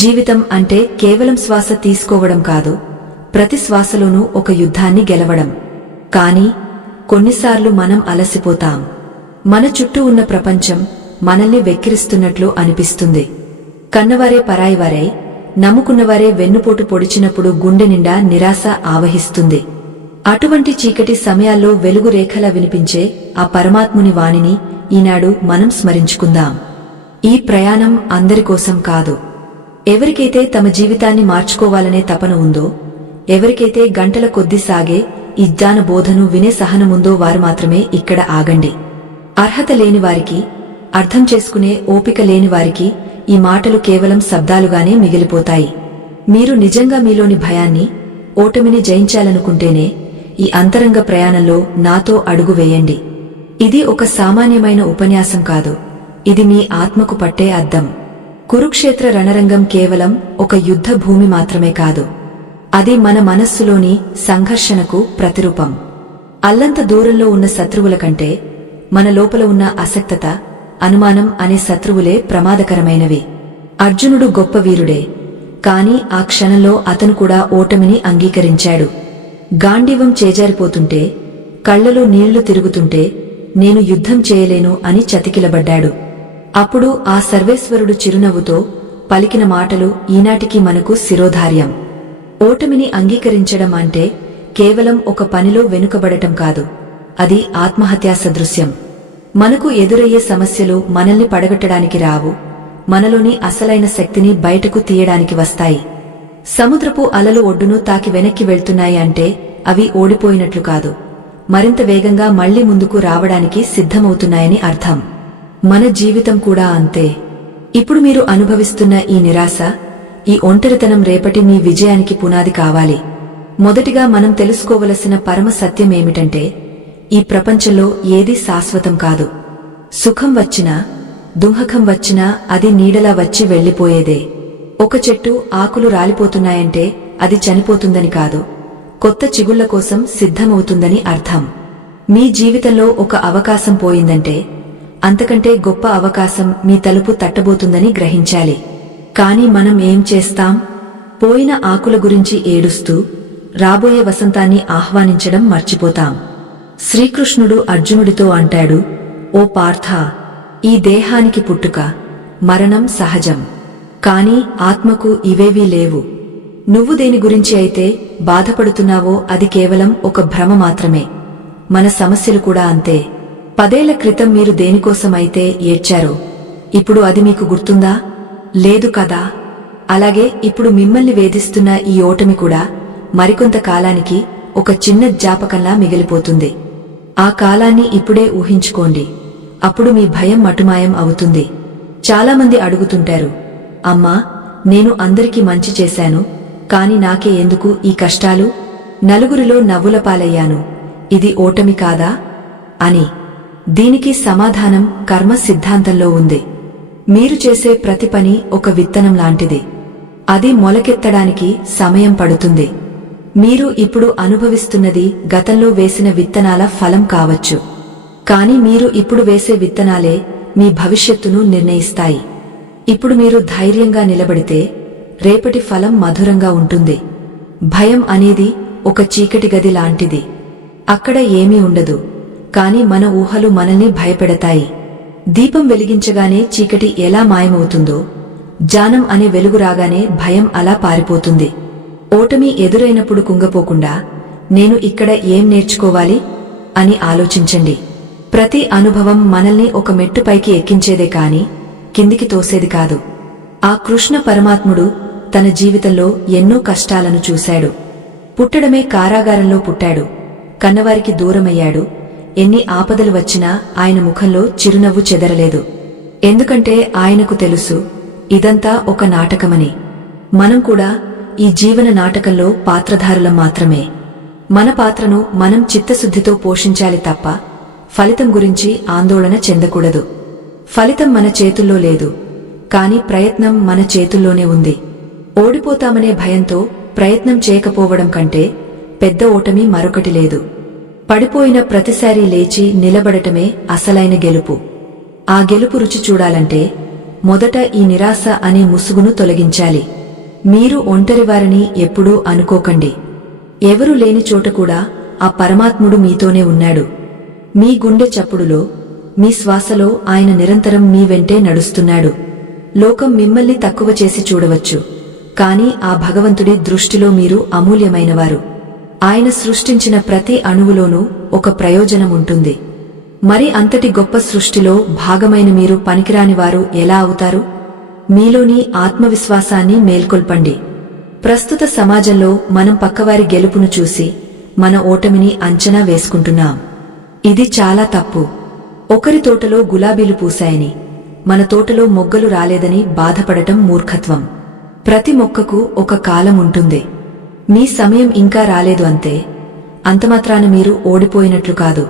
జీవితం అంటే కేవలం శ్వాస తీసుకోవడం కాదు, ప్రతి శ్వాసలోనూ ఒక యుద్ధాన్ని గెలవడం. కానీ కొన్నిసార్లు మనం అలసిపోతాం. మన చుట్టూ ఉన్న ప్రపంచం మనల్ని వెక్కిరిస్తున్నట్లు అనిపిస్తుంది. కన్నవారే పరాయివారై, నమ్ముకున్నవారే వెన్నుపోటు పొడిచినప్పుడు గుండె నిండా నిరాశ ఆవహిస్తుంది. అటువంటి చీకటి సమయాల్లో వెలుగు రేఖలా వినిపించే ఆ పరమాత్ముని వాణిని ఈనాడు మనం స్మరించుకుందాం. ఈ ప్రయాణం అందరికోసం కాదు. ఎవరికైతే తమ జీవితాన్ని మార్చుకోవాలనే తపన ఉందో, ఎవరికైతే గంటల కొద్దీ సాగే ఈ జ్ఞాన బోధను వినే సహనముందో వారు మాత్రమే ఇక్కడ ఆగండి. అర్హత లేని వారికి, అర్థం చేసుకునే ఓపిక లేని వారికి ఈ మాటలు కేవలం శబ్దాలుగానే మిగిలిపోతాయి. మీరు నిజంగా మీలోని భయాన్ని, ఓటమిని జయించాలనుకుంటేనే ఈ అంతరంగ ప్రయాణంలో నాతో అడుగు వేయండి. ఇది ఒక సామాన్యమైన ఉపన్యాసం కాదు, ఇది మీ ఆత్మకు పట్టే అద్దం. కురుక్షేత్ర రణరంగం కేవలం ఒక యుద్ధ భూమి మాత్రమే కాదు, అది మన మనస్సులోని సంఘర్షణకు ప్రతిరూపం. అల్లంత దూరంలో ఉన్న శత్రువుల కంటే మన లోపల ఉన్న అసక్తత, అనుమానం అనే శత్రువులే ప్రమాదకరమైనవి. అర్జునుడు గొప్ప వీరుడే, కాని ఆ క్షణంలో అతను కూడా ఓటమిని అంగీకరించాడు. గాంధీవం చేజారిపోతుంటే, కళ్లలో నీళ్లు తిరుగుతుంటే నేను యుద్ధం చేయలేను అని చతికిలబడ్డాడు. అప్పుడు ఆ సర్వేశ్వరుడు చిరునవ్వుతో పలికిన మాటలు ఈనాటికి మనకు శిరోధార్యం. ఓటమిని అంగీకరించడం అంటే కేవలం ఒక పనిలో వెనుకబడటం కాదు, అది ఆత్మహత్యా సదృశ్యం. మనకు ఎదురయ్యే సమస్యలు మనల్ని పడగొట్టడానికి రావు, మనలోని అసలైన శక్తిని బయటకు తీయడానికి వస్తాయి. సముద్రపు అలలు ఒడ్డును తాకి వెనక్కి వెళ్తున్నాయి అంటే అవి ఓడిపోయినట్లు కాదు, మరింత వేగంగా మళ్లీ ముందుకు రావడానికి సిద్ధమవుతున్నాయని అర్థం. మన జీవితం కూడా అంతే. ఇప్పుడు మీరు అనుభవిస్తున్న ఈ నిరాశ, ఈ ఒంటరితనం రేపటి మీ విజయానికి పునాది కావాలి. మొదటిగా మనం తెలుసుకోవలసిన పరమ సత్యమేమిటంటే, ఈ ప్రపంచంలో ఏదీ శాశ్వతం కాదు. సుఖం వచ్చినా, దుఃఖం వచ్చినా అది నీడలా వచ్చి వెళ్లిపోయేదే. ఒక చెట్టు ఆకులు రాలిపోతున్నాయంటే అది చనిపోతుందని కాదు, కొత్త చిగుళ్ల కోసం సిద్ధమవుతుందని అర్థం. మీ జీవితంలో ఒక అవకాశం పోయిందంటే అంతకంటే గొప్ప అవకాశం మీ తలుపు తట్టబోతుందని గ్రహించాలి. కాని మనం ఏం చేస్తాం? పోయిన ఆకుల గురించి ఏడుస్తూ రాబోయే వసంతాన్ని ఆహ్వానించడం మర్చిపోతాం. శ్రీకృష్ణుడు అర్జునుడితో అంటాడు, ఓ పార్థ, ఈ దేహానికి పుట్టుక, మరణం సహజం, కాని ఆత్మకు ఇవేవీ లేవు. నువ్వు దేని గురించి అయితే బాధపడుతున్నావో అది కేవలం ఒక భ్రమ మాత్రమే. మన సమస్యలు కూడా అంతే. 10 ఏళ్ల క్రితం మీరు దేనికోసమైతే ఏడ్చారో ఇప్పుడు అది మీకు గుర్తుందా? లేదు కదా. అలాగే ఇప్పుడు మిమ్మల్ని వేధిస్తున్న ఈ ఓటమి కూడా మరికొంత కాలానికి ఒక చిన్న జ్ఞాపకంలా మిగిలిపోతుంది. ఆ కాలాన్ని ఇప్పుడే ఊహించుకోండి, అప్పుడు మీ భయం మటుమాయం అవుతుంది. చాలామంది అడుగుతుంటారు, అమ్మా, నేను అందరికీ మంచి చేశాను, కాని నాకే ఎందుకు ఈ కష్టాలు? నలుగురిలో నవ్వుల పాలయ్యాను, ఇది ఓటమి కాదా అని. దీనికి సమాధానం కర్మ సిద్ధాంతంలో ఉంది. మీరు చేసే ప్రతి పని ఒక విత్తనం లాంటిది. అది మొలకెత్తడానికి సమయం పడుతుంది. మీరు ఇప్పుడు అనుభవిస్తున్నది గతంలో వేసిన విత్తనాల ఫలం కావచ్చు, కాని మీరు ఇప్పుడు వేసే విత్తనాలే మీ భవిష్యత్తును నిర్ణయిస్తాయి. ఇప్పుడు మీరు ధైర్యంగా నిలబడితే రేపటి ఫలం మధురంగా ఉంటుంది. భయం అనేది ఒక చీకటి గది లాంటిది. అక్కడ ఏమీ ఉండదు, కాని మన ఊహలు మనల్ని భయపెడతాయి. దీపం వెలిగించగానే చీకటి ఎలా మాయమవుతుందో, జ్ఞానం అనే వెలుగు రాగానే భయం అలా పారిపోతుంది. ఓటమి ఎదురైనప్పుడు కుంగపోకుండా నేను ఇక్కడ ఏం నేర్చుకోవాలి అని ఆలోచించండి. ప్రతి అనుభవం మనల్ని ఒక మెట్టుపైకి ఎక్కించేదే కాని కిందికి తోసేది కాదు. ఆ కృష్ణ పరమాత్ముడు తన జీవితంలో ఎన్నో కష్టాలను చూశాడు. పుట్టడమే కారాగారంలో పుట్టాడు, కన్నవారికి దూరమయ్యాడు. ఎన్ని ఆపదలు వచ్చినా ఆయన ముఖంలో చిరునవ్వు చెదరలేదు. ఎందుకంటే ఆయనకు తెలుసు, ఇదంతా ఒక నాటకమని. మనం కూడా ఈ జీవన నాటకంలో పాత్రధారులం మాత్రమే. మన పాత్రను మనం చిత్తశుద్ధితో పోషించాలి తప్ప ఫలితం గురించి ఆందోళన చెందకూడదు. ఫలితం మన చేతుల్లో లేదు, కాని ప్రయత్నం మన చేతుల్లోనే ఉంది. ఓడిపోతామనే భయంతో ప్రయత్నం చేయకపోవడం కంటే పెద్ద ఓటమి మరొకటి లేదు. పడిపోయిన ప్రతిసారి లేచి నిలబడటమే అసలైన గెలుపు. ఆ గెలుపు రుచి చూడాలంటే మొదట ఈ నిరాశ అనే ముసుగును తొలగించాలి. మీరు ఒంటరివారని ఎప్పుడూ అనుకోకండి. ఎవరూ లేని చోట కూడా ఆ పరమాత్ముడు మీతోనే ఉన్నాడు. మీ గుండె చప్పుడులో, మీ శ్వాసలో ఆయన నిరంతరం మీ వెంటే నడుస్తున్నాడు. లోకం మిమ్మల్ని తక్కువ చేసి చూడవచ్చు, కాని ఆ భగవంతుడి దృష్టిలో మీరు అమూల్యమైనవారు. ఆయన సృష్టించిన ప్రతి అణువులోనూ ఒక ప్రయోజనం ఉంటుంది. మరి అంతటి గొప్ప సృష్టిలో భాగమైన మీరు పనికిరానివారు ఎలా అవుతారు? మీలోని ఆత్మవిశ్వాసాన్ని మేల్కొల్పండి. ప్రస్తుత సమాజంలో మనం పక్కవారి గెలుపును చూసి మన ఓటమిని అంచనా వేసుకుంటున్నాం. ఇది చాలా తప్పు. ఒకరి తోటలో గులాబీలు పూశాయని, మన తోటలో మొగ్గలు రాలేదని బాధపడటం మూర్ఖత్వం. ప్రతి మొక్కకు ఒక కాలం ఉంటుంది. మీ సమయం ఇంకా రాలేదు అంతే. అంతమాత్రాన మీరు ఓడిపోయినట్లు కాదు.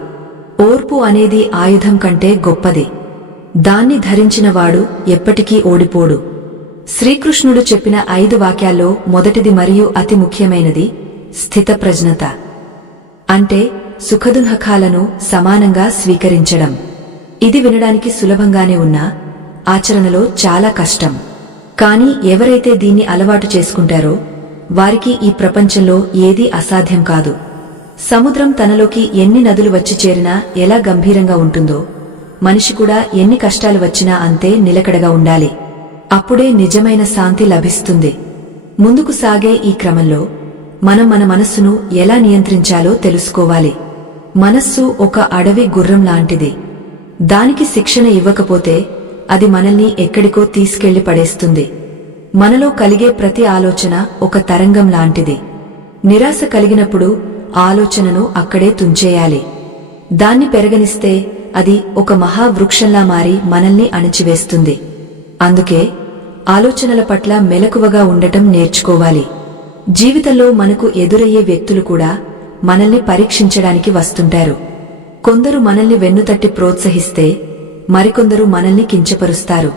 ఓర్పు అనేది ఆయుధం కంటే గొప్పది. దాన్ని ధరించినవాడు ఎప్పటికీ ఓడిపోడు. శ్రీకృష్ణుడు చెప్పిన 5 వాక్యాల్లో మొదటిది మరియు అతి ముఖ్యమైనది స్థితప్రజ్ఞత. అంటే సుఖదుఃఖాలను సమానంగా స్వీకరించడం. ఇది వినడానికి సులభంగానే ఉన్నా ఆచరణలో చాలా కష్టం. కాని ఎవరైతే దీన్ని అలవాటు చేసుకుంటారో వారికి ఈ ప్రపంచంలో ఏదీ అసాధ్యం కాదు. సముద్రం తనలోకి ఎన్ని నదులు వచ్చి చేరినా ఎలా గంభీరంగా ఉంటుందో, మనిషి కూడా ఎన్ని కష్టాలు వచ్చినా అంతే నిలకడగా ఉండాలి. అప్పుడే నిజమైన శాంతి లభిస్తుంది. ముందుకు సాగే ఈ క్రమంలో మనం మన మనస్సును ఎలా నియంత్రించాలో తెలుసుకోవాలి. మనస్సు ఒక అడవి గుర్రం లాంటిది. దానికి శిక్షణ ఇవ్వకపోతే అది మనల్ని ఎక్కడికో తీసుకెళ్లి పడేస్తుంది. మనలో కలిగే ప్రతి ఆలోచన ఒక తరంగం లాంటిది. నిరాశ కలిగినప్పుడు ఆలోచనను అక్కడే తుంచేయాలి. దాన్ని పెరగనిస్తే అది ఒక మహావృక్షంలా మారి మనల్ని అణిచివేస్తుంది. అందుకే ఆలోచనల పట్ల మెలకువగా ఉండటం నేర్చుకోవాలి. జీవితంలో మనకు ఎదురయ్యే వ్యక్తులు కూడా మనల్ని పరీక్షించడానికి వస్తుంటారు. కొందరు మనల్ని వెన్నుతట్టి ప్రోత్సహిస్తే మరికొందరు మనల్ని కించపరుస్తారు.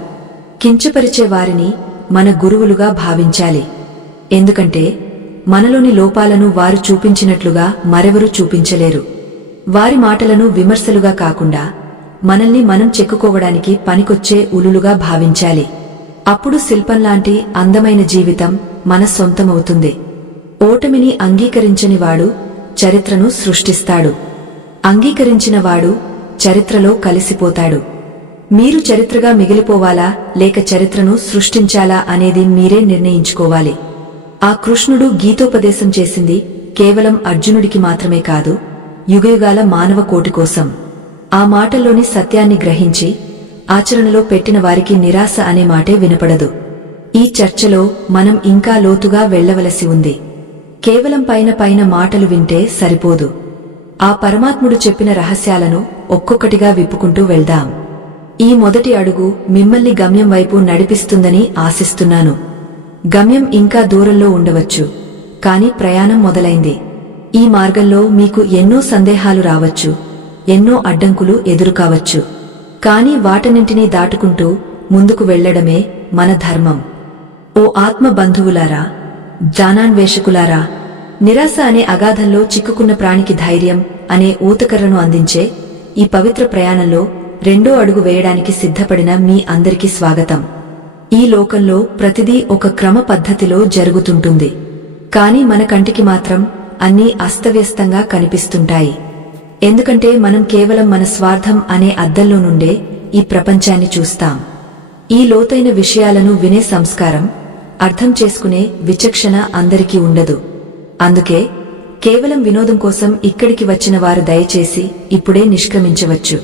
కించపరిచే వారిని మన గురువులుగా భావించాలి. ఎందుకంటే మనలోని లోపాలను వారు చూపించినట్లుగా మరెవరూ చూపించలేరు. వారి మాటలను విమర్శలుగా కాకుండా మనల్ని మనం చెక్కుకోవడానికి పనికొచ్చే ఉలులుగా భావించాలి. అప్పుడు శిల్పంలాంటి అందమైన జీవితం మన సొంతమవుతుంది. ఓటమిని అంగీకరించనివాడు చరిత్రను సృష్టిస్తాడు. అంగీకరించినవాడు చరిత్రలో కలిసిపోతాడు. మీరు చరిత్రగా మిగిలిపోవాలా లేక చరిత్రను సృష్టించాలా అనేది మీరే నిర్ణయించుకోవాలి. ఆ కృష్ణుడు గీతోపదేశం చేసింది కేవలం అర్జునుడికి మాత్రమే కాదు, యుగయుగాల మానవ కోటి కోసం. ఆ మాటల్లోని సత్యాన్ని గ్రహించి ఆచరణలో పెట్టిన వారికి నిరాశ అనే మాటే వినపడదు. ఈ చర్చలో మనం ఇంకా లోతుగా వెళ్లవలసి ఉంది. కేవలం పైన పైన మాటలు వింటే సరిపోదు. ఆ పరమాత్ముడు చెప్పిన రహస్యాలను ఒక్కొక్కటిగా విప్పుకుంటూ వెళ్దాం. ఈ మొదటి అడుగు మిమ్మల్ని గమ్యం వైపు నడిపిస్తుందని ఆశిస్తున్నాను. గమ్యం ఇంకా దూరంలో ఉండవచ్చు, కాని ప్రయాణం మొదలైంది. ఈ మార్గంలో మీకు ఎన్నో సందేహాలు రావచ్చు, ఎన్నో అడ్డంకులు ఎదురుకావచ్చు. కాని వాటన్నింటినీ దాటుకుంటూ ముందుకు వెళ్లడమే మన ధర్మం. ఓ ఆత్మ బంధువులారా, జ్ఞానాన్వేషకులారా, నిరాశ అనే అగాధంలో చిక్కుకున్న ప్రాణికి ధైర్యం అనే ఊతకర్రను అందించే ఈ పవిత్ర ప్రయాణంలో 2వ అడుగు వేయడానికి సిద్ధపడిన మీ అందరికీ స్వాగతం. ఈ లోకంలో ప్రతిదీ ఒక క్రమ పద్ధతిలో జరుగుతుంటుంది. కాని మన కంటికి మాత్రం అన్నీ అస్తవ్యస్తంగా కనిపిస్తుంటాయి. ఎందుకంటే మనం కేవలం మన స్వార్థం అనే అద్దంలో నుండే ఈ ప్రపంచాన్ని చూస్తాం. ఈ లోతైన విషయాలను వినే సంస్కారం, అర్థం చేసుకునే విచక్షణ అందరికీ ఉండదు. అందుకే కేవలం వినోదం కోసం ఇక్కడికి వచ్చిన వారు దయచేసి ఇప్పుడే నిష్క్రమించవచ్చు.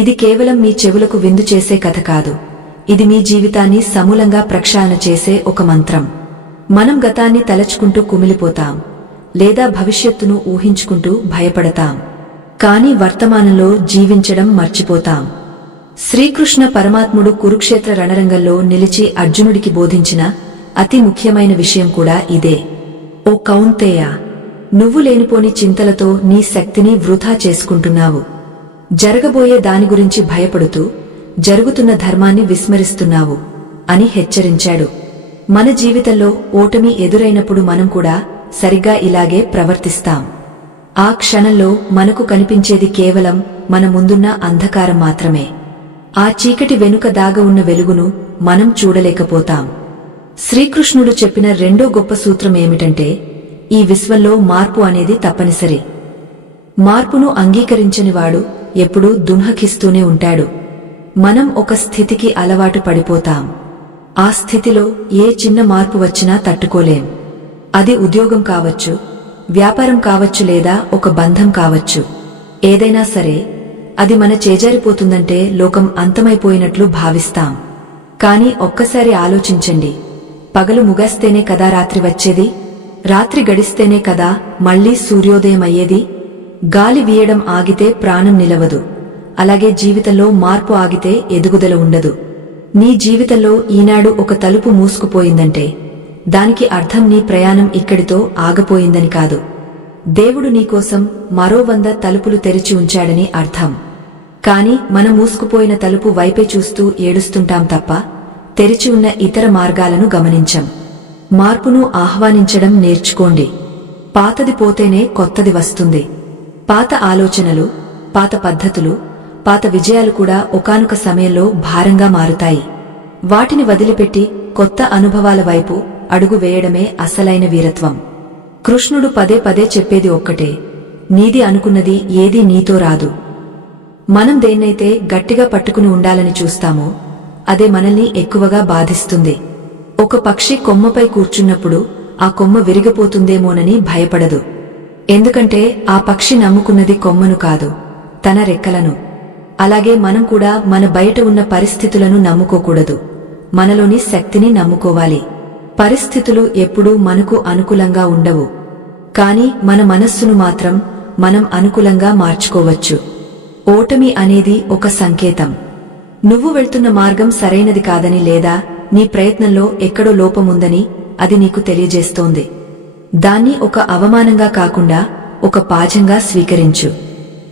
ఇది కేవలం మీ చెవులకు విందు చేసే కథ కాదు. ఇది మీ జీవితాన్ని సమూలంగా ప్రక్షాళన చేసే ఒక మంత్రం. మనం గతాన్ని తలచుకుంటూ కుమిలిపోతాం, లేదా భవిష్యత్తును ఊహించుకుంటూ భయపడతాం. కాని వర్తమానంలో జీవించడం మర్చిపోతాం. శ్రీకృష్ణ పరమాత్ముడు కురుక్షేత్ర రణరంగంలో నిలిచి అర్జునుడికి బోధించిన అతి ముఖ్యమైన విషయం కూడా ఇదే. ఓ కౌంతేయ, నువ్వు లేనిపోని చింతలతో నీ శక్తిని వృధా చేసుకుంటున్నావు. జరగబోయే దాని గురించి భయపడుతూ జరుగుతున్న ధర్మాన్ని విస్మరిస్తున్నావు అని హెచ్చరించాడు. మన జీవితంలో ఓటమి ఎదురైనప్పుడు మనం కూడా సరిగ్గా ఇలాగే ప్రవర్తిస్తాం. ఆ క్షణంలో మనకు కనిపించేది కేవలం మన ముందున్న అంధకారం మాత్రమే. ఆ చీకటి వెనుక దాగ ఉన్న వెలుగును మనం చూడలేకపోతాం. శ్రీకృష్ణుడు చెప్పిన రెండో గొప్ప సూత్రం ఏమిటంటే, ఈ విశ్వంలో మార్పు అనేది తప్పనిసరి. మార్పును అంగీకరించనివాడు ఎప్పుడూ దున్హకిస్తూనే ఉంటాడు. మనం ఒక స్థితికి అలవాటు పడిపోతాం. ఆ స్థితిలో ఏ చిన్న మార్పు వచ్చినా తట్టుకోలేం. అది ఉద్యోగం కావచ్చు, వ్యాపారం కావచ్చు, లేదా ఒక బంధం కావచ్చు. ఏదైనా సరే అది మన చేజారిపోతుందంటే లోకం అంతమైపోయినట్లు భావిస్తాం. కాని ఒక్కసారి ఆలోచించండి, పగలు ముగస్తేనే కదా రాత్రి వచ్చేది, రాత్రి గడిస్తేనే కదా మళ్లీ సూర్యోదయం అయ్యేది. గాలి వీయడం ఆగితే ప్రాణం నిలవదు. అలాగే జీవితంలో మార్పు ఆగితే ఎదుగుదల ఉండదు. నీ జీవితంలో ఈనాడు ఒక తలుపు మూసుకుపోయిందంటే దానికి అర్థం నీ ప్రయాణం ఇక్కడితో ఆగపోయిందని కాదు. దేవుడు నీకోసం మరో 100 తలుపులు తెరిచి ఉంచాడని అర్థం. కాని మనం మూసుకుపోయిన తలుపు వైపే చూస్తూ ఏడుస్తుంటాం తప్ప తెరిచి ఉన్న ఇతర మార్గాలను గమనించం. మార్పును ఆహ్వానించడం నేర్చుకోండి. పాతది పోతేనే కొత్తది వస్తుంది. పాత ఆలోచనలు, పాత పద్ధతులు, పాత విజయాలు కూడా ఒకానొక సమయంలో భారంగా మారుతాయి. వాటిని వదిలిపెట్టి కొత్త అనుభవాల వైపు అడుగు వేయడమే అసలైన వీరత్వం. కృష్ణుడు పదే పదే చెప్పేది ఒక్కటే, నీది అనుకున్నది ఏదీ నీతో రాదు. మనం దేన్నైతే గట్టిగా పట్టుకుని ఉండాలని చూస్తామో అదే మనల్ని ఎక్కువగా బాధిస్తుంది. ఒక పక్షి కొమ్మపై కూర్చున్నప్పుడు ఆ కొమ్మ విరిగిపోతుందేమోనని భయపడదు. ఎందుకంటే ఆ పక్షి నమ్ముకున్నది కొమ్మను కాదు, తన రెక్కలను. అలాగే మనం కూడా మన బయట ఉన్న పరిస్థితులను నమ్ముకోకూడదు, మనలోని శక్తిని నమ్ముకోవాలి. పరిస్థితులు ఎప్పుడూ మనకు అనుకూలంగా ఉండవు, కాని మన మనస్సును మాత్రం మనం అనుకూలంగా మార్చుకోవచ్చు. ఓటమి అనేది ఒక సంకేతం. నువ్వు వెళ్తున్న మార్గం సరైనది కాదని, లేదా నీ ప్రయత్నంలో ఎక్కడో లోపముందని అది నీకు తెలియజేస్తోంది. దాన్ని ఒక అవమానంగా కాకుండా ఒక పాఠంగా స్వీకరించు.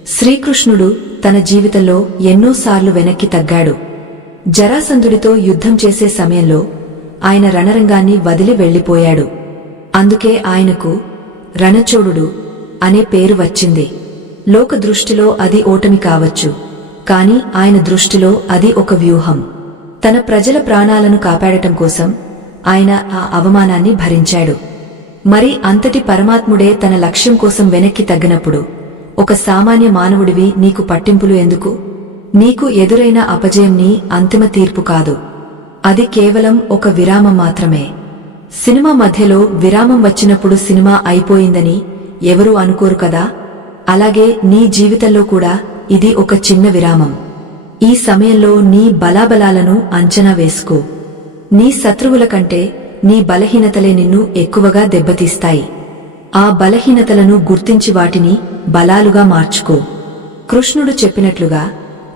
శ్రీకృష్ణుడు తన జీవితంలో ఎన్నోసార్లు వెనక్కి తగ్గాడు. జరాసంధుడితో యుద్ధం చేసే సమయంలో ఆయన రణరంగాన్ని వదిలి వెళ్లిపోయాడు. అందుకే ఆయనకు రణచోడుడు అనే పేరు వచ్చింది. లోక దృష్టిలో అది ఓటమి కావచ్చు, కాని ఆయన దృష్టిలో అది ఒక వ్యూహం. తన ప్రజల ప్రాణాలను కాపాడటం కోసం ఆయన ఆ అవమానాన్ని భరించాడు. మరి అంతటి పరమాత్ముడే తన లక్ష్యం కోసం వెనక్కి తగ్గినప్పుడు ఒక సామాన్య మానవుడివి నీకు పట్టింపులు ఎందుకు? నీకు ఎదురైన అపజయం నీ అంతిమ తీర్పు కాదు, అది కేవలం ఒక విరామం మాత్రమే. సినిమా మధ్యలో విరామం వచ్చినప్పుడు సినిమా అయిపోయిందని ఎవరూ అనుకోరు కదా. అలాగే నీ జీవితంలో కూడా ఇది ఒక చిన్న విరామం. ఈ సమయంలో నీ బలాబలాలను అంచనా వేసుకో. నీ శత్రువుల కంటే నీ బలహీనతలే నిన్ను ఎక్కువగా దెబ్బతీస్తాయి. ఆ బలహీనతలను గుర్తించి వాటిని బలాలుగా మార్చుకో. కృష్ణుడు చెప్పినట్లుగా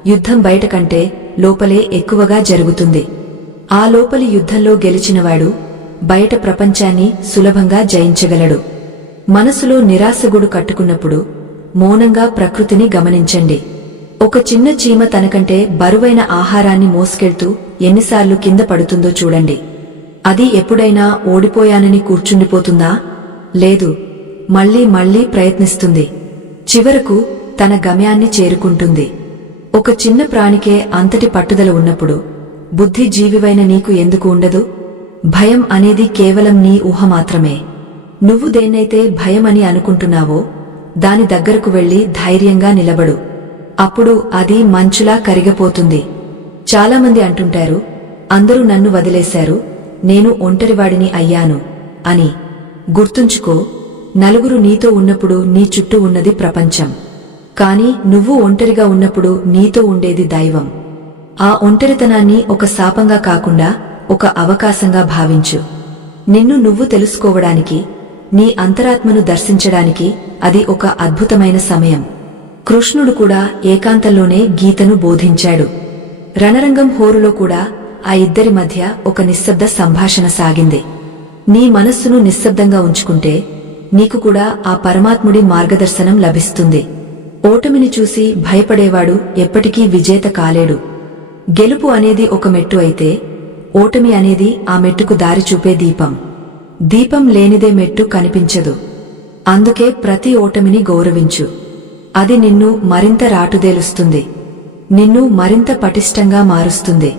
యుద్ధం బయట కంటే లోపలే ఎక్కువగా జరుగుతుంది. ఆ లోపలి యుద్ధంలో గెలిచినవాడు బయట ప్రపంచాన్ని సులభంగా జయించగలడు. మనసులో నిరాశగూడు కట్టుకున్నప్పుడు మౌనంగా ప్రకృతిని గమనించండి. ఒక చిన్న చీమ తనకంటే బరువైన ఆహారాన్ని మోసుకెళ్తూ ఎన్నిసార్లు కింద పడుతుందో చూడండి. అది ఎప్పుడైనా ఓడిపోయానని కూర్చుండిపోతుందా? లేదు, మళ్లీ మళ్లీ ప్రయత్నిస్తుంది. చివరకు తన గమ్యాన్ని చేరుకుంటుంది. ఒక చిన్న ప్రాణికే అంతటి పట్టుదల ఉన్నప్పుడు బుద్ధి జీవివైన నీకు ఎందుకు ఉండదు? భయం అనేది కేవలం నీ ఊహ మాత్రమే. నువ్వు దేన్నైతే భయమని అనుకుంటున్నావో దాని దగ్గరకు వెళ్లి ధైర్యంగా నిలబడు. అప్పుడు అది మంచులా కరిగిపోతుంది. చాలామంది అంటుంటారు, అందరూ నన్ను వదిలేశారు, నేను ఒంటరివాడిని అయ్యాను అని. గుర్తుంచుకో, నలుగురు నీతో ఉన్నప్పుడు నీ చుట్టూ ఉన్నది ప్రపంచం. కాని నువ్వు ఒంటరిగా ఉన్నప్పుడు నీతో ఉండేది దైవం. ఆ ఒంటరితనాన్ని ఒక శాపంగా కాకుండా ఒక అవకాశంగా భావించు. నిన్ను నువ్వు తెలుసుకోవడానికి, నీ అంతరాత్మను దర్శించడానికి అది ఒక అద్భుతమైన సమయం. కృష్ణుడు కూడా ఏకాంతంలోనే గీతను బోధించాడు. రణరంగం హోరులో కూడా ఆ ఇద్దరి మధ్య ఒక నిశ్శబ్ద సంభాషణ సాగింది. నీ మనస్సును నిశ్శబ్దంగా ఉంచుకుంటే నీకు కూడా ఆ పరమాత్ముడి మార్గదర్శనం లభిస్తుంది. ఓటమిని చూసి భయపడేవాడు ఎప్పటికీ విజేత కాలేడు. గెలుపు అనేది ఒక మెట్టు అయితే ఓటమి అనేది ఆ మెట్టుకు దారి చూపే దీపం. దీపం లేనిదే మెట్టు కనిపించదు. అందుకే ప్రతి ఓటమిని గౌరవించు. అది నిన్ను మరింత రాటుదేలుస్తుంది. నిన్ను మరింత పటిష్టంగా మారుస్తుంది.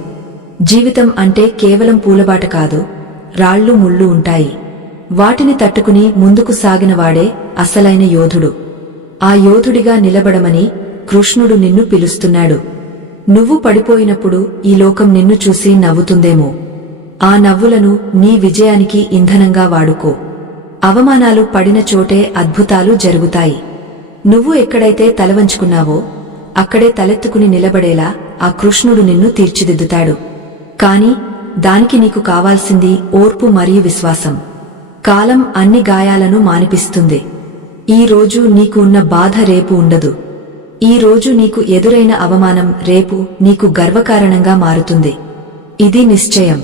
జీవితం అంటే కేవలం పూలబాట కాదు, రాళ్ళు ముళ్ళు ఉంటాయి. వాటిని తట్టుకుని ముందుకు సాగినవాడే అసలైన యోధుడు. ఆ యోధుడిగా నిలబడమని కృష్ణుడు నిన్ను పిలుస్తున్నాడు. నువ్వు పడిపోయినప్పుడు ఈ లోకం నిన్ను చూసి నవ్వుతుందేమో. ఆ నవ్వులను నీ విజయానికి ఇంధనంగా వాడుకో. అవమానాలు పడిన చోటే అద్భుతాలు జరుగుతాయి. నువ్వు ఎక్కడైతే తలవంచుకున్నావో అక్కడే తలెత్తుకుని నిలబడేలా ఆ కృష్ణుడు నిన్ను తీర్చిదిద్దుతాడు. కాని దానికి నీకు కావాల్సింది ఓర్పు మరియు విశ్వాసం. కాలం అన్ని గాయాలను మానిపిస్తుంది. ఈ రోజు నీకు ఉన్న బాధ రేపు ఉండదు. ఈ రోజు నీకు ఎదురైన అవమానం రేపు నీకు గర్వకారణంగా మారుతుంది. ఇది నిశ్చయం.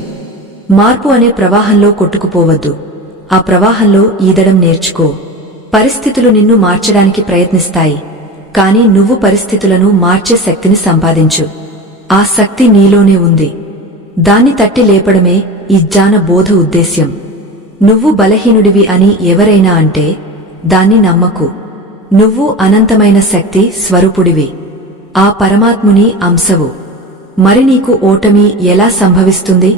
మార్పు అనే ప్రవాహంలో కొట్టుకుపోవద్దు. ఆ ప్రవాహంలో ఈదడం నేర్చుకో. పరిస్థితులు నిన్ను మార్చడానికి ప్రయత్నిస్తాయి, కాని నువ్వు పరిస్థితులను మార్చే శక్తిని సంపాదించు. ఆ శక్తి నీలోనే ఉంది. దాన్ని తట్టి లేపడమే ఈ జ్ఞాన బోధ ఉద్దేశ్యం. నువ్వు బలహీనుడివి అని ఎవరైనా అంటే దాన్ని నమ్మకు. నువ్వు అనంతమైన శక్తి స్వరూపుడివి, ఆ పరమాత్ముని అంశవు. మరి నీకు ఓటమి ఎలా సంభవిస్తుంది?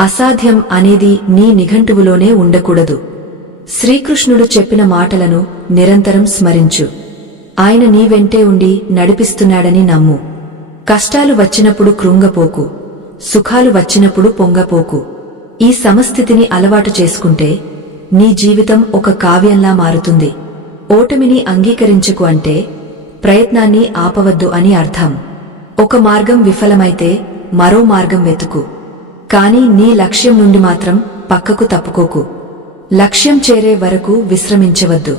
అసాధ్యం అనేది నీ నిఘంటువులోనే ఉండకూడదు. శ్రీకృష్ణుడు చెప్పిన మాటలను నిరంతరం స్మరించు. ఆయన నీ వెంటే ఉండి నడిపిస్తున్నాడని నమ్ము. కష్టాలు వచ్చినప్పుడు కృంగపోకు, సుఖాలు వచ్చినప్పుడు పొంగపోకు. ఈ సమస్థితిని అలవాటు చేసుకుంటే నీ జీవితం ఒక కావ్యంలా మారుతుంది. ఓటమిని అంగీకరించకు అంటే ప్రయత్నాన్ని ఆపవద్దు అని అర్థం. ఒక మార్గం విఫలమైతే మరో మార్గం వెతుకు. కాని నీ లక్ష్యం నుండి మాత్రం పక్కకు తప్పుకోకు. లక్ష్యం చేరే వరకు విశ్రమించవద్దు.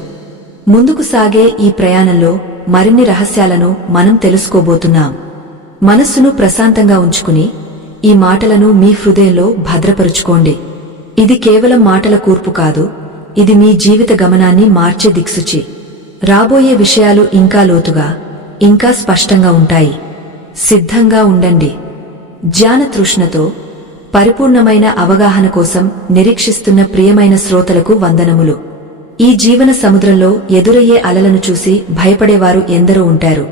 ముందుకు సాగే ఈ ప్రయాణంలో మరిన్ని రహస్యాలను మనం తెలుసుకోబోతున్నాం. మనస్సును ప్రశాంతంగా ఉంచుకుని ఈ మాటలను మీ హృదయంలో భద్రపరుచుకోండి. ఇది కేవలం మాటల కూర్పు కాదు, ఇది మీ జీవిత గమనాన్ని మార్చే దిక్సూచి. రాబోయే విషయాలు ఇంకా లోతుగా, ఇంకా స్పష్టంగా ఉంటాయి. సిద్ధంగా ఉండండి. జ్ఞాన తృష్ణతో పరిపూర్ణమైన అవగాహన కోసం నిరీక్షిస్తున్న ప్రియమైన శ్రోతలకు వందనములు. ఈ జీవన సముద్రంలో ఎదురయ్యే అలలను చూసి భయపడేవారు ఎందరో ఉంటారు,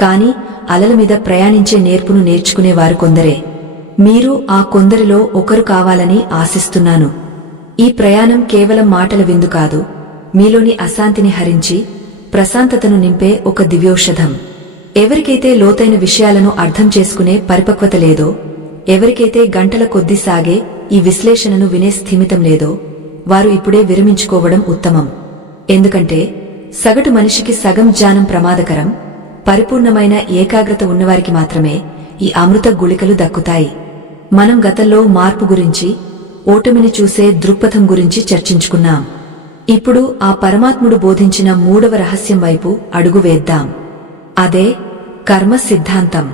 కాని అలల మీద ప్రయాణించే నేర్పును నేర్చుకునేవారు కొందరే. మీరు ఆ కొందరిలో ఒకరు కావాలని ఆశిస్తున్నాను. ఈ ప్రయాణం కేవలం మాటల విందు కాదు, మీలోని అశాంతిని హరించి ప్రశాంతతను నింపే ఒక దివ్యౌషధం. ఎవరికైతే లోతైన విషయాలను అర్థం చేసుకునే పరిపక్వత లేదో, ఎవరికైతే గంటల కొద్దీ సాగే ఈ విశ్లేషణను వినే స్థిమితం లేదో, వారు ఇప్పుడే విరమించుకోవడం ఉత్తమం. ఎందుకంటే సగటు మనిషికి సగం జ్ఞానం ప్రమాదకరం. పరిపూర్ణమైన ఏకాగ్రత ఉన్నవారికి మాత్రమే ఈ అమృత గుళికలు దక్కుతాయి. మనం గతంలో మార్పు గురించి, ఓటమిని చూసే దృక్పథం గురించి చర్చించుకున్నాం. ఇప్పుడు ఆ పరమాత్ముడు బోధించిన మూడవ రహస్యం వైపు అడుగు వేద్దాం. అదే కర్మ సిద్ధాంతం.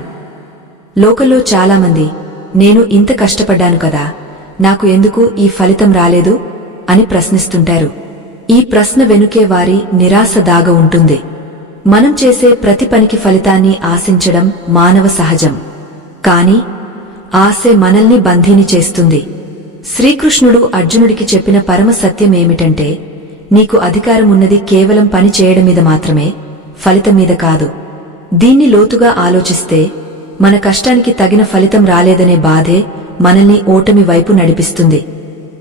లోకంలో చాలామంది నేను ఇంత కష్టపడ్డాను కదా, నాకు ఎందుకు ఈ ఫలితం రాలేదు అని ప్రశ్నిస్తుంటారు. ఈ ప్రశ్న వెనుకే వారి నిరాశ దాగ ఉంటుంది. మనం చేసే ప్రతి పనికి ఫలితాన్ని ఆశించడం మానవ సహజం. కాని ఆశే మనల్ని బంధీని చేస్తుంది. శ్రీకృష్ణుడు అర్జునుడికి చెప్పిన పరమ సత్యమేమిటంటే, నీకు అధికారమున్నది కేవలం పని చేయడం మీద మాత్రమే, ఫలితం మీద కాదు. దీన్ని లోతుగా ఆలోచిస్తే మన కష్టానికి తగిన ఫలితం రాలేదనే బాధే మనల్ని ఓటమి వైపు నడిపిస్తుంది.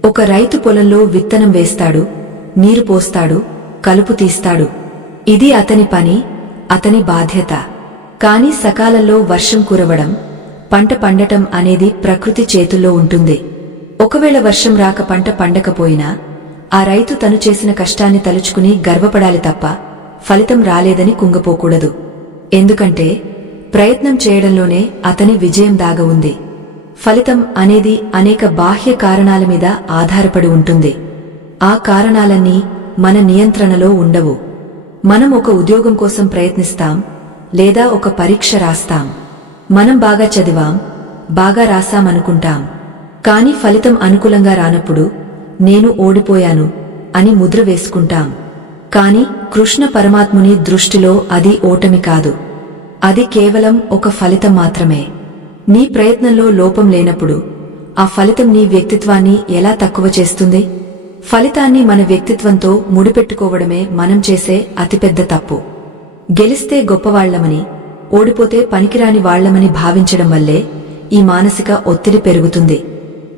ఒక రైతు పొలంలో విత్తనం వేస్తాడు, నీరు పోస్తాడు, కలుపు తీస్తాడు. ఇది అతని పని, అతని బాధ్యత. కాని సకాలంలో వర్షం కురవడం, పంట పండటం అనేది ప్రకృతి చేతుల్లో ఉంటుంది. ఒకవేళ వర్షం రాక పంట పండకపోయినా ఆ రైతు తను చేసిన కష్టాన్ని తలుచుకుని గర్వపడాలి తప్ప ఫలితం రాలేదని కుంగపోకూడదు. ఎందుకంటే ప్రయత్నం చేయడంలోనే అతని విజయం దాగ ఉంది. ఫలితం అనేది అనేక బాహ్య కారణాల మీద ఆధారపడి ఉంటుంది. ఆ కారణాలన్నీ మన నియంత్రణలో ఉండవు. మనం ఒక ఉద్యోగం కోసం ప్రయత్నిస్తాం, లేదా ఒక పరీక్ష రాస్తాం. మనం బాగా చదివాం, బాగా రాశామనుకుంటాం. కాని ఫలితం అనుకూలంగా రానప్పుడు నేను ఓడిపోయాను అని ముద్ర వేసుకుంటాం. కాని కృష్ణ పరమాత్ముని దృష్టిలో అది ఓటమి కాదు, అది కేవలం ఒక ఫలితం మాత్రమే. నీ ప్రయత్నంలో లోపం లేనప్పుడు ఆ ఫలితం నీ వ్యక్తిత్వాన్ని ఎలా తక్కువ చేస్తుంది? ఫలితాన్ని మన వ్యక్తిత్వంతో ముడిపెట్టుకోవడమే మనం చేసే అతిపెద్ద తప్పు. గెలిస్తే గొప్పవాళ్లమని, ఓడిపోతే పనికిరాని వాళ్లమని భావించడం వల్లే ఈ మానసిక ఒత్తిడి పెరుగుతుంది.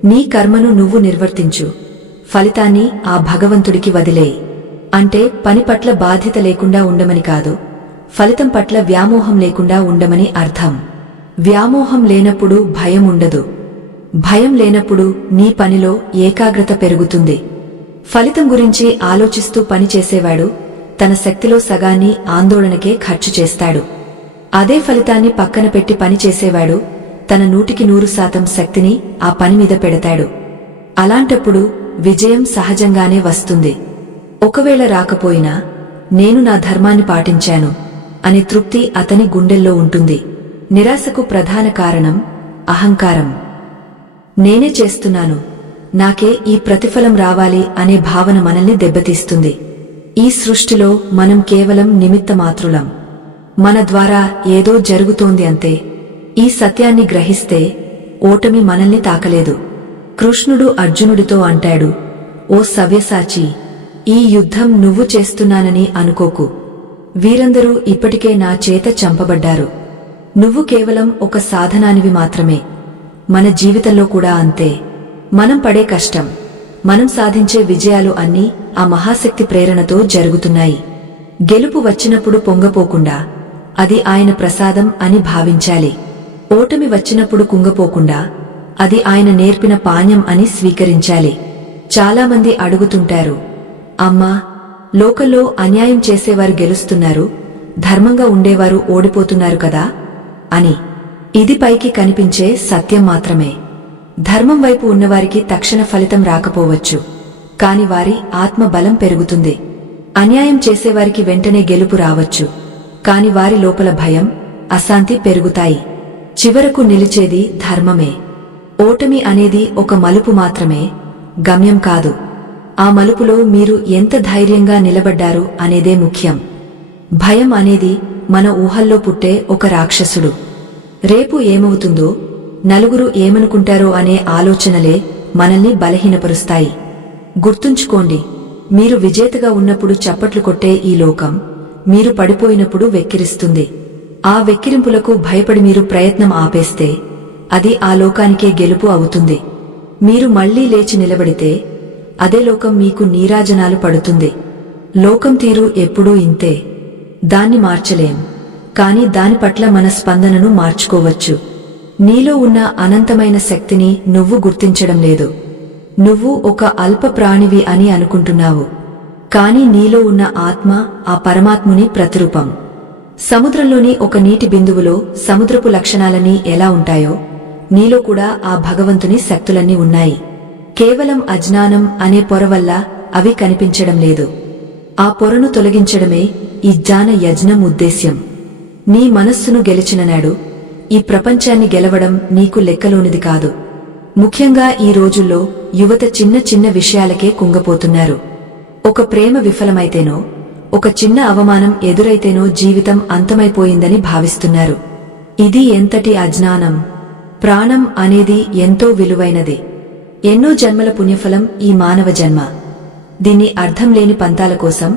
నీ కర్మను నువ్వు నిర్వర్తించు, ఫలితాన్ని ఆ భగవంతుడికి వదిలేయి. అంటే పని పట్ల బాధ్యత లేకుండా ఉండమని కాదు, ఫలితం పట్ల వ్యామోహం లేకుండా ఉండమని అర్థం. వ్యామోహం లేనప్పుడు భయం ఉండదు, భయం లేనప్పుడు నీ పనిలో ఏకాగ్రత పెరుగుతుంది. ఫలితం గురించి ఆలోచిస్తూ పని చేసేవాడు తన శక్తిలో సగాన్ని ఆందోళనకే ఖర్చు చేస్తాడు. అదే ఫలితాన్ని పక్కన పెట్టి పని చేసేవాడు తన 100% శక్తిని ఆ పని మీద పెడతాడు. అలాంటప్పుడు విజయం సహజంగానే వస్తుంది. ఒకవేళ రాకపోయినా నేను నా ధర్మాన్ని పాటించాను అనే తృప్తి అతని గుండెల్లో ఉంటుంది. నిరాశకు ప్రధాన కారణం అహంకారం. నేనే చేస్తున్నాను, నాకే ఈ ప్రతిఫలం రావాలి అనే భావన మనల్ని దెబ్బతీస్తుంది. ఈ సృష్టిలో మనం కేవలం నిమిత్తమాత్రులం. మన ద్వారా ఏదో జరుగుతోంది అంతే. ఈ సత్యాన్ని గ్రహిస్తే ఓటమి మనల్ని తాకలేదు. కృష్ణుడు అర్జునుడితో అంటాడు, ఓ సవ్యసాచి, ఈ యుద్ధం నువ్వు చేస్తున్నానని అనుకోకు. వీరందరూ ఇప్పటికే నా చేత చంపబడ్డారు. నువ్వు కేవలం ఒక సాధనానివి మాత్రమే. మన జీవితంలో కూడా అంతే. మనం పడే కష్టం, మనం సాధించే విజయాలు అన్నీ ఆ మహాశక్తి ప్రేరణతో జరుగుతున్నాయి. గెలుపు వచ్చినప్పుడు పొంగపోకుండా అది ఆయన ప్రసాదం అని భావించాలి. ఓటమి వచ్చినప్పుడు కుంగపోకుండా అది ఆయన నేర్పిన పాణ్యం అని స్వీకరించాలి. చాలామంది అడుగుతుంటారు, అమ్మా, లోకంలో అన్యాయం చేసేవారు గెలుస్తున్నారు, ధర్మంగా ఉండేవారు ఓడిపోతున్నారు కదా అని. ఇది పైకి కనిపించే సత్యం మాత్రమే. ధర్మం వైపు ఉన్నవారికి తక్షణ ఫలితం రాకపోవచ్చు, కాని వారి ఆత్మ బలం పెరుగుతుంది. అన్యాయం చేసేవారికి వెంటనే గెలుపు రావచ్చు, కాని వారి లోపల భయం, అశాంతి పెరుగుతాయి. చివరకు నిలిచేది ధర్మమే. ఓటమి అనేది ఒక మలుపు మాత్రమే, గమ్యం కాదు. ఆ మలుపులో మీరు ఎంత ధైర్యంగా నిలబడ్డారు అనేదే ముఖ్యం. భయం అనేది మన ఊహల్లో పుట్టే ఒక రాక్షసుడు. రేపు ఏమవుతుందో, నలుగురు ఏమనుకుంటారో అనే ఆలోచనలే మనల్ని బలహీనపరుస్తాయి. గుర్తుంచుకోండి, మీరు విజేతగా ఉన్నప్పుడు చప్పట్లు కొట్టే ఈ లోకం మీరు పడిపోయినప్పుడు వెక్కిరిస్తుంది. ఆ వెక్కిరింపులకు భయపడి మీరు ప్రయత్నం ఆపేస్తే అది ఆ లోకానికే గెలుపు అవుతుంది. మీరు మళ్లీ లేచి నిలబడితే అదే లోకం మీకు నీరాజనాలు పడుతుంది. లోకం తీరు ఎప్పుడూ ఇంతే. దాన్ని మార్చలేం, కాని దాని పట్ల మన స్పందనను మార్చుకోవచ్చు. నీలో ఉన్న అనంతమైన శక్తిని నువ్వు గుర్తించడం లేదు. నువ్వు ఒక అల్ప ప్రాణివి అని అనుకుంటున్నావు, కాని నీలో ఉన్న ఆత్మ ఆ పరమాత్ముని ప్రతిరూపం. సముద్రంలోని ఒక నీటి బిందువులో సముద్రపు లక్షణాలన్నీ ఎలా ఉంటాయో నీలో కూడా ఆ భగవంతుని శక్తులన్నీ ఉన్నాయి. కేవలం అజ్ఞానం అనే పొర వల్ల అవి కనిపించడం లేదు. ఆ పొరను తొలగించడమే ఈ జ్ఞాన యజ్ఞం ఉద్దేశ్యం. నీ మనస్సును గెలిచిన నాడు ఈ ప్రపంచాన్ని గెలవడం నీకు లెక్కలోనిది కాదు. ముఖ్యంగా ఈ రోజుల్లో యువత చిన్న చిన్న విషయాలకే కుంగపోతున్నారు. ఒక ప్రేమ విఫలమైతేనో, ఒక చిన్న అవమానం ఎదురైతేనో జీవితం అంతమైపోయిందని భావిస్తున్నారు. ఇది ఎంతటి అజ్ఞానం! ప్రాణం అనేది ఎంతో విలువైనది. ఎన్నో జన్మల పుణ్యఫలం ఈ మానవ జన్మ. దీన్ని అర్థం లేని పంతాల కోసం,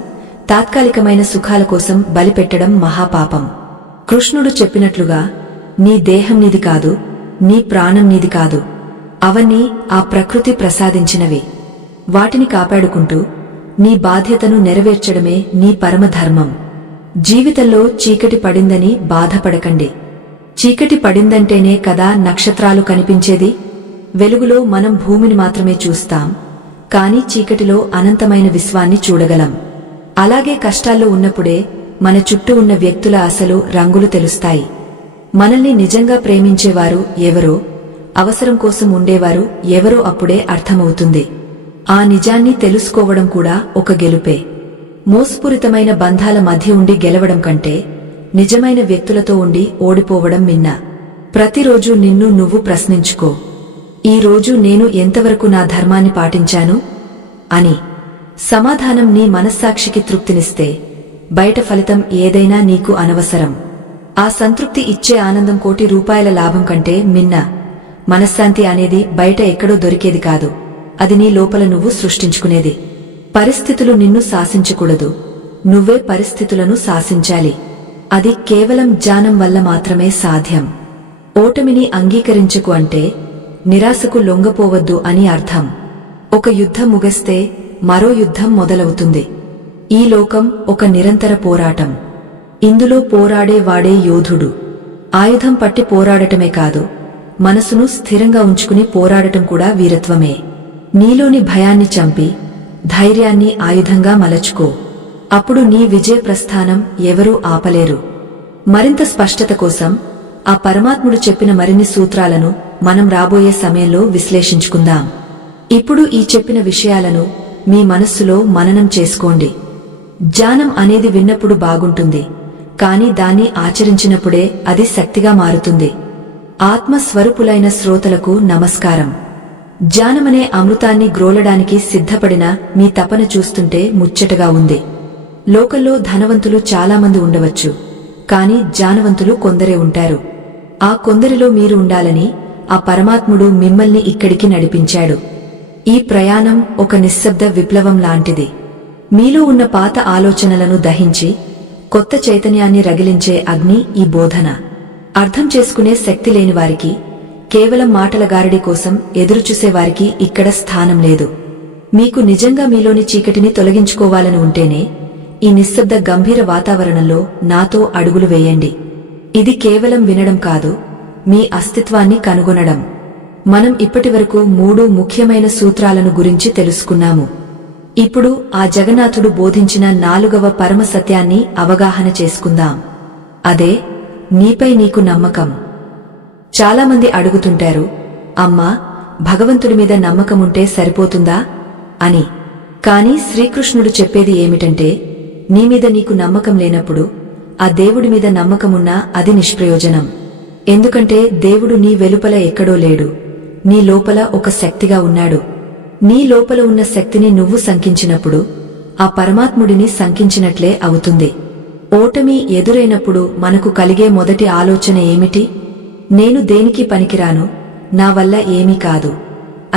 తాత్కాలికమైన సుఖాల కోసం బలిపెట్టడం మహాపాపం. కృష్ణుడు చెప్పినట్లుగా, నీ దేహం నీది కాదు, నీ ప్రాణం నీది కాదు. అవన్నీ ఆ ప్రకృతి ప్రసాదించినవి. వాటిని కాపాడుకుంటూ నీ బాధ్యతను నెరవేర్చడమే నీ పరమధర్మం. జీవితంలో చీకటి పడిందని బాధపడకండి. చీకటి పడిందంటేనే కదా నక్షత్రాలు కనిపించేది. వెలుగులో మనం భూమిని మాత్రమే చూస్తాం, కాని చీకటిలో అనంతమైన విశ్వాన్ని చూడగలం. అలాగే కష్టాల్లో ఉన్నప్పుడే మన చుట్టూ ఉన్న వ్యక్తుల అసలు రంగులు తెలుస్తాయి. మనల్ని నిజంగా ప్రేమించేవారు ఎవరో, అవసరం కోసం ఉండేవారు ఎవరో అప్పుడే అర్థమవుతుంది. ఆ నిజాన్ని తెలుసుకోవడం కూడా ఒక గెలుపే. మోసపూరితమైన బంధాల మధ్య ఉండి గెలవడం కంటే నిజమైన వ్యక్తులతో ఉండి ఓడిపోవడం మిన్న. ప్రతిరోజు నిన్ను నువ్వు ప్రశ్నించుకో, ఈ రోజు నేను ఎంతవరకు నా ధర్మాన్ని పాటించాను అని. సమాధానం నీ మనస్సాక్షికి తృప్తినిస్తే బయట ఫలితం ఏదైనా నీకు అనవసరం. ఆ సంతృప్తి ఇచ్చే ఆనందం కోటి రూపాయల లాభం కంటే మిన్న. మనశ్శాంతి అనేది బయట ఎక్కడో దొరికేది కాదు, అది నీ లోపల నువ్వు సృష్టించుకునేది. పరిస్థితులు నిన్ను శాసించకూడదు, నువ్వే పరిస్థితులను శాసించాలి. అది కేవలం జ్ఞానం వల్ల మాత్రమే సాధ్యం. ఓటమిని అంగీకరించకు అంటే నిరాశకు లొంగపోవద్దు అని అర్థం. ఒక యుద్ధం ముగిస్తే మరో యుద్ధం మొదలవుతుంది. ఈ లోకం ఒక నిరంతర పోరాటం. ఇందులో పోరాడే వాడే యోధుడు. ఆయుధం పట్టి పోరాడటమే కాదు, మనసును స్థిరంగా ఉంచుకుని పోరాడటం కూడా వీరత్వమే. నీలోని భయాన్ని చంపి ధైర్యాన్ని ఆయుధంగా మలచుకో. అప్పుడు నీ విజయ ప్రస్థానం ఎవరూ ఆపలేరు. మరింత స్పష్టత కోసం ఆ పరమాత్ముడు చెప్పిన మరిన్ని సూత్రాలను మనం రాబోయే సమయంలో విశ్లేషించుకుందాం. ఇప్పుడు ఈ చెప్పిన విషయాలను మీ మనస్సులో మననం చేసుకోండి. జ్ఞానం అనేది విన్నప్పుడు బాగుంటుంది, కాని దాన్ని ఆచరించినప్పుడే అది శక్తిగా మారుతుంది. ఆత్మస్వరూపులైన శ్రోతలకు నమస్కారం. జ్ఞానమనే అమృతాన్ని గ్రోలడానికి సిద్ధపడిన మీ తపన చూస్తుంటే ముచ్చటగా ఉంది. లోకంలో ధనవంతులు చాలామంది ఉండవచ్చు, కాని జ్ఞానవంతులు కొందరే ఉంటారు. ఆ కొందరిలో మీరు ఉండాలని ఆ పరమాత్ముడు మిమ్మల్ని ఇక్కడికి నడిపించాడు. ఈ ప్రయాణం ఒక నిశ్శబ్ద విప్లవం లాంటిది. మీలో ఉన్న పాత ఆలోచనలను దహించి కొత్త చైతన్యాన్ని రగిలించే అగ్ని ఈ బోధన. అర్థం చేసుకునే శక్తి లేనివారికి, కేవలం మాటల గారడి కోసం ఎదురుచూసేవారికి ఇక్కడ స్థానం లేదు. మీకు నిజంగా మీలోని చీకటిని తొలగించుకోవాలని ఉంటేనే ఈ నిశ్శబ్ద గంభీర వాతావరణంలో నాతో అడుగులు వేయండి. ఇది కేవలం వినడం కాదు, మీ అస్తిత్వాన్ని కనుగొనడం. మనం ఇప్పటివరకు 3 ముఖ్యమైన సూత్రాలను గురించి తెలుసుకున్నాము. ఇప్పుడు ఆ జగన్నాథుడు బోధించిన 4వ పరమ సత్యాన్ని అవగాహన చేసుకుందాం. అదే నీపై నీకు నమ్మకం. చాలామంది అడుగుతుంటారు, అమ్మా, భగవంతుడి మీద నమ్మకముంటే సరిపోతుందా అని. కాని శ్రీకృష్ణుడు చెప్పేది ఏమిటంటే, నీమీద నీకు నమ్మకం లేనప్పుడు ఆ దేవుడి మీద నమ్మకమున్నా అది నిష్ప్రయోజనం. ఎందుకంటే దేవుడు నీ వెలుపల ఎక్కడో లేడు, నీ లోపల ఒక శక్తిగా ఉన్నాడు. నీ లోపల ఉన్న శక్తిని నువ్వు శంకించినప్పుడు ఆ పరమాత్ముడిని శంకించినట్లే అవుతుంది. ఓటమి ఎదురైనప్పుడు మనకు కలిగే మొదటి ఆలోచన ఏమిటి? నేను దేనికి పనికిరాను, నా వల్ల ఏమీ కాదు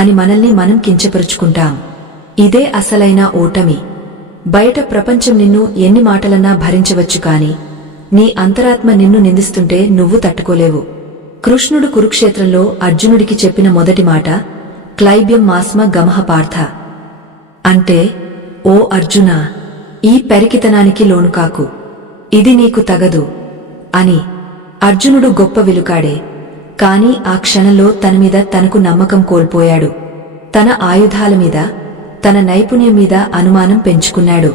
అని మనల్ని మనం కించపరుచుకుంటాం. ఇదే అసలైన ఓటమి. బయట ప్రపంచం నిన్ను ఎన్ని మాటలన్నా భరించవచ్చు, కాని నీ అంతరాత్మ నిన్ను నిందిస్తుంటే నువ్వు తట్టుకోలేవు. కృష్ణుడు కురుక్షేత్రంలో అర్జునుడికి చెప్పిన మొదటి మాట క్లైబ్యం మాస్మ గమః పార్థ అంటే, ఓ అర్జునా, ఈ పెరికితనానికి లోను కాకు, ఇది నీకు తగదు అని. అర్జునుడు గొప్ప విలుకాడే, కాని ఆ క్షణంలో తనమీద తనకు నమ్మకం కోల్పోయాడు. తన ఆయుధాల మీద, తన నైపుణ్యం మీద అనుమానం పెంచుకున్నాడు.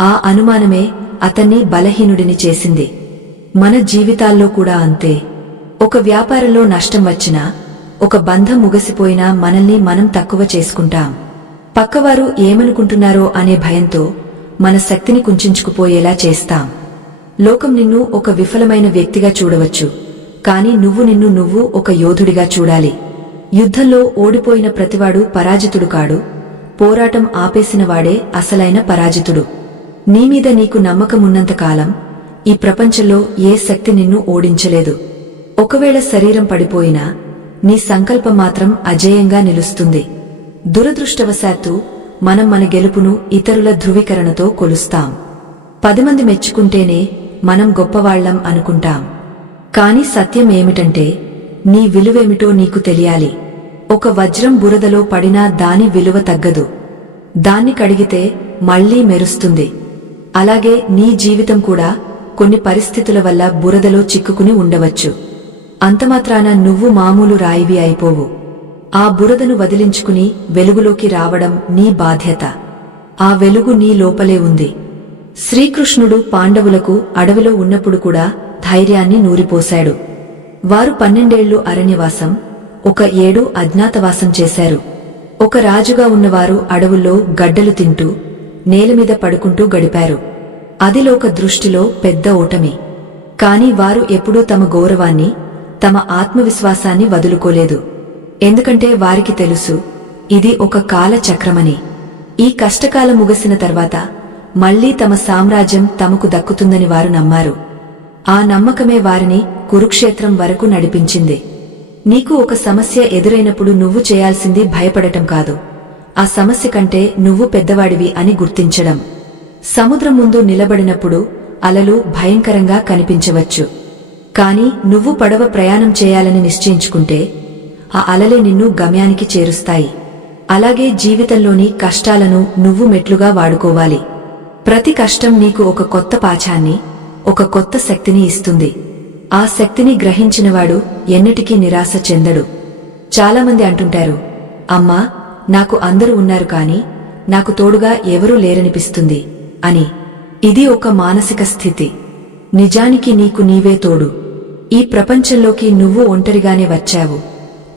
ఆ అనుమానమే అతన్ని బలహీనుడిని చేసింది. మన జీవితాల్లో కూడా అంతే. ఒక వ్యాపారంలో నష్టం వచ్చినా, ఒక బంధం ముగిసిపోయినా మనల్ని మనం తక్కువ చేసుకుంటాం. పక్కవారు ఏమనుకుంటున్నారో అనే భయంతో మన శక్తిని కుంచుకుపోయేలా చేస్తాం. లోకం నిన్ను ఒక విఫలమైన వ్యక్తిగా చూడవచ్చు, కాని నువ్వు ఒక యోధుడిగా చూడాలి. యుద్ధంలో ఓడిపోయిన ప్రతివాడు పరాజితుడు కాడు, పోరాటం ఆపేసినవాడే అసలైన పరాజితుడు. నీమీద నీకు నమ్మకమున్నంతకాలం ఈ ప్రపంచంలో ఏ శక్తి నిన్ను ఓడించలేదు. ఒకవేళ శరీరం పడిపోయినా నీ సంకల్పం మాత్రం అజేయంగా నిలుస్తుంది. దురదృష్టవశాత్తు మనం మన గెలుపును ఇతరుల ధృవీకరణతో కొలుస్తాం. 10 మంది మెచ్చుకుంటేనే మనం గొప్పవాళ్లం అనుకుంటాం. కాని సత్యం ఏమిటంటే, నీ విలువేమిటో నీకు తెలియాలి. ఒక వజ్రం బురదలో పడినా దాని విలువ తగ్గదు, దాన్ని కడిగితే మళ్లీ మెరుస్తుంది. అలాగే నీ జీవితం కూడా కొన్ని పరిస్థితుల వల్ల బురదలో చిక్కుకుని ఉండవచ్చు. అంతమాత్రాన నువ్వు మామూలు రాయివి అయిపోవు. ఆ బురదను వదిలించుకుని వెలుగులోకి రావడం నీ బాధ్యత. ఆ వెలుగు నీ లోపలే ఉంది. శ్రీకృష్ణుడు పాండవులకు అడవిలో ఉన్నప్పుడు కూడా ధైర్యాన్ని నూరిపోశాడు. వారు 12 ఏళ్లు అరణ్యవాసం, 1 ఏడు అజ్ఞాతవాసం చేశారు. ఒక రాజుగా ఉన్నవారు అడవుల్లో గడ్డలు తింటూ, నేలమీద పడుకుంటూ గడిపారు. అది లోక దృష్టిలో పెద్ద ఓటమి. కాని వారు ఎప్పుడూ తమ గౌరవాన్ని, తమ ఆత్మవిశ్వాసాన్ని వదులుకోలేదు. ఎందుకంటే వారికి తెలుసు, ఇది ఒక కాల చక్రమని. ఈ కష్టకాలం ముగిసిన తర్వాత మళ్లీ తమ సామ్రాజ్యం తమకు దక్కుతుందని వారు నమ్మారు. ఆ నమ్మకమే వారిని కురుక్షేత్రం వరకు నడిపించింది. నీకు ఒక సమస్య ఎదురైనప్పుడు నువ్వు చేయాల్సింది భయపడటం కాదు, ఆ సమస్య కంటే నువ్వు పెద్దవాడివి అని గుర్తించడం. సముద్రం ముందు నిలబడినప్పుడు అలలు భయంకరంగా కనిపించవచ్చు. కాని నువ్వు పడవ ప్రయాణం చేయాలని నిశ్చయించుకుంటే ఆ అలలే నిన్ను గమ్యానికి చేరుస్తాయి. అలాగే జీవితంలోని కష్టాలను నువ్వు మెట్లుగా వాడుకోవాలి. ప్రతి కష్టం నీకు ఒక కొత్త పాఠాన్ని, ఒక కొత్త శక్తిని ఇస్తుంది. ఆ శక్తిని గ్రహించినవాడు ఎన్నటికీ నిరాశ చెందడు. చాలామంది అంటుంటారు, అమ్మా, నాకు అందరూ ఉన్నారు కాని నాకు తోడుగా ఎవరూ లేరనిపిస్తుంది అని. ఇది ఒక మానసిక స్థితి. నిజానికి నీకు నీవే తోడు. ఈ ప్రపంచంలోకి నువ్వు ఒంటరిగానే వచ్చావు,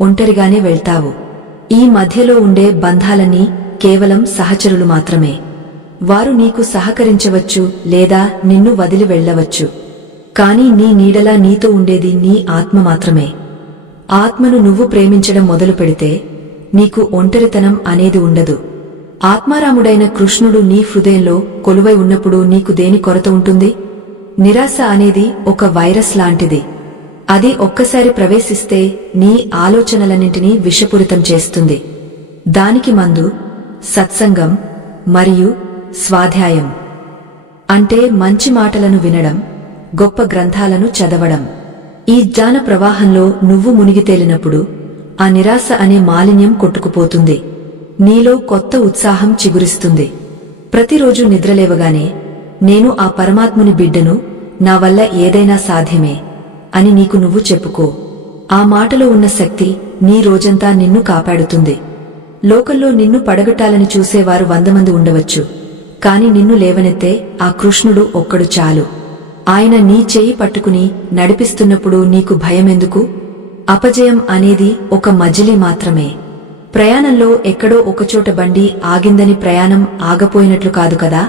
ఒంటరిగానే వెళ్తావు. ఈ మధ్యలో ఉండే బంధాలన్నీ కేవలం సహచరులు మాత్రమే. వారు నీకు సహకరించవచ్చు లేదా నిన్ను వదిలి వెళ్లవచ్చు. కాని నీ నీడలా నీతో ఉండేది నీ ఆత్మ మాత్రమే. ఆత్మను నువ్వు ప్రేమించడం మొదలు పెడితే నీకు ఒంటరితనం అనేది ఉండదు. ఆత్మారాముడైన కృష్ణుడు నీ హృదయంలో కొలువై ఉన్నప్పుడు నీకు దేని కొరత ఉంటుంది? నిరాశ అనేది ఒక వైరస్ లాంటిది. అది ఒక్కసారి ప్రవేశిస్తే నీ ఆలోచనలన్నింటినీ విషపూరితం చేస్తుంది. దానికి మందు సత్సంగం మరియు స్వాధ్యాయం. అంటే మంచి మాటలను వినడం, గొప్ప గ్రంథాలను చదవడం. ఈ జ్ఞాన ప్రవాహంలో నువ్వు మునిగితేలినప్పుడు ఆ నిరాశ అనే మాలిన్యం కొట్టుకుపోతుంది. నీలో కొత్త ఉత్సాహం చిగురిస్తుంది. ప్రతిరోజు నిద్రలేవగానే నేను ఆ పరమాత్ముని బిడ్డను, నా వల్ల ఏదైనా సాధ్యమే అని నీకు నువ్వు చెప్పుకో. ఆ మాటలో ఉన్న శక్తి నీ రోజంతా నిన్ను కాపాడుతుంది. లోకంలో నిన్ను పడగొట్టాలని చూసేవారు 100 మంది ఉండవచ్చు, కాని నిన్ను లేవనెత్తే ఆ కృష్ణుడు ఒక్కడు చాలు. ఆయన నీ చెయ్యి పట్టుకుని నడిపిస్తున్నప్పుడు నీకు భయమెందుకు? అపజయం అనేది ఒక మజిలీ మాత్రమే. ప్రయాణంలో ఎక్కడో ఒకచోట బండి ఆగిందని ప్రయాణం ఆగపోయినట్లు కాదు కదా.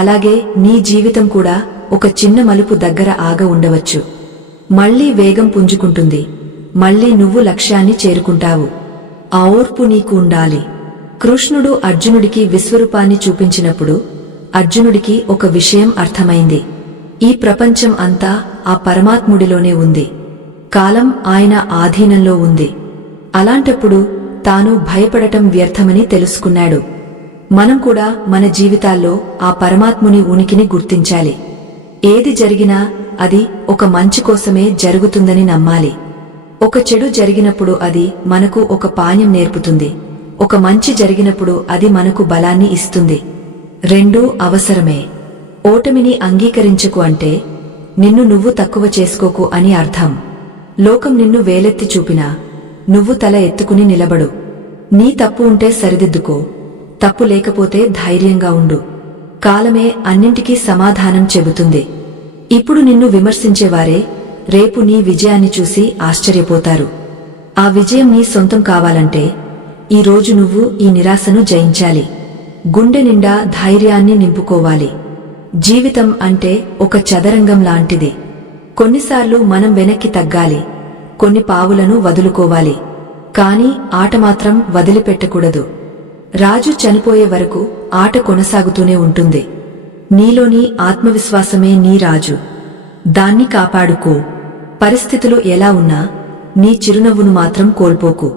అలాగే నీ జీవితం కూడా ఒక చిన్న మలుపు దగ్గర ఆగ ఉండవచ్చు. మళ్లీ వేగం పుంజుకుంటుంది. మళ్లీ నువ్వు లక్ష్యాన్ని చేరుకుంటావు. ఆ ఓర్పు నీకు ఉండాలి. కృష్ణుడు అర్జునుడికి విశ్వరూపాన్ని చూపించినప్పుడు అర్జునుడికి ఒక విషయం అర్థమైంది. ఈ ప్రపంచం అంతా ఆ పరమాత్ముడిలోనే ఉంది. కాలం ఆయన ఆధీనంలో ఉంది. అలాంటప్పుడు తాను భయపడటం వ్యర్థమని తెలుసుకున్నాడు. మనం కూడా మన జీవితాల్లో ఆ పరమాత్ముని ఉనికిని గుర్తించాలి. ఏది జరిగినా అది ఒక మంచి కోసమే జరుగుతుందని నమ్మాలి. ఒక చెడు జరిగినప్పుడు అది మనకు ఒక పాఠం నేర్పుతుంది. ఒక మంచి జరిగినప్పుడు అది మనకు బలాన్ని ఇస్తుంది. రెండూ అవసరమే. ఓటమిని అంగీకరించకు అంటే నిన్ను నువ్వు తక్కువ చేసుకోకు అని అర్థం. లోకం నిన్ను వేలెత్తి చూపినా నువ్వు తల ఎత్తుకుని నిలబడు. నీ తప్పు ఉంటే సరిదిద్దుకో, తప్పు లేకపోతే ధైర్యంగా ఉండు. కాలమే అన్నింటికీ సమాధానం చెబుతుంది. ఇప్పుడు నిన్ను విమర్శించేవారే రేపు నీ విజయాన్ని చూసి ఆశ్చర్యపోతారు. ఆ విజయం నీ సొంతం కావాలంటే ఈ రోజు నువ్వు ఈ నిరాశను జయించాలి. గుండె నిండా ధైర్యాన్ని నింపుకోవాలి. జీవితం అంటే ఒక చదరంగం లాంటిది. కొన్నిసార్లు మనం వెనక్కి తగ్గాలి, కొన్ని పావులను వదులుకోవాలి. కాని ఆట మాత్రం వదిలిపెట్టకూడదు. రాజు చనిపోయే వరకు ఆట కొనసాగుతూనే ఉంటుంది. నీలోని ఆత్మవిశ్వాసమే నీ రాజు. దాన్ని కాపాడుకో. పరిస్థితులు ఎలా ఉన్నా నీ చిరునవ్వును మాత్రం కోల్పోకు.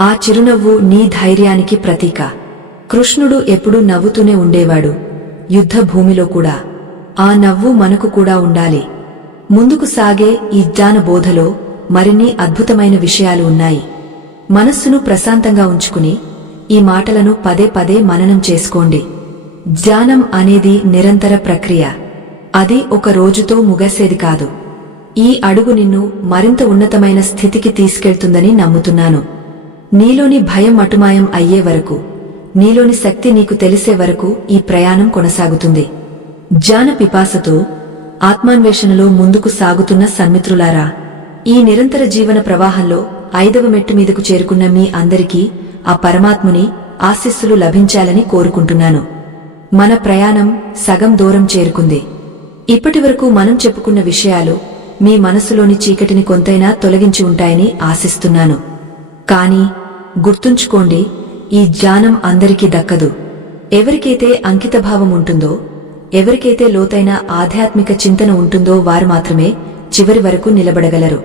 ఆ చిరునవ్వు నీ ధైర్యానికి ప్రతీక. కృష్ణుడు ఎప్పుడూ నవ్వుతూనే ఉండేవాడు, యుద్ధ భూమిలో కూడా. ఆ నవ్వు మనకు కూడా ఉండాలి. ముందుకు సాగే ఈ జ్ఞాన బోధలో మరిన్ని అద్భుతమైన విషయాలు ఉన్నాయి. మనస్సును ప్రశాంతంగా ఉంచుకుని ఈ మాటలను పదే పదే మననం చేసుకోండి. జ్ఞానం అనేది నిరంతర ప్రక్రియ. అది ఒక రోజుతో ముగిసేది కాదు. ఈ అడుగు నిన్ను మరింత ఉన్నతమైన స్థితికి తీసుకెళ్తుందని నమ్ముతున్నాను. నీలోని భయం అటుమాయం అయ్యే వరకు, నీలోని శక్తి నీకు తెలిసే వరకు ఈ ప్రయాణం కొనసాగుతుంది. జ్ఞాన పిపాసతో ఆత్మాన్వేషణలో ముందుకు సాగుతున్న సన్మిత్రులారా, ఈ నిరంతర జీవన ప్రవాహంలో 5వ మెట్టు మీదకు చేరుకున్న మీ అందరికీ ఆ పరమాత్ముని ఆశీస్సులు లభించాలని కోరుకుంటున్నాను. మన ప్రయాణం సగం దూరం చేరుకుంది. ఇప్పటివరకు మనం చెప్పుకున్న విషయాలు మీ మనసులోని చీకటిని కొంతైనా తొలగించి ఉంటాయని ఆశిస్తున్నాను. కాని గుర్తుంచుకోండి, ఈ జ్ఞానం అందరికీ దక్కదు. ఎవరికైతే అంకితభావం ఉంటుందో, ఎవరికైతే లోతైన ఆధ్యాత్మిక చింతన ఉంటుందో వారు మాత్రమే చివరి వరకు నిలబడగలరు.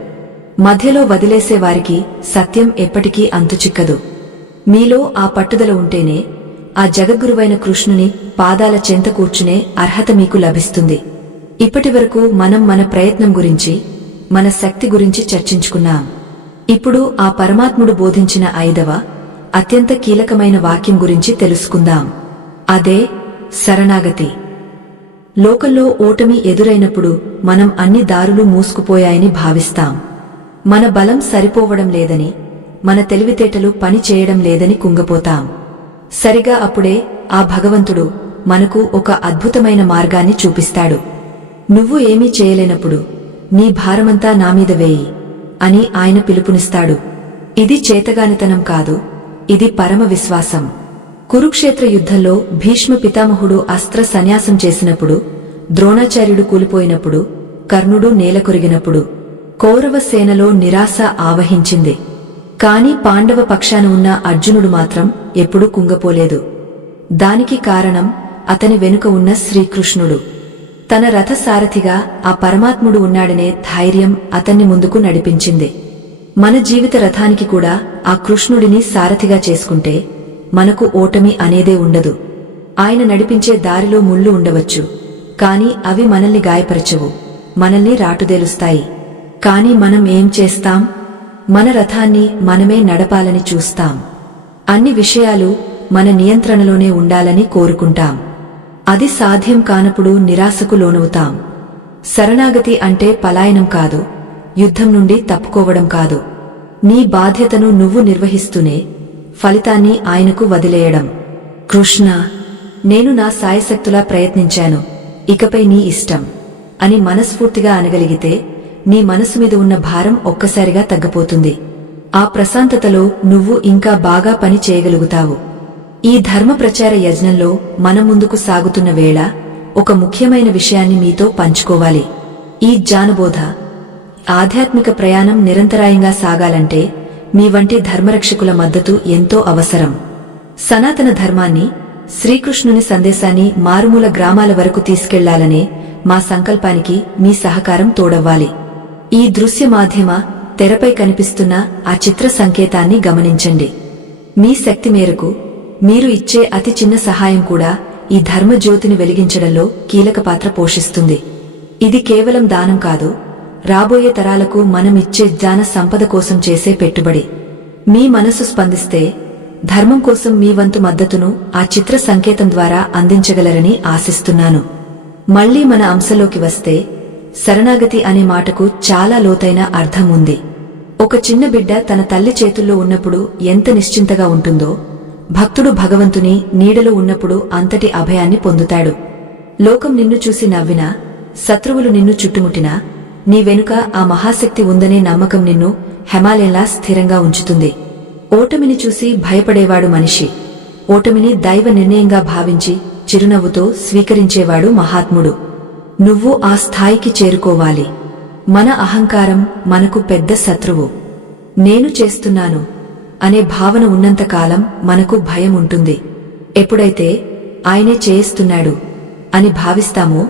మధ్యలో వదిలేసే వారికి సత్యం ఎప్పటికీ అంతుచిక్కదు. మీలో ఆ పట్టుదల ఉంటేనే ఆ జగద్గురువైన కృష్ణుని పాదాల చెంత కూర్చునే అర్హత మీకు లభిస్తుంది. ఇప్పటివరకు మనం మన ప్రయత్నం గురించి, మన శక్తి గురించి చర్చించుకున్నాం. ఇప్పుడు ఆ పరమాత్ముడు బోధించిన 5వ అత్యంత కీలకమైన వాక్యం గురించి తెలుసుకుందాం. అదే శరణాగతి. లోకంలో ఓటమి ఎదురైనప్పుడు మనం అన్ని దారులు మూసుకుపోయాయని భావిస్తాం. మన బలం సరిపోవడం లేదని, మన తెలివితేటలు పని చేయడం లేదని కుంగపోతాం. సరిగా అప్పుడే ఆ భగవంతుడు మనకు ఒక అద్భుతమైన మార్గాన్ని చూపిస్తాడు. నువ్వు ఏమీ చేయలేనప్పుడు నీ భారమంతా నామీద వేయి అని ఆయన పిలుపునిస్తాడు. ఇది చేతగానితనం కాదు, ఇది పరమ విశ్వాసం. కురుక్షేత్ర యుద్ధంలో భీష్మ పితామహుడు అస్త్ర సన్యాసం చేసినప్పుడు, ద్రోణాచార్యుడు కూలిపోయినప్పుడు, కర్ణుడు నేలకొరిగినప్పుడు కౌరవ సేనలో నిరాశ ఆవహించింది. కాని పాండవ పక్షాన ఉన్న అర్జునుడు మాత్రం ఎప్పుడూ కుంగపోలేదు. దానికి కారణం అతని వెనుక ఉన్న శ్రీకృష్ణుడు. తన రథసారథిగా ఆ పరమాత్ముడు ఉన్నాడనే ధైర్యం అతన్ని ముందుకు నడిపించింది. మన జీవిత రథానికి కూడా ఆ కృష్ణుడిని సారథిగా చేసుకుంటే మనకు ఓటమి అనేదే ఉండదు. ఆయన నడిపించే దారిలో ముళ్ళు ఉండవచ్చు, కాని అవి మనల్ని గాయపరచవు, మనల్ని రాటుదేలుస్తాయి. కాని మనం ఏం చేస్తాం? మన రథాన్ని మనమే నడపాలని చూస్తాం. అన్ని విషయాలు మన నియంత్రణలోనే ఉండాలని కోరుకుంటాం. అది సాధ్యం కానప్పుడు నిరాశకు లోనవుతాం. శరణాగతి అంటే పలాయనం కాదు, యుద్ధం నుండి తప్పుకోవడం కాదు. నీ బాధ్యతను నువ్వు నిర్వహిస్తూనే ఫలితాన్ని ఆయనకు వదిలేయడం. కృష్ణ, నేను నా సాయశక్తులా ప్రయత్నించాను, ఇకపై నీ ఇష్టం అని మనస్ఫూర్తిగా అనగలిగితే నీ మనసు మీద ఉన్న భారం ఒక్కసారిగా తగ్గిపోతుంది. ఆ ప్రశాంతతలో నువ్వు ఇంకా బాగా పని చేయగలుగుతావు. ఈ ధర్మ ప్రచార యజ్ఞంలో మనం ముందుకు సాగుతున్న వేళ ఒక ముఖ్యమైన విషయాన్ని మీతో పంచుకోవాలి. ఈ జ్ఞానబోధ, ఆధ్యాత్మిక ప్రయాణం నిరంతరాయంగా సాగాలంటే మీ వంటి ధర్మరక్షకుల మద్దతు ఎంతో అవసరం. సనాతన ధర్మాన్ని, శ్రీకృష్ణుని సందేశాన్ని మారుమూల గ్రామాల వరకు తీసుకెళ్లాలనే మా సంకల్పానికి మీ సహకారం తోడవ్వాలి. ఈ దృశ్య మాధ్యమ తెరపై కనిపిస్తున్న ఆ చిత్ర సంకేతాన్ని గమనించండి. మీ శక్తి మేరకు మీరు ఇచ్చే అతి చిన్న సహాయం కూడా ఈ ధర్మజ్యోతిని వెలిగించడంలో కీలక పాత్ర పోషిస్తుంది. ఇది కేవలం దానం కాదు, రాబోయే తరాలకు మనమిచ్చే జ్ఞాన సంపద కోసం చేసే పెట్టుబడి. మీ మనసు స్పందిస్తే ధర్మం కోసం మీ వంతు మద్దతును ఆ చిత్ర సంకేతం ద్వారా అందించగలరని ఆశిస్తున్నాను. మళ్లీ మన అంశంలోకి వస్తే, శరణాగతి అనే మాటకు చాలా లోతైన అర్థం ఉంది. ఒక చిన్న బిడ్డ తన తల్లి చేతుల్లో ఉన్నప్పుడు ఎంత నిశ్చింతగా ఉంటుందో, భక్తుడు భగవంతుని నీడలో ఉన్నప్పుడు అంతటి అభయాన్ని పొందుతాడు. లోకం నిన్ను చూసి నవ్వినా, శత్రువులు నిన్ను చుట్టుముట్టినా, నీ వెనుక ఆ మహాశక్తి ఉందనే నమ్మకం నిన్ను హిమాలయంలా స్థిరంగా ఉంచుతుంది. ఓటమిని చూసి భయపడేవాడు మనిషి, ఓటమిని దైవ నిర్ణయంగా భావించి చిరునవ్వుతో స్వీకరించేవాడు మహాత్ముడు. నువ్వు ఆ స్థాయికి చేరుకోవాలి. మన అహంకారం మనకు పెద్ద శత్రువు. నేను చేస్తున్నాను అనే భావన ఉన్నంతకాలం మనకు భయం ఉంటుంది. ఎప్పుడైతే ఆయనే చేయిస్తున్నాడు అని భావిస్తామో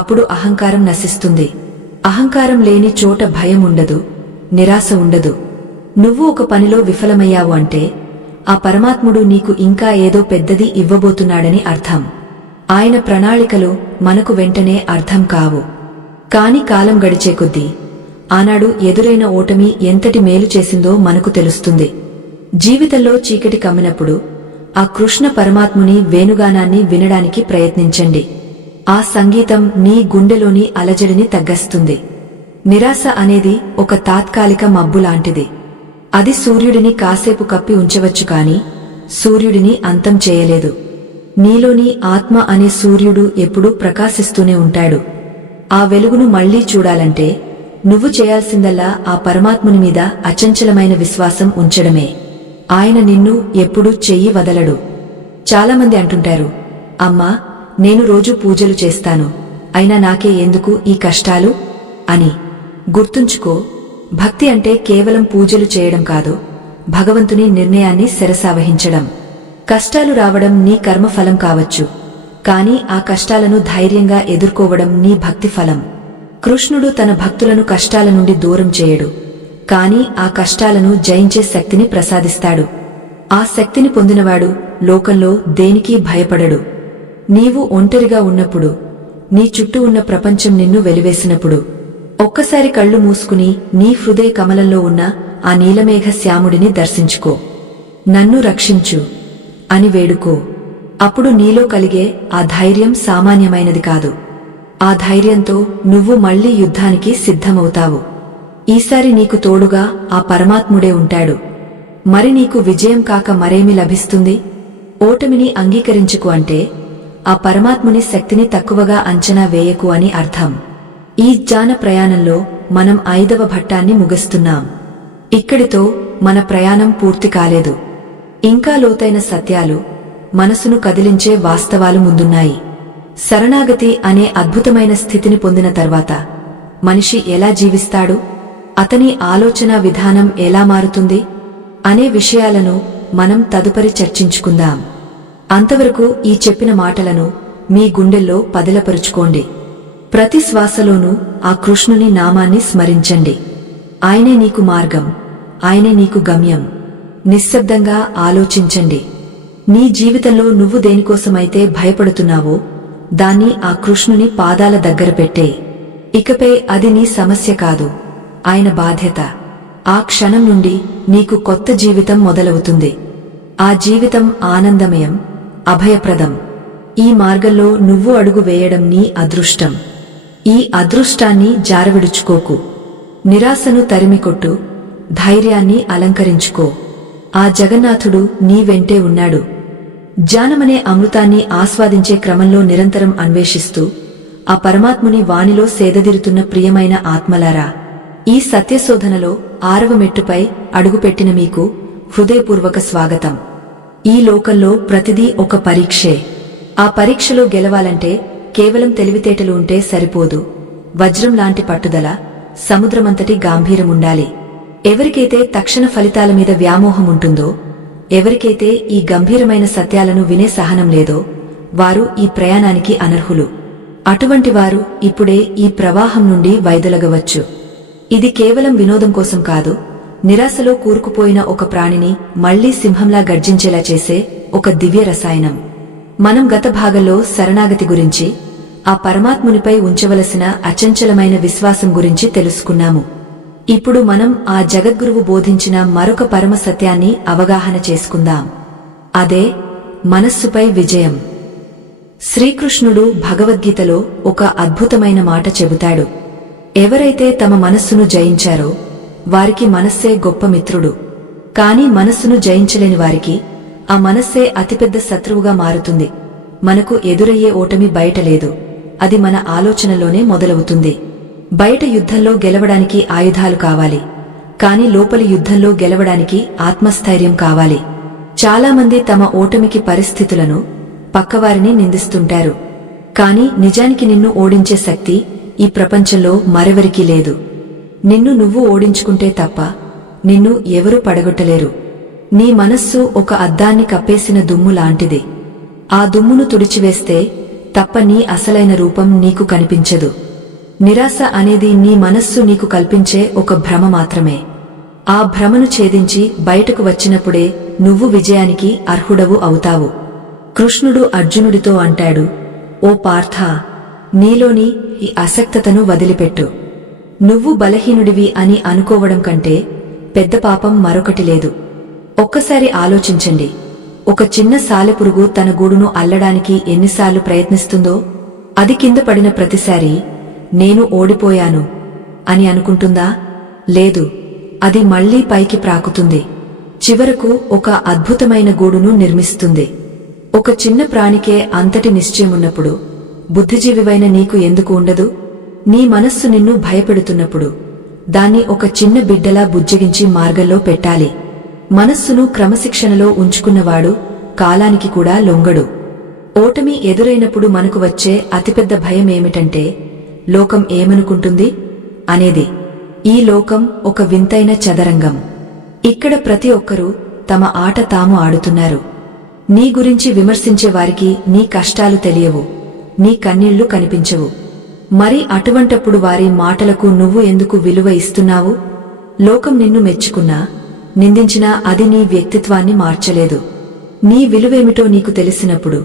అప్పుడు అహంకారం నశిస్తుంది. అహంకారం లేని చోట భయం ఉండదు, నిరాశ ఉండదు. నువ్వు ఒక పనిలో విఫలమయ్యావు అంటే ఆ పరమాత్ముడు నీకు ఇంకా ఏదో పెద్దది ఇవ్వబోతున్నాడని అర్థం. ఆయన ప్రణాళికలు మనకు వెంటనే అర్థం కావు. కాని కాలం గడిచే కొద్దీ ఆనాడు ఎదురైన ఓటమి ఎంతటి మేలు చేసిందో మనకు తెలుస్తుంది. జీవితంలో చీకటి కమ్మినప్పుడు ఆ కృష్ణ పరమాత్ముని వేణుగానాన్ని వినడానికి ప్రయత్నించండి. ఆ సంగీతం నీ గుండెలోని అలజడిని తగ్గస్తుంది. నిరాశ అనేది ఒక తాత్కాలిక మబ్బులాంటిది. అది సూర్యుడిని కాసేపు కప్పి ఉంచవచ్చు కాని సూర్యుడిని అంతం చేయలేదు. నీలోని ఆత్మ అనే సూర్యుడు ఎప్పుడూ ప్రకాశిస్తూనే ఉంటాడు. ఆ వెలుగును మళ్లీ చూడాలంటే నువ్వు చేయాల్సిందల్లా ఆ పరమాత్ముని మీద అచంచలమైన విశ్వాసం ఉంచడమే. ఆయన నిన్ను ఎప్పుడూ చెయ్యి వదలడు. చాలామంది అంటుంటారు, అమ్మా, నేను రోజూ పూజలు చేస్తాను, అయినా నాకే ఎందుకు ఈ కష్టాలు అని. గుర్తుంచుకో, భక్తి అంటే కేవలం పూజలు చేయడం కాదు, భగవంతుని నిర్ణయాన్ని శిరసావహించడం. కష్టాలు రావడం నీ కర్మఫలం కావచ్చు, కాని ఆ కష్టాలను ధైర్యంగా ఎదుర్కోవడం నీ భక్తి ఫలం. కృష్ణుడు తన భక్తులను కష్టాల నుండి దూరం చేయడు, కాని ఆ కష్టాలను జయించే శక్తిని ప్రసాదిస్తాడు. ఆ శక్తిని పొందినవాడు లోకంలో దేనికీ భయపడడు. నీవు ఒంటరిగా ఉన్నప్పుడు నీ చుట్టూ ఉన్న ప్రపంచం నిన్ను వెలివేసినప్పుడు ఒక్కసారి కళ్ళు మూసుకుని నీ హృదయ కమలంలో ఉన్న ఆ నీలమేఘ శ్యాముడిని దర్శించుకో. నన్ను రక్షించు అని వేడుకో. అప్పుడు నీలో కలిగే ఆ ధైర్యం సామాన్యమైనది కాదు. ఆ ధైర్యంతో నువ్వు మళ్లీ యుద్ధానికి సిద్ధమవుతావు. ఈసారి నీకు తోడుగా ఆ పరమాత్ముడే ఉంటాడు. మరి నీకు విజయం కాక మరేమి లభిస్తుంది? ఓటమిని అంగీకరించుకు అంటే ఆ పరమాత్ముని శక్తిని తక్కువగా అంచనా వేయకు అని అర్థం. ఈ జ్ఞాన ప్రయాణంలో మనం 5వ ఘట్టాన్ని ముగిస్తున్నాం. ఇక్కడితో మన ప్రయాణం పూర్తి కాలేదు. ఇంకా లోతైన సత్యాలు, మనసును కదిలించే వాస్తవాలు ముందున్నాయి. శరణాగతి అనే అద్భుతమైన స్థితిని పొందిన తర్వాత మనిషి ఎలా జీవిస్తాడు, అతని ఆలోచన విధానం ఎలా మారుతుంది అనే విషయాలను మనం తదుపరి చర్చించుకుందాం. అంతవరకు ఈ చెప్పిన మాటలను మీ గుండెల్లో పదిలపరుచుకోండి. ప్రతి శ్వాసలోనూ ఆ కృష్ణుని నామాన్ని స్మరించండి. ఆయనే నీకు మార్గం, ఆయనే నీకు గమ్యం. నిశ్శబ్దంగా ఆలోచించండి. నీ జీవితంలో నువ్వు దేనికోసమైతే భయపడుతున్నావో దాన్ని ఆ కృష్ణుని పాదాల దగ్గర పెట్టే. ఇకపై అది నీ సమస్య కాదు, ఆయన బాధ్యత. ఆ క్షణం నుండి నీకు కొత్త జీవితం మొదలవుతుంది. ఆ జీవితం ఆనందమయం, అభయప్రదం. ఈ మార్గంలో నువ్వు అడుగు వేయడం నీ అదృష్టం. ఈ అదృష్టాన్ని జారవిడుచుకోకు. నిరాశను తరిమికొట్టు, ధైర్యాన్ని అలంకరించుకో. ఆ జగన్నాథుడు నీ వెంటే ఉన్నాడు. జ్ఞానమనే అమృతాన్ని ఆస్వాదించే క్రమంలో నిరంతరం అన్వేషిస్తూ ఆ పరమాత్ముని వాణిలో సేదదీరుతున్న ప్రియమైన ఆత్మలారా, ఈ సత్యశోధనలో 6వ మెట్టుపై అడుగుపెట్టిన మీకు హృదయపూర్వక స్వాగతం. ఈ లోకంలో ప్రతిదీ ఒక పరీక్షే. ఆ పరీక్షలో గెలవాలంటే కేవలం తెలివితేటలు ఉంటే సరిపోదు. వజ్రం లాంటి పట్టుదల, సముద్రమంతటి గాంభీరముండాలి. ఎవరికైతే తక్షణ ఫలితాల మీద వ్యామోహం ఉంటుందో, ఎవరికైతే ఈ గంభీరమైన సత్యాలను వినే సహనం లేదో, వారు ఈ ప్రయాణానికి అనర్హులు. అటువంటి వారు ఇప్పుడే ఈ ప్రవాహం నుండి వైదొలగవచ్చు. ఇది కేవలం వినోదం కోసం కాదు, నిరాశలో కూరుకుపోయిన ఒక ప్రాణిని మళ్లీ సింహంలా గర్జించేలా చేసే ఒక దివ్య రసాయనం. మనం గత భాగంలో శరణాగతి గురించి, ఆ పరమాత్మునిపై ఉంచవలసిన అచంచలమైన విశ్వాసం గురించి తెలుసుకున్నాము. ఇప్పుడు మనం ఆ జగద్గురువు బోధించిన మరొక పరమ సత్యాన్ని అవగాహన చేసుకుందాం. అదే మనస్సుపై విజయం. శ్రీకృష్ణుడు భగవద్గీతలో ఒక అద్భుతమైన మాట చెబుతాడు. ఎవరైతే తమ మనస్సును జయించారో వారికి మనస్సే గొప్ప మిత్రుడు. కాని మనస్సును జయించలేని వారికి ఆ మనస్సే అతిపెద్ద శత్రువుగా మారుతుంది. మనకు ఎదురయ్యే ఓటమి బయట లేదు, అది మన ఆలోచనలోనే మొదలవుతుంది. బయట యుద్ధంలో గెలవడానికి ఆయుధాలు కావాలి, కాని లోపలి యుద్ధంలో గెలవడానికి ఆత్మస్థైర్యం కావాలి. చాలామంది తమ ఓటమికి పరిస్థితులను, పక్కవారిని నిందిస్తుంటారు. కాని నిజానికి నిన్ను ఓడించే శక్తి ఈ ప్రపంచంలో మరెవరికీ లేదు. నిన్ను నువ్వు ఓడించుకుంటే తప్ప నిన్ను ఎవరూ పడగొట్టలేరు. నీ మనస్సు ఒక అద్దాన్ని కప్పేసిన దుమ్ము లాంటిది. ఆ దుమ్మును తుడిచివేస్తే తప్ప నీ అసలైన రూపం నీకు కనిపించదు. నిరాశ అనేది నీ మనస్సు నీకు కల్పించే ఒక భ్రమ మాత్రమే. ఆ భ్రమను ఛేదించి బయటకు వచ్చినప్పుడే నువ్వు విజయానికి అర్హుడవు అవుతావు. కృష్ణుడు అర్జునుడితో అంటాడు, ఓ పార్థ, నీలోని ఈ అసక్తతను వదిలిపెట్టు. నువ్వు బలహీనుడివి అని అనుకోవడం కంటే పెద్ద పాపం మరొకటి లేదు. ఒక్కసారి ఆలోచించండి, ఒక చిన్న సాలెపురుగు తన గూడును అల్లడానికి ఎన్నిసార్లు ప్రయత్నిస్తుందో? అది కింద పడిన ప్రతిసారి నేను ఓడిపోయాను అని అనుకుంటుందా? లేదు, అది మళ్లీ పైకి ప్రాకుతుంది. చివరకు ఒక అద్భుతమైన గూడును నిర్మిస్తుంది. ఒక చిన్న ప్రాణికే అంతటి నిశ్చయమున్నప్పుడు బుద్ధిజీవివైన నీకు ఎందుకు ఉండదు? నీ మనస్సు నిన్ను భయపెడుతున్నప్పుడు దాన్ని ఒక చిన్న బిడ్డలా బుజ్జగించి మార్గంలో పెట్టాలి. మనస్సును క్రమశిక్షణలో ఉంచుకున్నవాడు కాలానికి కూడా లొంగడు. ఓటమి ఎదురైనప్పుడు మనకు వచ్చే అతిపెద్ద భయం ఏమిటంటే, లోకం ఏమనుకుంటుంది అనేది. ఈ లోకం ఒక వింతైన చదరంగం. ఇక్కడ ప్రతి ఒక్కరూ తమ ఆట తాము ఆడుతున్నారు. నీ గురించి విమర్శించే వారికి నీ కష్టాలు తెలియవు, నీ కన్నీళ్లు కనిపించవు. మరి అటువంటప్పుడు వారి మాటలకు నువ్వు ఎందుకు విలువ ఇస్తున్నావు? లోకం నిన్ను మెచ్చుకున్నా, నిందించినా అది నీ వ్యక్తిత్వాన్ని మార్చలేదు. నీ విలువేమిటో నీకు తెలిసినప్పుడు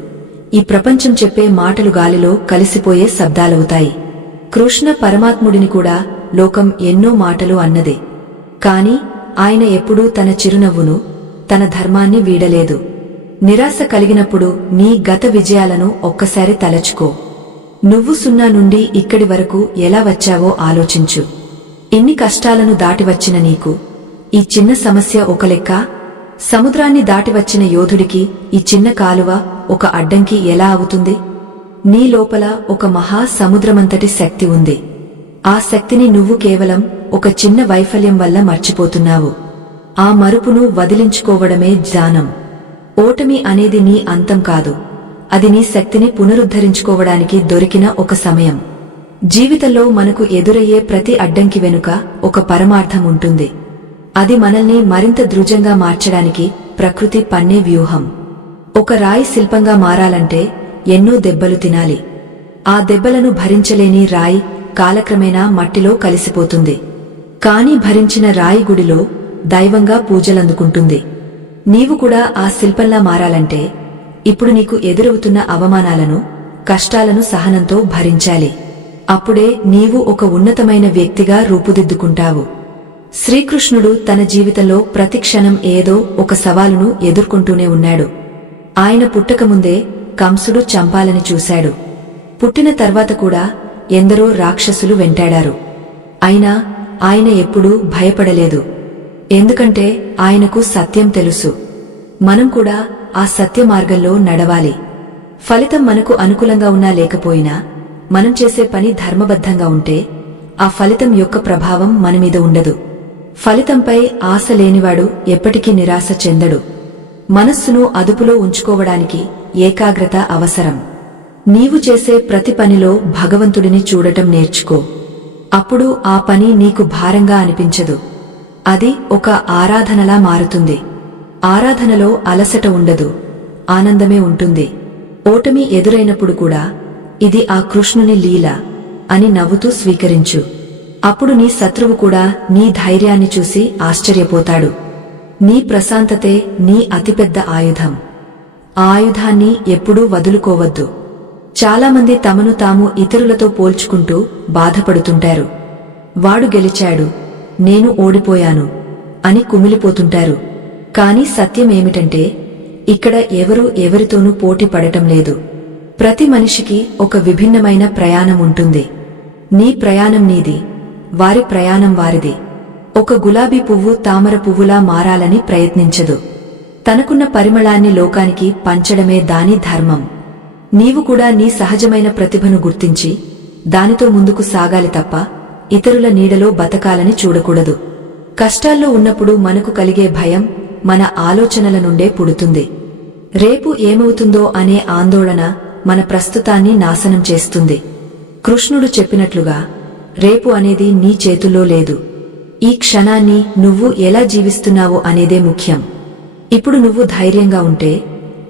ఈ ప్రపంచం చెప్పే మాటలు గాలిలో కలిసిపోయే శబ్దాలవుతాయి. కృష్ణ పరమాత్ముడిని కూడా లోకం ఎన్నో మాటలు అన్నదే. కాని ఆయన ఎప్పుడూ తన చిరునవ్వును, తన ధర్మాన్ని వీడలేదు. నిరాశ కలిగినప్పుడు నీ గత విజయాలను ఒక్కసారి తలచుకో. నువ్వు 0 నుండి ఇక్కడి వరకు ఎలా వచ్చావో ఆలోచించు. ఇన్ని కష్టాలను దాటివచ్చిన నీకు ఈ చిన్న సమస్య ఒక లెక్క? సముద్రాన్ని దాటివచ్చిన యోధుడికి ఈ చిన్న కాలువ ఒక అడ్డంకి ఎలా అవుతుంది? నీ లోపల ఒక మహా సముద్రమంతటి శక్తి ఉంది. ఆ శక్తిని నువ్వు కేవలం ఒక చిన్న వైఫల్యం వల్ల మర్చిపోతున్నావు. ఆ మరుపును వదిలించుకోవడమే జ్ఞానం. ఓటమి అనేది నీ అంతం కాదు, అది నీ శక్తిని పునరుద్ధరించుకోవడానికి దొరికిన ఒక సమయం. జీవితంలో మనకు ఎదురయ్యే ప్రతి అడ్డంకి వెనుక ఒక పరమార్థం ఉంటుంది. అది మనల్ని మరింత దృఢంగా మార్చడానికి ప్రకృతి పన్నే వ్యూహం. ఒక రాయి శిల్పంగా మారాలంటే ఎన్నో దెబ్బలు తినాలి. ఆ దెబ్బలను భరించలేని రాయి కాలక్రమేణా మట్టిలో కలిసిపోతుంది. కాని భరించిన రాయి గుడిలో దైవంగా పూజలందుకుంటుంది. నీవు కూడా ఆ శిల్పంలా మారాలంటే ఇప్పుడు నీకు ఎదురవుతున్న అవమానాలను, కష్టాలను సహనంతో భరించాలి. అప్పుడే నీవు ఒక ఉన్నతమైన వ్యక్తిగా రూపుదిద్దుకుంటావు. శ్రీకృష్ణుడు తన జీవితంలో ప్రతి క్షణం ఏదో ఒక సవాలును ఎదుర్కొంటూనే ఉన్నాడు. ఆయన పుట్టకముందే కంసుడు చంపాలని చూశాడు. పుట్టిన తర్వాత కూడా ఎందరో రాక్షసులు వెంటాడారు. అయినా ఆయన ఎప్పుడూ భయపడలేదు. ఎందుకంటే ఆయనకు సత్యం తెలుసు. మనం కూడా ఆ సత్య మార్గంలో నడవాలి. ఫలితం మనకు అనుకూలంగా ఉన్నా లేకపోయినా మనం చేసే పని ధర్మబద్ధంగా ఉంటే ఆ ఫలితం యొక్క ప్రభావం మనమీద ఉండదు. ఫలితంపై ఆశ లేనివాడు ఎప్పటికీ నిరాశ చెందడు. మనస్సును అదుపులో ఉంచుకోవడానికి ఏకాగ్రత అవసరం. నీవు చేసే ప్రతి పనిలో భగవంతుడిని చూడటం నేర్చుకో. అప్పుడు ఆ పని నీకు భారంగా అనిపించదు. అది ఒక ఆరాధనలా మారుతుంది. ఆరాధనలో అలసట ఉండదు, ఆనందమే ఉంటుంది. ఓటమి ఎదురైనప్పుడు కూడా ఇది ఆ కృష్ణుని లీల అని నవ్వుతూ స్వీకరించు. అప్పుడు నీ శత్రువు కూడా నీ ధైర్యాన్ని చూసి ఆశ్చర్యపోతాడు. నీ ప్రశాంతతే నీ అతిపెద్ద ఆయుధం. ఆ ఆయుధాన్ని ఎప్పుడూ వదులుకోవద్దు. చాలామంది తమను తాము ఇతరులతో పోల్చుకుంటూ బాధపడుతుంటారు. వాడు గెలిచాడు, నేను ఓడిపోయాను అని కుమిలిపోతుంటారు. కాని సత్యమేమిటంటే ఇక్కడ ఎవరూ ఎవరితోనూ పోటీ పడటం లేదు. ప్రతి మనిషికి ఒక విభిన్నమైన ప్రయాణం ఉంటుంది. నీ ప్రయాణం నీది, వారి ప్రయాణం వారిది. ఒక గులాబీ పువ్వు తామర పువ్వులా మారాలని ప్రయత్నించదు. తనకున్న పరిమళాన్ని లోకానికి పంచడమే దాని ధర్మం. నీవు కూడా నీ సహజమైన ప్రతిభను గుర్తించి దానితో ముందుకు సాగాలి తప్ప ఇతరుల నీడలో బతకాలని చూడకూడదు. కష్టాల్లో ఉన్నప్పుడు మనకు కలిగే భయం మన ఆలోచనల నుండే పుడుతుంది. రేపు ఏమవుతుందో అనే ఆందోళన మన ప్రస్తుతాన్ని నాశనం చేస్తుంది. కృష్ణుడు చెప్పినట్లుగా రేపు అనేది నీ చేతుల్లో లేదు. ఈ క్షణాన్ని నువ్వు ఎలా జీవిస్తున్నావో అనేదే ముఖ్యం. ఇప్పుడు నువ్వు ధైర్యంగా ఉంటే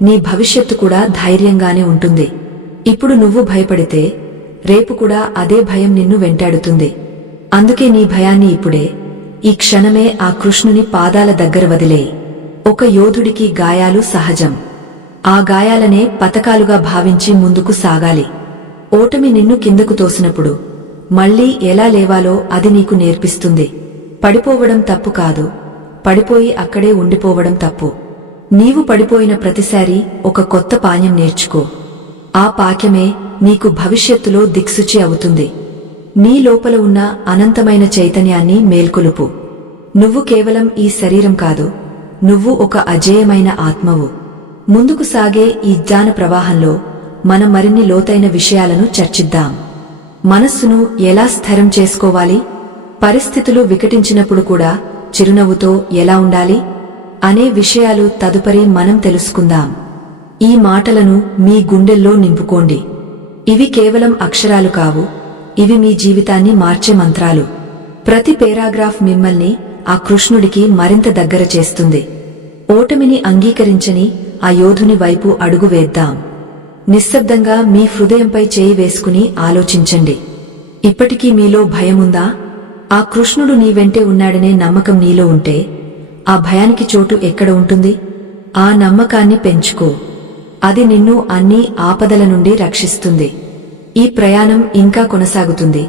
నీ భవిష్యత్తు కూడా ధైర్యంగానే ఉంటుంది. ఇప్పుడు నువ్వు భయపడితే రేపు కూడా అదే భయం నిన్ను వెంటాడుతుంది. అందుకే నీ భయాన్ని ఇప్పుడే, ఈ క్షణమే ఆ కృష్ణుని పాదాల దగ్గర వదిలేయి. ఒక యోధుడికి గాయాలు సహజం. ఆ గాయాలనే పతకాలుగా భావించి ముందుకు సాగాలి. ఓటమి నిన్ను కిందకు తోసినప్పుడు మళ్లీ ఎలా లేవాలో అది నీకు నేర్పిస్తుంది. పడిపోవడం తప్పు కాదు, పడిపోయి అక్కడే ఉండిపోవడం తప్పు. నీవు పడిపోయిన ప్రతిసారి ఒక కొత్త పాఠం నేర్చుకో. ఆ పాఠమే నీకు భవిష్యత్తులో దిక్సూచి అవుతుంది. నీ లోపల ఉన్న అనంతమైన చైతన్యాన్ని మేల్కొలుపు. నువ్వు కేవలం ఈ శరీరం కాదు, నువ్వు ఒక అజేయమైన ఆత్మవు. ముందుకు సాగే ఈ జ్ఞాన ప్రవాహంలో మనం మరిన్ని లోతైన విషయాలను చర్చిద్దాం. మనస్సును ఎలా స్థిరం చేసుకోవాలి, పరిస్థితులు వికటించినప్పుడు కూడా చిరునవ్వుతో ఎలా ఉండాలి అనే విషయాలు తదుపరి మనం తెలుసుకుందాం. ఈ మాటలను మీ గుండెల్లో నింపుకోండి. ఇవి కేవలం అక్షరాలు కావు, ఇవి మీ జీవితాన్ని మార్చే మంత్రాలు. ప్రతి పేరాగ్రాఫ్ మిమ్మల్ని ఆ కృష్ణుడికి మరింత దగ్గర చేస్తుంది. ఓటమిని అంగీకరించని ఆ యోధుని వైపు అడుగు వేద్దాం. నిశ్శబ్దంగా మీ హృదయంపై చేయి వేసుకుని ఆలోచించండి. ఇప్పటికీ మీలో భయముందా? ఆ కృష్ణుడు నీ వెంటే ఉన్నాడనే నమ్మకం నీలో ఉంటే ఆ భయానికి చోటు ఎక్కడ ఉంటుంది? ఆ నమ్మకాన్ని పెంచుకో. అది నిన్ను అన్ని ఆపదల నుండి రక్షిస్తుంది. ఈ ప్రయాణం ఇంకా కొనసాగుతుంది,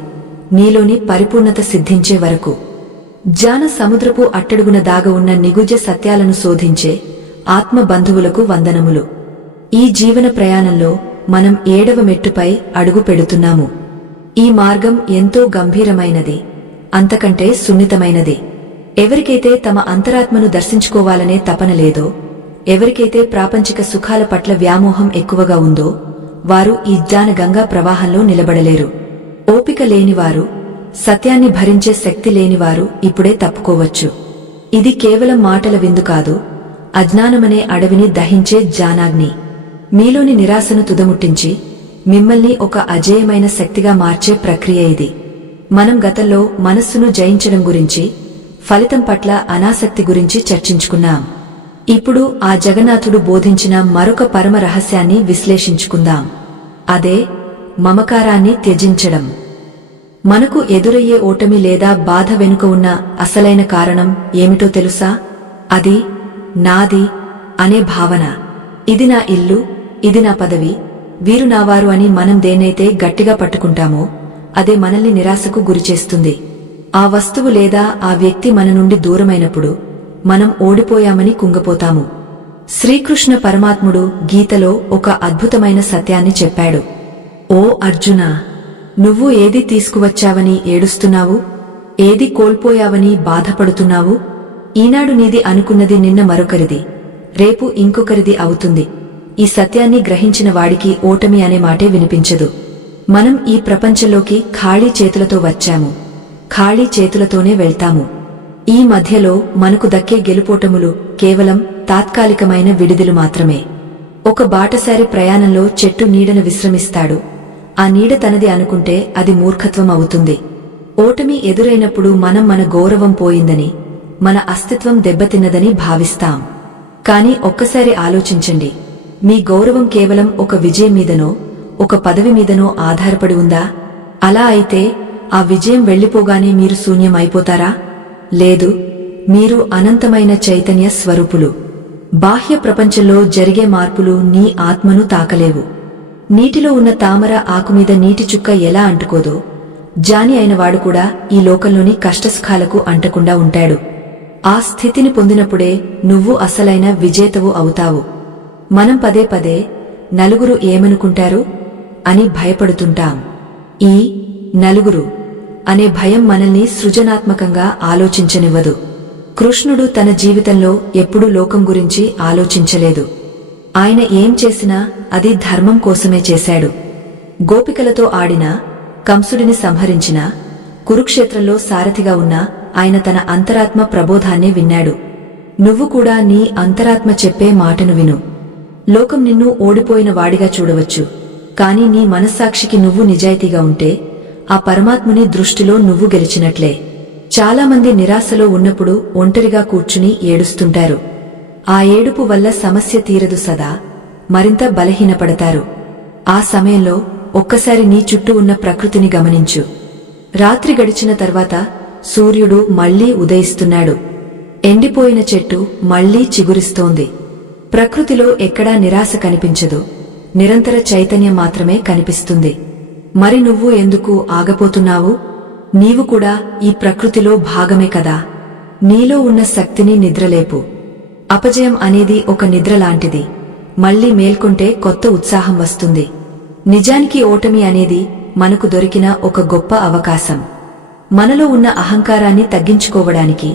నీలోని పరిపూర్ణత సిద్ధించే వరకు. జ్ఞాన సముద్రపు అట్టడుగున దాగ ఉన్న నిగుజ సత్యాలను శోధించే ఆత్మ బంధువులకు వందనములు. ఈ జీవన ప్రయాణంలో మనం 7వ మెట్టుపై అడుగు పెడుతున్నాము. ఈ మార్గం ఎంతో గంభీరమైనది, అంతకంటే సున్నితమైనది. ఎవరికైతే తమ అంతరాత్మను దర్శించుకోవాలనే తపన లేదో, ఎవరికైతే ప్రాపంచిక సుఖాల పట్ల వ్యామోహం ఎక్కువగా ఉందో, వారు ఈ జ్ఞాన గంగా ప్రవాహంలో నిలబడలేరు. ఓపిక లేనివారు, సత్యాన్ని భరించే శక్తి లేనివారు ఇప్పుడే తప్పుకోవచ్చు. ఇది కేవలం మాటల విందు కాదు, అజ్ఞానమనే అడవిని దహించే జ్ఞానాగ్ని. మీలోని నిరాశను తుదముట్టించి మిమ్మల్ని ఒక అజేయమైన శక్తిగా మార్చే ప్రక్రియ ఇది. మనం గతంలో మనస్సును జయించడం గురించి, ఫలితం పట్ల అనాసక్తి గురించి చర్చించుకున్నాం. ఇప్పుడు ఆ జగన్నాథుడు బోధించిన మరొక పరమ రహస్యాన్ని విశ్లేషించుకుందాం. అదే మమకారాన్ని త్యజించడం. మనకు ఎదురయ్యే ఓటమి లేదా బాధ వెనుక ఉన్న అసలైన కారణం ఏమిటో తెలుసా? అది నాది అనే భావన. ఇది నా ఇల్లు, ఇది నా పదవి, వీరు నావారు అని మనం దేన్నైతే గట్టిగా పట్టుకుంటామో అదే మనల్ని నిరాశకు గురిచేస్తుంది. ఆ వస్తువు లేదా ఆ వ్యక్తి మన నుండి దూరమైనప్పుడు మనం ఓడిపోయామని కుంగపోతాము. శ్రీకృష్ణ పరమాత్ముడు గీతలో ఒక అద్భుతమైన సత్యాన్ని చెప్పాడు. ఓ అర్జునా, నువ్వు ఏది తీసుకువచ్చావని ఏడుస్తున్నావు? ఏది కోల్పోయావని బాధపడుతున్నావు? ఈనాడు నీది అనుకున్నది నిన్న మరొకరిది, రేపు ఇంకొకరిది అవుతుంది. ఈ సత్యాన్ని గ్రహించిన వాడికి ఓటమి అనే మాటే వినిపించదు. మనం ఈ ప్రపంచంలోకి ఖాళీ చేతులతో వచ్చాము, ఖాళీ చేతులతోనే వెళ్తాము. ఈ మధ్యలో మనకు దక్కే గెలుపోటములు కేవలం తాత్కాలికమైన విడుదలు మాత్రమే. ఒక బాటసారి ప్రయాణంలో చెట్టు నీడను విశ్రమిస్తాడు. ఆ నీడ తనది అనుకుంటే అది మూర్ఖత్వం అవుతుంది. ఓటమి ఎదురైనప్పుడు మనం మన గౌరవం పోయిందని, మన అస్తిత్వం దెబ్బతిన్నదని భావిస్తాం. కాని ఒక్కసారి ఆలోచించండి, మీ గౌరవం కేవలం ఒక విజయం మీదనో, ఒక పదవి మీదనో ఆధారపడి ఉందా? అలా అయితే ఆ విజయం వెళ్లిపోగానే మీరు శూన్యం అయిపోతారా? లేదు, మీరు అనంతమైన చైతన్య స్వరూపులు. బాహ్య ప్రపంచంలో జరిగే మార్పులు నీ ఆత్మను తాకలేవు. నీటిలో ఉన్న తామర ఆకుమీద నీటి చుక్క ఎలా అంటుకోదో, జాని అయినవాడు కూడా ఈ లోకంలోని కష్టసుఖాలకు అంటకుండా ఉంటాడు. ఆ స్థితిని పొందినప్పుడే నువ్వు అసలైన విజేతవు అవుతావు. మనం పదే పదే నలుగురు ఏమనుకుంటారు అని భయపడుతుంటాం. ఈ నలుగురు అనే భయం మనల్ని సృజనాత్మకంగా ఆలోచించనివ్వదు. కృష్ణుడు తన జీవితంలో ఎప్పుడూ లోకం గురించి ఆలోచించలేదు. ఆయన ఏం చేసినా అది ధర్మం కోసమే చేశాడు. గోపికలతో ఆడినా, కంసుడిని సంహరించినా, కురుక్షేత్రంలో సారథిగా ఉన్నా ఆయన తన అంతరాత్మ ప్రబోధాన్నే విన్నాడు. నువ్వు కూడా నీ అంతరాత్మ చెప్పే మాటను విను. లోకం నిన్ను ఓడిపోయిన వాడిగా చూడవచ్చు, కాని నీ మనస్సాక్షికి నువ్వు నిజాయితీగా ఉంటే ఆ పరమాత్ముని దృష్టిలో నువ్వు గెలిచినట్లే. చాలామంది నిరాశలో ఉన్నప్పుడు ఒంటరిగా కూర్చుని ఏడుస్తుంటారు. ఆ ఏడుపు వల్ల సమస్య తీరదు సదా, మరింత బలహీనపడతారు. ఆ సమయంలో ఒక్కసారి నీ చుట్టూ ఉన్న ప్రకృతిని గమనించు. రాత్రి గడిచిన తర్వాత సూర్యుడు మళ్లీ ఉదయిస్తున్నాడు. ఎండిపోయిన చెట్టు మళ్లీ చిగురిస్తోంది. ప్రకృతిలో ఎక్కడా నిరాశ కనిపించదు, నిరంతర చైతన్యం మాత్రమే కనిపిస్తుంది. మరి నువ్వు ఎందుకు ఆగపోతున్నావు? నీవు కూడా ఈ ప్రకృతిలో భాగమే కదా. నీలో ఉన్న శక్తిని నిద్రలేపు. అపజయం అనేది ఒక నిద్రలాంటిది. మళ్లీ మేల్కొంటే కొత్త ఉత్సాహం వస్తుంది. నిజానికి ఓటమి అనేది మనకు దొరికిన ఒక గొప్ప అవకాశం. మనలో ఉన్న అహంకారాన్ని తగ్గించుకోవడానికి,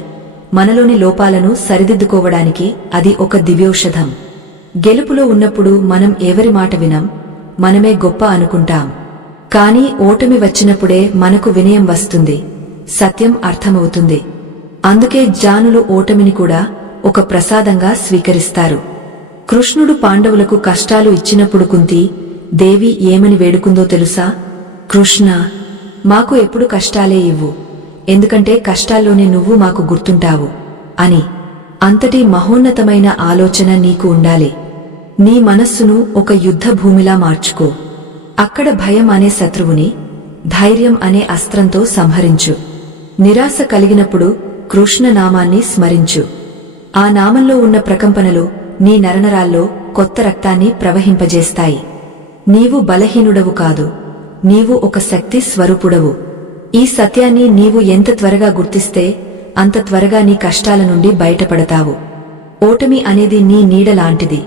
మనలోని లోపాలను సరిదిద్దుకోవడానికి అది ఒక దివ్యౌషధం. గెలుపులో ఉన్నప్పుడు మనం ఎవరి మాట వినం, మనమే గొప్ప అనుకుంటాం. కాని ఓటమి వచ్చినప్పుడే మనకు వినయం వస్తుంది, సత్యం అర్థమవుతుంది. అందుకే జ్ఞానులు ఓటమిని కూడా ఒక ప్రసాదంగా స్వీకరిస్తారు. కృష్ణుడు పాండవులకు కష్టాలు ఇచ్చినప్పుడు కుంతి దేవి ఏమని వేడుకుందో తెలుసా? కృష్ణ, మాకు ఎప్పుడు కష్టాలే ఇవ్వు, ఎందుకంటే కష్టాల్లోనే నువ్వు మాకు గుర్తుంటావు అని. అంతటి మహోన్నతమైన ఆలోచన నీకు ఉండాలి. నీ మనస్సును ఒక యుద్ధ భూమిలా మార్చుకో. అక్కడ భయం అనే శత్రువుని ధైర్యం అనే అస్త్రంతో సంహరించు. నిరాశ కలిగినప్పుడు కృష్ణ నామాన్ని స్మరించు. ఆ నామంలో ఉన్న ప్రకంపనలు నీ నరనరాల్లో కొత్త రక్తాన్ని ప్రవహింపజేస్తాయి. నీవు బలహీనుడవు కాదు, నీవు ఒక శక్తి స్వరూపుడవు. ఈ సత్యాన్ని నీవు ఎంత త్వరగా గుర్తిస్తే అంత త్వరగా నీ కష్టాల నుండి బయటపడతావు. ఓటమి అనేది నీ నీడలాంటిది.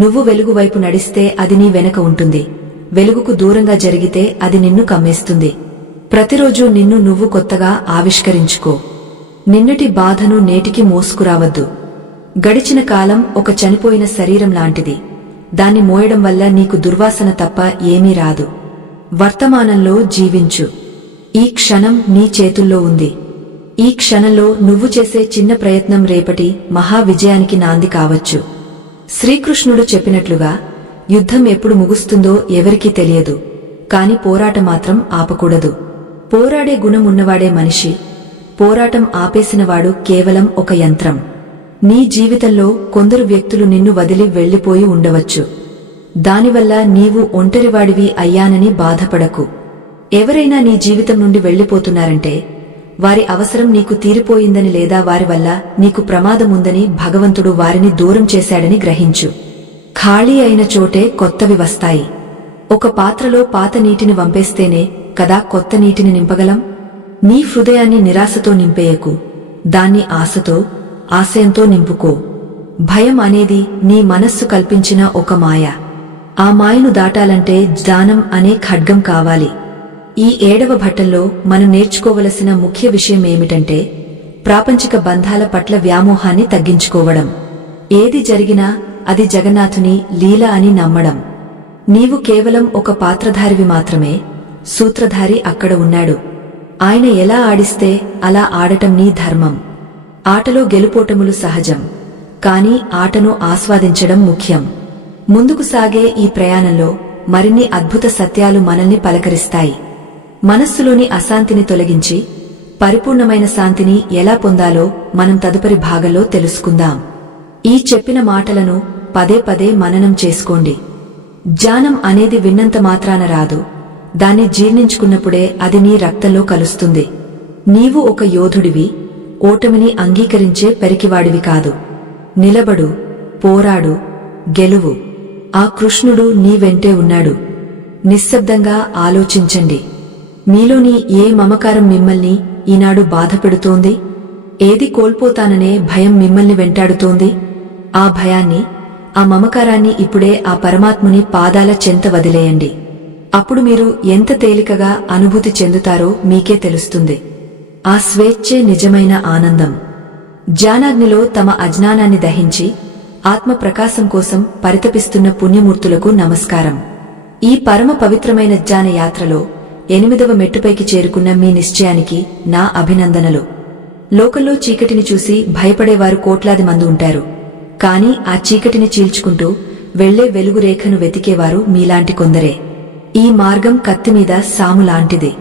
నువ్వు వెలుగు వైపు నడిస్తే అది నీ వెనక ఉంటుంది, వెలుగుకు దూరంగా జరిగితే అది నిన్ను కమ్మేస్తుంది. ప్రతిరోజూ నిన్ను నువ్వు కొత్తగా ఆవిష్కరించుకో. నిన్నటి బాధను నేటికి మోసుకురావద్దు. గడిచిన కాలం ఒక చనిపోయిన శరీరం లాంటిది. దాన్ని మోయడం వల్ల నీకు దుర్వాసన తప్ప ఏమీ రాదు. వర్తమానంలో జీవించు. ఈ క్షణం నీ చేతుల్లో ఉంది. ఈ క్షణంలో నువ్వు చేసే చిన్న ప్రయత్నం రేపటి మహా విజయానికి నాంది కావచ్చు. శ్రీకృష్ణుడు చెప్పినట్లుగా యుద్ధం ఎప్పుడు ముగుస్తుందో ఎవరికీ తెలియదు, కాని పోరాటం మాత్రం ఆపకూడదు. పోరాడే గుణం ఉన్నవాడే మనిషి, పోరాటం ఆపేసినవాడు కేవలం ఒక యంత్రం. నీ జీవితంలో కొందరు వ్యక్తులు నిన్ను వదిలి వెళ్లిపోయి ఉండవచ్చు. దానివల్ల నీవు ఒంటరివాడివి అయ్యానని బాధపడకు. ఎవరైనా నీ జీవితం నుండి వెళ్లిపోతున్నారంటే వారి అవసరం నీకు తీరిపోయిందని లేదా వారి వల్ల నీకు ప్రమాదముందని భగవంతుడు వారిని దూరం చేశాడని గ్రహించు. ఖాళీ అయిన చోటే కొత్తవి వస్తాయి. ఒక పాత్రలో పాత నీటిని వంపేస్తేనే కదా కొత్త నీటిని నింపగలం. నీ హృదయాన్ని నిరాశతో నింపేయకు, దాన్ని ఆశతో, ఆశయంతో నింపుకో. భయం అనేది నీ మనస్సు కల్పించిన ఒక మాయ. ఆ మాయను దాటాలంటే జ్ఞానం అనే ఖడ్గం కావాలి. ఈ 7వ భట్టంలో మనం నేర్చుకోవలసిన ముఖ్య విషయం ఏమిటంటే ప్రాపంచిక బంధాల పట్ల వ్యామోహాన్ని తగ్గించుకోవడం. ఏది జరిగినా అది జగన్నాథుని లీల అని నమ్మడం. నీవు కేవలం ఒక పాత్రధారివి మాత్రమే, సూత్రధారి అక్కడ ఉన్నాడు. ఆయన ఎలా ఆడిస్తే అలా ఆడటం నీ ధర్మం. ఆటలో గెలుపోటములు సహజం, కాని ఆటను ఆస్వాదించడం ముఖ్యం. ముందుకు సాగే ఈ ప్రయాణంలో మరిన్ని అద్భుత సత్యాలు మనల్ని పలకరిస్తాయి. మనస్సులోని అశాంతిని తొలగించి పరిపూర్ణమైన శాంతిని ఎలా పొందాలో మనం తదుపరి భాగంలో తెలుసుకుందాం. ఈ చెప్పిన మాటలను పదే పదే మననం చేసుకోండి. జ్ఞానం అనేది విన్నంత మాత్రాన రాదు, దాన్ని జీర్ణించుకున్నప్పుడే అది నీ రక్తంలో కలుస్తుంది. నీవు ఒక యోధుడివి, ఓటమిని అంగీకరించే పెరికివాడివి కాదు. నిలబడు, పోరాడు, గెలువు. ఆ కృష్ణుడు నీ వెంటే ఉన్నాడు. నిశ్శబ్దంగా ఆలోచించండి. మీలోని ఏ మమకారం మిమ్మల్ని ఈనాడు బాధపెడుతోంది? ఏది కోల్పోతాననే భయం మిమ్మల్ని వెంటాడుతోంది? ఆ భయాన్ని, ఆ మమకారాన్ని ఇప్పుడే ఆ పరమాత్ముని పాదాల చెంత వదిలేయండి. అప్పుడు మీరు ఎంత తేలికగా అనుభూతి చెందుతారో మీకే తెలుస్తుంది. ఆ స్వేచ్ఛే నిజమైన ఆనందం. జ్ఞానాగ్నిలో తమ అజ్ఞానాన్ని దహించి ఆత్మ ప్రకాశం కోసం పరితపిస్తున్న పుణ్యమూర్తులకు నమస్కారం. ఈ పరమ పవిత్రమైన జ్ఞాన యాత్రలో 8వ మెట్టుపైకి చేరుకున్న మీ నిశ్చయానికి నా అభినందనలు. లోకంలో చీకటిని చూసి భయపడేవారు కోట్లాది మంది ఉంటారు, కాని ఆ చీకటిని చీల్చుకుంటూ వెళ్లే వెలుగు రేఖను వెతికేవారు మీలాంటి కొందరే. ఈ మార్గం కత్తిమీద సాములాంటిది.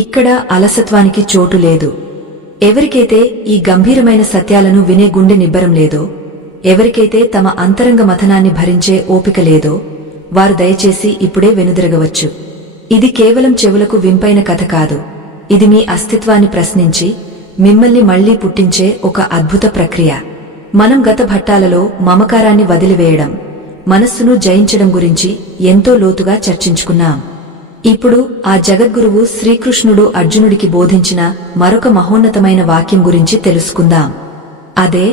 ఇక్కడ అలసత్వానికి చోటు లేదు. ఎవరికైతే ఈ గంభీరమైన సత్యాలను వినే గుండె నిబ్బరం లేదో, ఎవరికైతే తమ అంతరంగ మథనాన్ని భరించే ఓపిక లేదో వారు దయచేసి ఇప్పుడే వెనుదిరగవచ్చు. ఇది కేవలం చెవులకు వింపైన కథ కాదు. ఇది మీ అస్తిత్వాన్ని ప్రశ్నించి మిమ్మల్ని మళ్లీ పుట్టించే ఒక అద్భుత ప్రక్రియ. మనం గత భట్టాలలో మమకారాన్ని వదిలివేయడం, మనస్సును జయించడం గురించి ఎంతో లోతుగా చర్చించుకున్నాం. ఇప్పుడు ఆ జగద్గురువు శ్రీకృష్ణుడు అర్జునుడికి బోధించిన మరొక మహోన్నతమైన వాక్యం గురించి తెలుసుకుందాం. అదే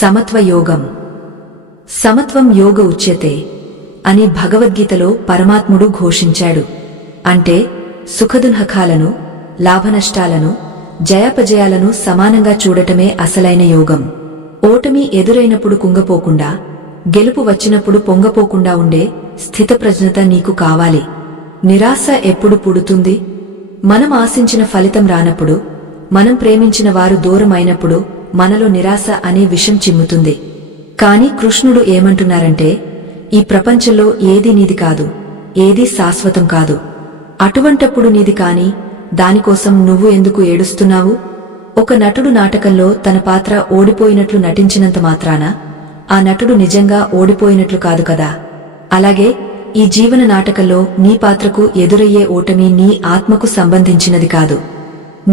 సమత్వ యోగం. సమత్వం యోగ ఉచ్యతే అని భగవద్గీతలో పరమాత్ముడు ఘోషించాడు. అంటే సుఖదుఃఖాలను, లాభనష్టాలను, జయాపజయాలను సమానంగా చూడటమే అసలైన యోగం. ఓటమి ఎదురైనప్పుడు కుంగపోకుండా, గెలుపు వచ్చినప్పుడు పొంగపోకుండా ఉండే స్థితప్రజ్ఞత నీకు కావాలి. నిరాశ ఎప్పుడు పుడుతుంది? మనం ఆశించిన ఫలితం రానప్పుడు, మనం ప్రేమించిన వారు దూరమైనప్పుడు మనలో నిరాశ అనే విషం చిమ్ముతుంది. కాని కృష్ణుడు ఏమంటున్నారంటే, ఈ ప్రపంచంలో ఏదీ నీది కాదు, ఏదీ శాశ్వతం కాదు. అటువంటప్పుడు నీది కాని దానికోసం నువ్వు ఎందుకు ఏడుస్తున్నావు? ఒక నటుడు నాటకంలో తన పాత్ర ఓడిపోయినట్లు నటించినంత మాత్రాన ఆ నటుడు నిజంగా ఓడిపోయినట్లు కాదు కదా. అలాగే ఈ జీవన నాటకంలో నీ పాత్రకు ఎదురయ్యే ఓటమి నీ ఆత్మకు సంబంధించినది కాదు.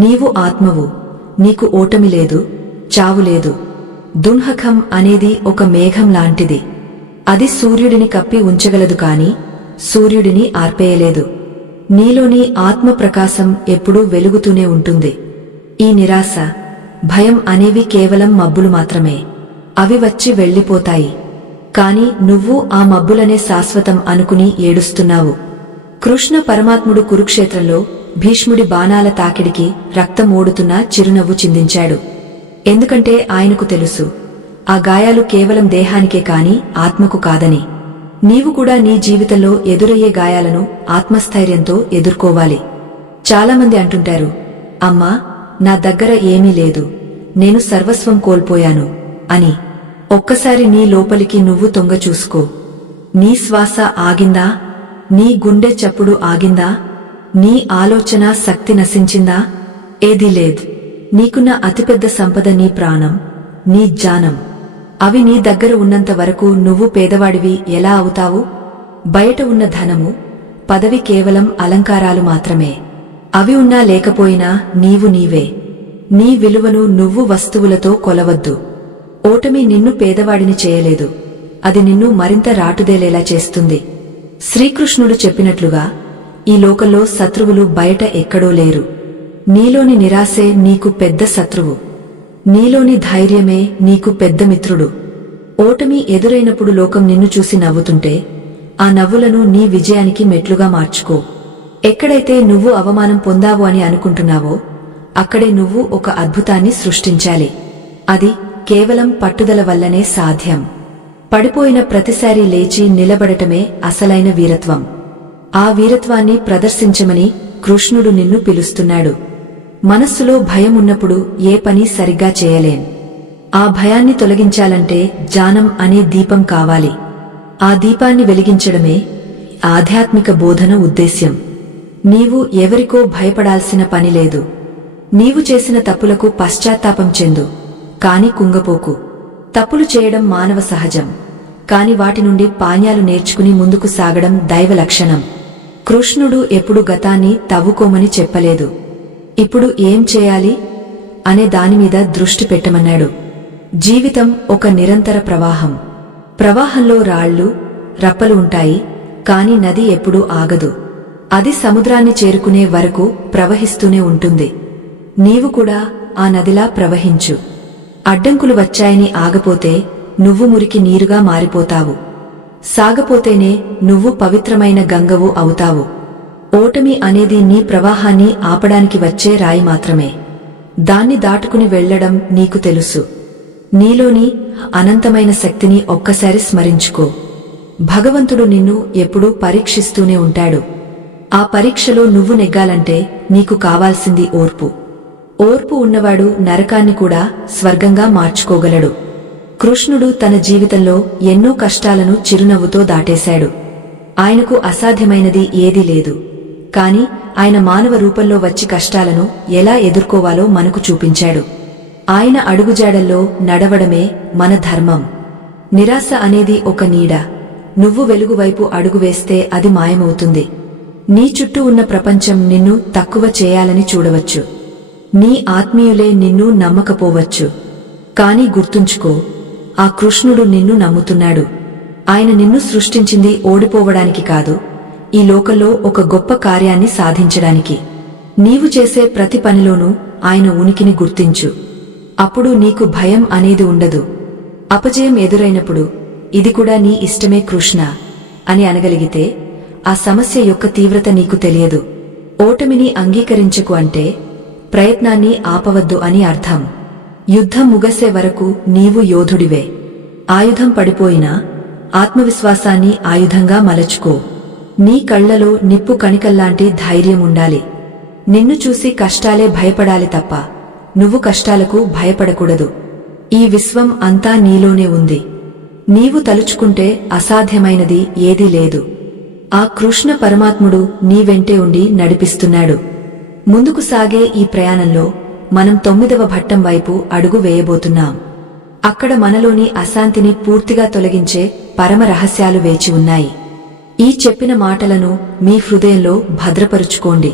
నీవు ఆత్మవు, నీకు ఓటమి లేదు, చావు లేదు. దున్హఖం అనేది ఒక మేఘం లాంటిది. అది సూర్యుడిని కప్పి ఉంచగలదు కాని సూర్యుడిని ఆర్పేయలేదు. నీలోని ఆత్మ ప్రకాశం ఎప్పుడూ వెలుగుతూనే ఉంటుంది. ఈ నిరాశ, భయం అనేవి కేవలం మబ్బులు మాత్రమే. అవి వచ్చి వెళ్ళిపోతాయి. కాని నువ్వు ఆ మబ్బులనే శాశ్వతం అనుకుని ఏడుస్తున్నావు. కృష్ణ పరమాత్ముడు కురుక్షేత్రంలో భీష్ముడి బాణాల తాకిడికి రక్తం ఓడుతున్నా చిరునవ్వు చిందించాడు. ఎందుకంటే ఆయనకు తెలుసు, ఆ గాయాలు కేవలం దేహానికే కాని ఆత్మకు కాదని. నీవు కూడా నీ జీవితంలో ఎదురయ్యే గాయాలను ఆత్మస్థైర్యంతో ఎదుర్కోవాలి. చాలామంది అంటుంటారు, అమ్మా, నా దగ్గర ఏమీ లేదు, నేను సర్వస్వం కోల్పోయాను అని. ఒక్కసారి నీ లోపలికి నువ్వు తొంగ చూసుకో. నీ శ్వాస ఆగిందా? నీ గుండె చప్పుడు ఆగిందా? నీ ఆలోచన శక్తి నశించిందా? ఏదీ లేదు. నీకున్న అతిపెద్ద సంపద నీ ప్రాణం, నీ జ్ఞానం. అవి నీ దగ్గర ఉన్నంత వరకు నువ్వు పేదవాడివి ఎలా అవుతావు? బయట ఉన్న ధనము, పదవి కేవలం అలంకారాలు మాత్రమే. అవి ఉన్నా లేకపోయినా నీవు నీవే. నీ విలువను నువ్వు వస్తువులతో కొలవద్దు. ఓటమి నిన్ను పేదవాడిని చేయలేదు, అది నిన్ను మరింత రాటుదేలేలా చేస్తుంది. శ్రీకృష్ణుడు చెప్పినట్లుగా ఈ లోకంలో శత్రువులు బయట ఎక్కడో లేరు. నీలోని నిరాశే నీకు పెద్ద శత్రువు. నీలోని ధైర్యమే నీకు పెద్ద మిత్రుడు. ఓటమి ఎదురైనప్పుడు లోకం నిన్ను చూసి నవ్వుతుంటే ఆ నవ్వులను నీ విజయానికి మెట్లుగా మార్చుకో. ఎక్కడైతే నువ్వు అవమానం పొందావు అని అనుకుంటున్నావో అక్కడే నువ్వు ఒక అద్భుతాన్ని సృష్టించాలి. అది కేవలం పట్టుదల వల్లనే సాధ్యం. పడిపోయిన ప్రతిసారి లేచి నిలబడటమే అసలైన వీరత్వం. ఆ వీరత్వాన్ని ప్రదర్శించమని కృష్ణుడు నిన్ను పిలుస్తున్నాడు. మనస్సులో భయం ఉన్నప్పుడు ఏ పని సరిగ్గా చేయలేం. ఆ భయాన్ని తొలగించాలంటే జ్ఞానం అనే దీపం కావాలి. ఆ దీపాన్ని వెలిగించడమే ఆధ్యాత్మిక బోధన ఉద్దేశ్యం. నీవు ఎవరికో భయపడాల్సిన పనిలేదు. నీవు చేసిన తప్పులకు పశ్చాత్తాపం చెందు, కాని కుంగపోకు. తప్పులు చేయడం మానవ సహజం, కాని వాటి నుండి పాఠాలు నేర్చుకుని ముందుకు సాగడం దైవ లక్షణం. కృష్ణుడు ఎప్పుడు గతాన్ని తవ్వుకోమని చెప్పలేదు. ఇప్పుడు ఏం చేయాలి అనే దానిమీద దృష్టి పెట్టమన్నాడు. జీవితం ఒక నిరంతర ప్రవాహం. ప్రవాహంలో రాళ్లు, రప్పలు ఉంటాయి, కాని నది ఎప్పుడూ ఆగదు. అది సముద్రాన్ని చేరుకునే వరకు ప్రవహిస్తూనే ఉంటుంది. నీవు కూడా ఆ నదిలా ప్రవహించు. అడ్డంకులు వచ్చాయని ఆగపోతే నువ్వు మురికి నీరుగా మారిపోతావు. సాగపోతేనే నువ్వు పవిత్రమైన గంగవు అవుతావు. ఓటమి అనేది నీ ప్రవాహాన్ని ఆపడానికి వచ్చే రాయి మాత్రమే. దాన్ని దాటుకుని వెళ్లడం నీకు తెలుసు. నీలోని అనంతమైన శక్తిని ఒక్కసారి స్మరించుకో. భగవంతుడు నిన్ను ఎప్పుడూ పరీక్షిస్తూనే ఉంటాడు. ఆ పరీక్షలో నువ్వు నెగ్గాలంటే నీకు కావాల్సింది ఓర్పు. ఓర్పు ఉన్నవాడు నరకాన్ని కూడా స్వర్గంగా మార్చుకోగలడు. కృష్ణుడు తన జీవితంలో ఎన్నో కష్టాలను చిరునవ్వుతో దాటేశాడు. ఆయనకు అసాధ్యమైనది ఏదీ లేదు. కాని ఆయన మానవ రూపంలో వచ్చి కష్టాలను ఎలా ఎదుర్కోవాలో మనకు చూపించాడు. ఆయన అడుగుజాడల్లో నడవడమే మన ధర్మం. నిరాశ అనేది ఒక నీడ. నువ్వు వెలుగువైపు అడుగు వేస్తే అది మాయమవుతుంది. నీ చుట్టూ ఉన్న ప్రపంచం నిన్ను తక్కువ చేయాలని చూడవచ్చు. నీ ఆత్మీయులే నిన్ను నమ్మకపోవచ్చు. కాని గుర్తుంచుకో, ఆ కృష్ణుడు నిన్ను నమ్ముతున్నాడు. ఆయన నిన్ను సృష్టించింది ఓడిపోవడానికి కాదు, ఈ లోకంలో ఒక గొప్ప కార్యాన్ని సాధించడానికి. నీవు చేసే ప్రతి పనిలోనూ ఆయన ఉనికిని గుర్తించు. అప్పుడు నీకు భయం అనేది ఉండదు. అపజయం ఎదురైనప్పుడు ఇది కూడా నీ ఇష్టమే కృష్ణ అని అనగలిగితే ఆ సమస్య యొక్క తీవ్రత నీకు తెలియదు. ఓటమిని అంగీకరించకు అంటే ప్రయత్నాన్ని ఆపవద్దు అని అర్థం. యుద్ధం ముగసే వరకు నీవు యోధుడివే. ఆయుధం పడిపోయినా ఆత్మవిశ్వాసాన్ని ఆయుధంగా మలచుకో. నీ కళ్లలో నిప్పు కణికల్లాంటి ధైర్యం ఉండాలి. నిన్ను చూసి కష్టాలే భయపడాలి తప్ప నువ్వు కష్టాలకు భయపడకూడదు. ఈ విశ్వం అంతా నీలోనే ఉంది. నీవు తలుచుకుంటే అసాధ్యమైనది ఏదీ లేదు. ఆ కృష్ణ పరమాత్ముడు నీ వెంటే ఉండి నడిపిస్తున్నాడు. ముందుకు సాగే ఈ ప్రయాణంలో మనం 9వ ఘట్టం వైపు అడుగు వేయబోతున్నాం. అక్కడ మనలోని అశాంతిని పూర్తిగా తొలగించే పరమ రహస్యాలు వేచి ఉన్నాయి. ఈ చెప్పిన మాటలను మీ హృదయంలో భద్రపరుచుకోండి.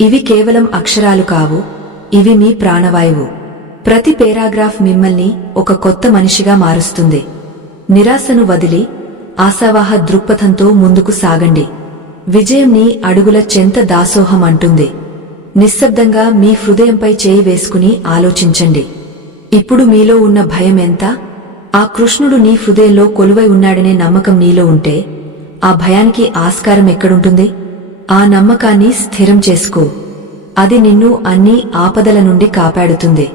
ఇవి కేవలం అక్షరాలు కావు, ఇవి మీ ప్రాణవాయువు. ప్రతి పేరాగ్రాఫ్ మిమ్మల్ని ఒక కొత్త మనిషిగా మారుస్తుంది. నిరాశను వదిలి ఆశావాహ దృక్పథంతో ముందుకు సాగండి. విజయం నీ అడుగుల చెంత దాసోహం అంటుంది. నిశ్శబ్దంగా మీ హృదయంపై చేయి వేసుకుని ఆలోచించండి. ఇప్పుడు మీలో ఉన్న భయం ఎంత? ఆ కృష్ణుడు నీ హృదయంలో కొలువై ఉన్నాడనే నమ్మకం నీలో ఉంటే ఆ భయానికి ఆస్కారం ఎక్కడుంటుంది? ఆ నమ్మకాన్ని స్థిరం చేసుకో. అది నిన్ను అన్ని ఆపదల నుండి కాపాడుతుంది.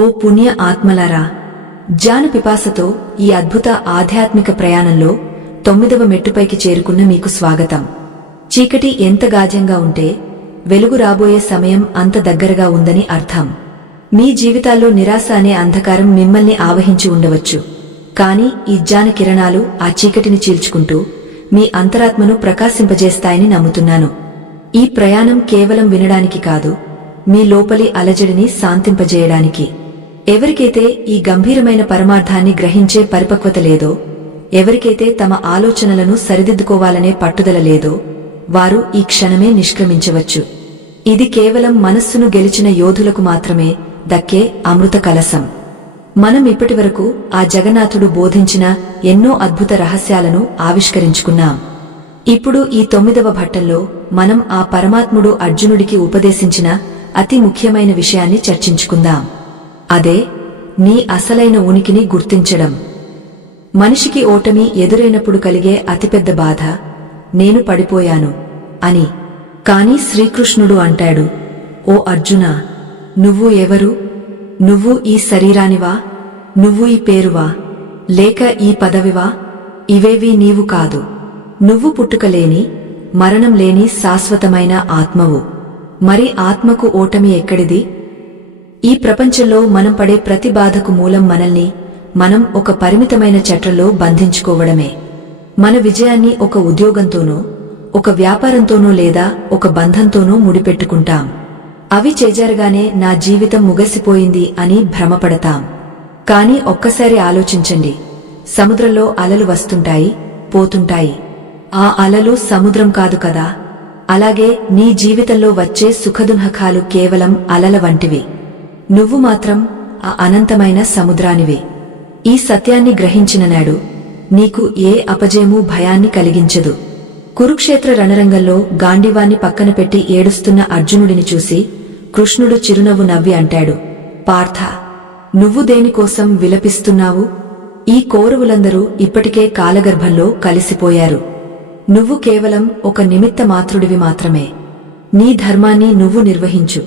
ఓ పుణ్య ఆత్మలారా, జ్ఞాన పిపాసతో ఈ అద్భుత ఆధ్యాత్మిక ప్రయాణంలో 9వ మెట్టుపైకి చేరుకున్న మీకు స్వాగతం. చీకటి ఎంత గాఢంగా ఉంటే వెలుగు రాబోయే సమయం అంత దగ్గరగా ఉందని అర్థం. మీ జీవితాల్లో నిరాశ అనే అంధకారం మిమ్మల్ని ఆవహించి ఉండవచ్చు. కాని ఈ జ్ఞాన కిరణాలు ఆ చీకటిని చీల్చుకుంటూ మీ అంతరాత్మను ప్రకాశింపజేస్తాయని నమ్ముతున్నాను. ఈ ప్రయాణం కేవలం వినడానికి కాదు, మీ లోపలి అలజడిని శాంతింపజేయడానికి. ఎవరికైతే ఈ గంభీరమైన పరమార్థాన్ని గ్రహించే పరిపక్వత లేదో, ఎవరికైతే తమ ఆలోచనలను సరిదిద్దుకోవాలనే పట్టుదల లేదో, వారు ఈ క్షణమే నిష్క్రమించవచ్చు. ఇది కేవలం మనస్సును గెలిచిన యోధులకు మాత్రమే దక్కే అమృత కలశం. మనం ఇప్పటివరకు ఆ జగన్నాథుడు బోధించిన ఎన్నో అద్భుత రహస్యాలను ఆవిష్కరించుకున్నాం. ఇప్పుడు ఈ 9వ భట్టంలో మనం ఆ పరమాత్ముడు అర్జునుడికి ఉపదేశించిన అతి ముఖ్యమైన విషయాన్ని చర్చించుకుందాం. అదే నీ అసలైన ఉనికిని గుర్తించడం. మనిషికి ఓటమి ఎదురైనప్పుడు కలిగే అతిపెద్ద బాధ నేను పడిపోయాను అని. కాని శ్రీకృష్ణుడు అంటాడు, ఓ అర్జునా, నువ్వు ఎవరు? నువ్వు ఈ శరీరానివా? నువ్వు ఈ పేరువా? లేక ఈ పదవివా? ఇవేవీ నీవు కాదు. నువ్వు పుట్టుకలేని, మరణం లేని శాశ్వతమైన ఆత్మవు. మరి ఆత్మకు ఓటమి ఎక్కడిది? ఈ ప్రపంచంలో మనం పడే ప్రతి బాధకు మూలం మనల్ని మనం ఒక పరిమితమైన చట్రంలో బంధించుకోవడమే. మన విజయాన్ని ఒక ఉద్యోగంతోనో, ఒక వ్యాపారంతోనో లేదా ఒక బంధంతోనో ముడిపెట్టుకుంటాం. అవి చేజారగానే నా జీవితం ముగసిపోయింది అని భ్రమపడతాం. కాని ఒక్కసారి ఆలోచించండి, సముద్రంలో అలలు వస్తుంటాయి, పోతుంటాయి. ఆ అలలు సముద్రం కాదు కదా. అలాగే నీ జీవితంలో వచ్చే సుఖదుఃఖాలు కేవలం అలల వంటివి. నువ్వు మాత్రం ఆ అనంతమైన సముద్రానివి. ఈ సత్యాన్ని గ్రహించిన నాడు నీకు ఏ అపజయమూ భయాన్ని కలిగించదు. కురుక్షేత్ర రణరంగంలో గాంధీవాన్ని పక్కన పెట్టి ఏడుస్తున్న అర్జునుడిని చూసి కృష్ణుడు చిరునవ్వు నవ్వి అంటాడు, పార్థ, నువ్వు దేనికోసం విలపిస్తున్నావు? ఈ కౌరవులందరూ ఇప్పటికే కాలగర్భంలో కలిసిపోయారు. నువ్వు కేవలం ఒక నిమిత్త మాత్రుడివి మాత్రమే. నీ ధర్మాన్ని నువ్వు నిర్వహించు.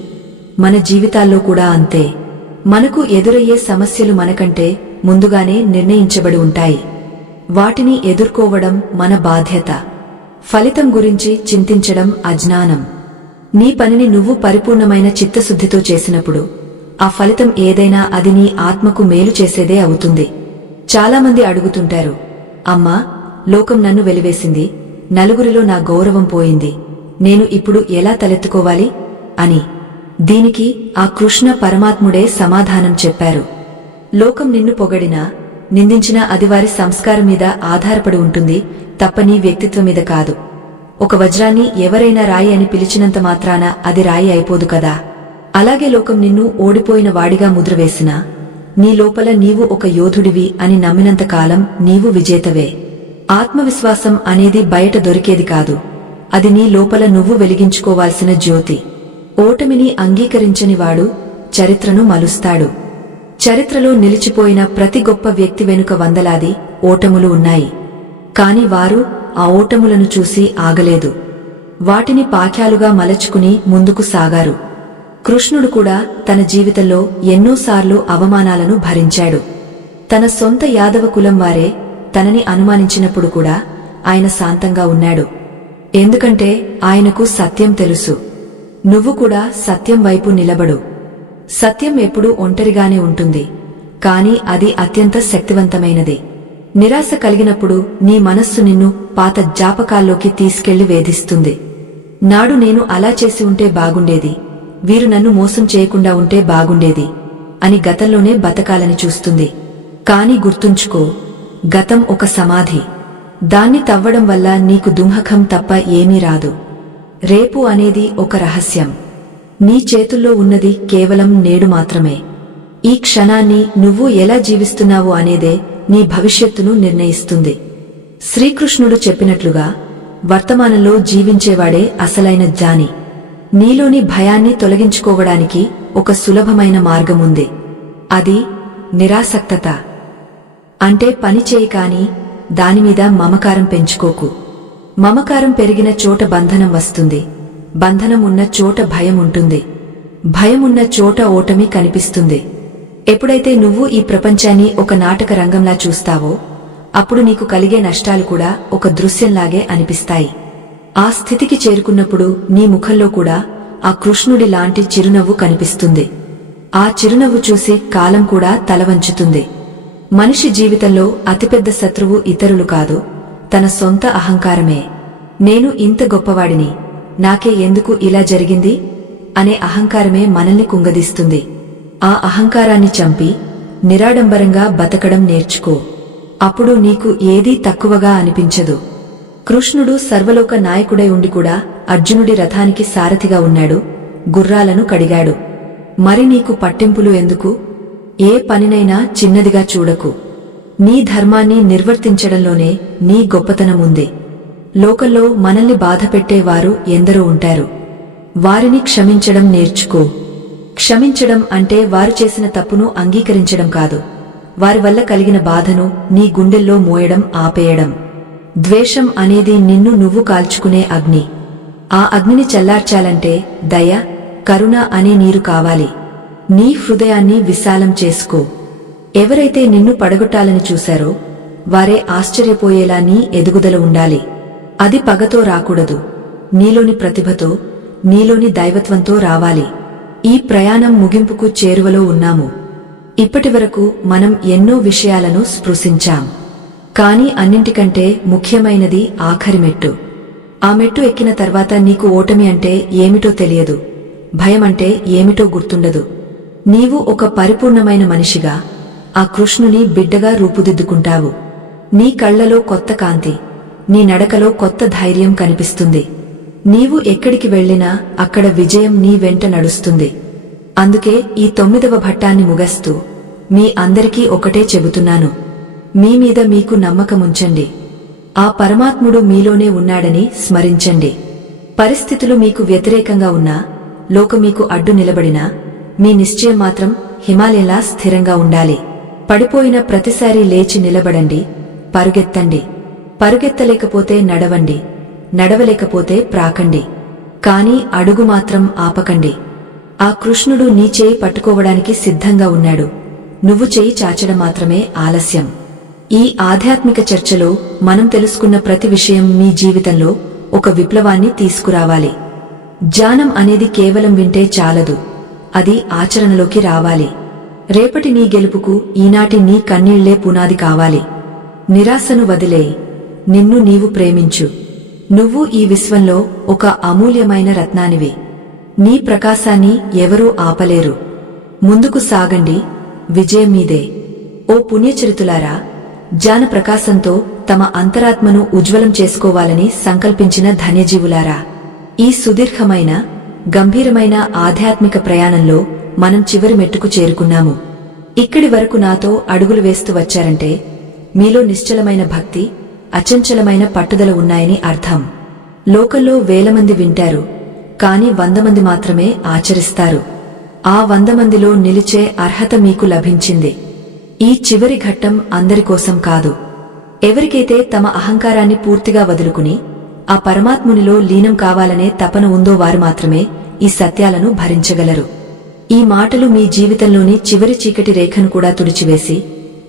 మన జీవితాల్లో కూడా అంతే. మనకు ఎదురయ్యే సమస్యలు మనకంటే ముందుగానే నిర్ణయించబడి ఉంటాయి. వాటిని ఎదుర్కోవడం మన బాధ్యత. ఫలితం గురించి చింతించడం అజ్ఞానం. నీ పనిని నువ్వు పరిపూర్ణమైన చిత్తశుద్ధితో చేసినప్పుడు ఆ ఫలితం ఏదైనా అది నీ ఆత్మకు మేలు చేసేదే అవుతుంది. చాలామంది అడుగుతుంటారు, అమ్మా, లోకం నన్ను వెలివేసింది, నలుగురిలో నా గౌరవం పోయింది, నేను ఇప్పుడు ఎలా తలెత్తుకోవాలి అని. దీనికి ఆ కృష్ణ పరమాత్ముడే సమాధానం చెప్పారు. లోకం నిన్ను పొగడినా, నిందించినా అది వారి సంస్కారం మీద ఆధారపడి ఉంటుంది తప్ప నీ వ్యక్తిత్వం మీద కాదు. ఒక వజ్రాన్ని ఎవరైనా రాయి అని పిలిచినంత మాత్రాన అది రాయి అయిపోదు కదా. అలాగే లోకం నిన్ను ఓడిపోయిన వాడిగా ముద్రవేసినా, నీ లోపల నీవు ఒక యోధుడివి అని నమ్మినంత కాలం నీవు విజేతవే. ఆత్మవిశ్వాసం అనేది బయట దొరికేది కాదు, అది నీ లోపల నువ్వు వెలిగించుకోవాల్సిన జ్యోతి. ఓటమిని అంగీకరించనివాడు చరిత్రను మలుస్తాడు. చరిత్రలో నిలిచిపోయిన ప్రతి గొప్ప వ్యక్తి వెనుక వందలాది ఓటములు ఉన్నాయి. కాని వారు ఆ ఓటములను చూసి ఆగలేదు. వాటిని పాఠ్యాలుగా మలచుకుని ముందుకు సాగారు. కృష్ణుడు కూడా తన జీవితంలో ఎన్నోసార్లు అవమానాలను భరించాడు. తన సొంత యాదవ కులం వారే తనని అనుమానించినప్పుడు కూడా ఆయన శాంతంగా ఉన్నాడు. ఎందుకంటే ఆయనకు సత్యం తెలుసు. నువ్వు కూడా సత్యం వైపు నిలబడు. సత్యం ఎప్పుడూ ఒంటరిగానే ఉంటుంది, కాని అది అత్యంత శక్తివంతమైనది. నిరాశ కలిగినప్పుడు నీ మనస్సు నిన్ను పాత జ్ఞాపకాల్లోకి తీసుకెళ్లి వేధిస్తుంది. నాడు నేను అలా చేసి ఉంటే బాగుండేది, వీరు నన్ను మోసం చేయకుండా ఉంటే బాగుండేది అని గతంలోనే బతకాలని చూస్తుంది. కాని గుర్తుంచుకో, గతం ఒక సమాధి. దాన్ని తవ్వడం వల్ల నీకు దుంహకం తప్ప ఏమీ రాదు. రేపు అనేది ఒక రహస్యం. నీ చేతుల్లో ఉన్నది కేవలం నేడు మాత్రమే. ఈ క్షణాన్ని నువ్వు ఎలా జీవిస్తున్నావు అనేదే నీ భవిష్యత్తును నిర్ణయిస్తుంది. శ్రీకృష్ణుడు చెప్పినట్లుగా వర్తమానంలో జీవించేవాడే అసలైన జ్ఞాని. నీలోని భయాన్ని తొలగించుకోవడానికి ఒక సులభమైన మార్గముంది. అది నిరాసక్తత. అంటే పని చేయి కాని దానిమీద మమకారం పెంచుకోకు. మమకారం పెరిగిన చోట బంధనం వస్తుంది. బంధనం ఉన్న చోట భయం ఉంటుంది. భయం ఉన్న చోట ఓటమి కనిపిస్తుంది. ఎప్పుడైతే నువ్వు ఈ ప్రపంచాన్ని ఒక నాటక రంగంలా చూస్తావో అప్పుడు నీకు కలిగే నష్టాలు కూడా ఒక దృశ్యంలాగే అనిపిస్తాయి. ఆ స్థితికి చేరుకున్నప్పుడు నీ ముఖంలో కూడా ఆ కృష్ణుడి లాంటి చిరునవ్వు కనిపిస్తుంది. ఆ చిరునవ్వు చూసి కాలం కూడా తలవంచుతుంది. మనిషి జీవితంలో అతిపెద్ద శత్రువు ఇతరులు కాదు, తన సొంత అహంకారమే. నేను ఇంత గొప్పవాడిని, నాకే ఎందుకు ఇలా జరిగింది అనే అహంకారమే మనల్ని కుంగదీస్తుంది. ఆ అహంకారాన్ని చంపి నిరాడంబరంగా బతకడం నేర్చుకో. అప్పుడు నీకు ఏదీ తక్కువగా అనిపించదు. కృష్ణుడు సర్వలోక నాయకుడై ఉండి కూడా అర్జునుడి రథానికి సారథిగా ఉన్నాడు, గుర్రాలను కడిగాడు. మరి నీకు పట్టింపులు ఎందుకు? ఏ పనినైనా చిన్నదిగా చూడకు. నీ ధర్మాన్ని నిర్వర్తించడంలోనే నీ గొప్పతనముంది. లోకంలో మనల్ని బాధపెట్టేవారు ఎందరో ఉంటారు. వారిని క్షమించడం నేర్చుకో. క్షమించడం అంటే వారు చేసిన తప్పును అంగీకరించడం కాదు, వారి వల్ల కలిగిన బాధను నీ గుండెల్లో మోయడం ఆపేయడం. ద్వేషం అనేది నిన్ను నువ్వు కాల్చుకునే అగ్ని. ఆ అగ్నిని చల్లార్చాలంటే దయ, కరుణ అనే నీరు కావాలి. నీ హృదయాన్ని విశాలం చేసుకో. ఎవరైతే నిన్ను పడగొట్టాలని చూశారో వారే ఆశ్చర్యపోయేలా నీ ఎదుగుదల ఉండాలి. అది పగతో రాకూడదు, నీలోని ప్రతిభతో, నీలోని దైవత్వంతో రావాలి. ఈ ప్రయాణం ముగింపుకు చేరువలో ఉన్నాము. ఇప్పటివరకు మనం ఎన్నో విషయాలను స్పృశించాం. కాని అన్నింటికంటే ముఖ్యమైనది ఆఖరి మెట్టు. ఆ మెట్టు ఎక్కిన తర్వాత నీకు ఓటమి అంటే ఏమిటో తెలియదు, భయమంటే ఏమిటో గుర్తుండదు. నీవు ఒక పరిపూర్ణమైన మనిషిగా, ఆ కృష్ణుని బిడ్డగా రూపుదిద్దుకుంటావు. నీ కళ్లలో కొత్త కాంతి, నీ నడకలో కొత్త ధైర్యం కనిపిస్తుంది. నీవు ఎక్కడికి వెళ్లినా అక్కడ విజయం నీ వెంట నడుస్తుంది. అందుకే ఈ 9వ భట్టాన్ని ముగస్తూ మీ అందరికీ ఒకటే చెబుతున్నాను, మీ మీద మీకు నమ్మకముంచండి. ఆ పరమాత్ముడు మీలోనే ఉన్నాడని స్మరించండి. పరిస్థితులు మీకు వ్యతిరేకంగా ఉన్నా, లోకం మీకు అడ్డు నిలబడినా, మీ నిశ్చయం మాత్రం హిమాలయంలా స్థిరంగా ఉండాలి. పడిపోయిన ప్రతిసారి లేచి నిలబడండి, పరుగెత్తండి. పరుగెత్తలేకపోతే నడవండి, నడవలేకపోతే ప్రాకండి. కాని అడుగు మాత్రం ఆపకండి. ఆ కృష్ణుడు నీ చేయి పట్టుకోవడానికి సిద్ధంగా ఉన్నాడు, నువ్వు చేయి చాచడం మాత్రమే ఆలస్యం. ఈ ఆధ్యాత్మిక చర్చలో మనం తెలుసుకున్న ప్రతి విషయం మీ జీవితంలో ఒక విప్లవాన్ని తీసుకురావాలి. జ్ఞానం అనేది కేవలం వింటే చాలదు, అది ఆచరణలోకి రావాలి. రేపటి నీ గెలుపుకు ఈనాటి నీ కన్నీళ్లే పునాది కావాలి. నిరాశను వదిలేయ్, నిన్ను నీవు ప్రేమించు. నువ్వు ఈ విశ్వంలో ఒక అమూల్యమైన రత్నానివి. నీ ప్రకాశాన్ని ఎవరూ ఆపలేరు. ముందుకు సాగండి, విజయం మీదే. ఓ పుణ్యచరితులారా, జ్ఞాన ప్రకాశంతో తమ అంతరాత్మను ఉజ్వలం చేసుకోవాలని సంకల్పించిన ధన్యజీవులారా, ఈ సుదీర్ఘమైన, గంభీరమైన ఆధ్యాత్మిక ప్రయాణంలో మనం చివరి మెట్టుకు చేరుకున్నాము. ఇక్కడి వరకు నాతో అడుగులు వేస్తూ వచ్చారంటే మీలో నిశ్చలమైన భక్తి, అచంచలమైన పట్టుదల ఉన్నాయని అర్థం. లోకంలో వేలమంది వింటారు, కాని 100 మంది మాత్రమే ఆచరిస్తారు. ఆ 100 మందిలో నిలిచే అర్హత మీకు లభించింది. ఈ చివరి ఘట్టం అందరికోసం కాదు. ఎవరికైతే తమ అహంకారాన్ని పూర్తిగా వదులుకుని ఆ పరమాత్మునిలో లీనం కావాలనే తపన ఉందో వారు మాత్రమే ఈ సత్యాలను భరించగలరు. ఈ మాటలు మీ జీవితంలోని చివరి చీకటి రేఖను కూడా తుడిచివేసి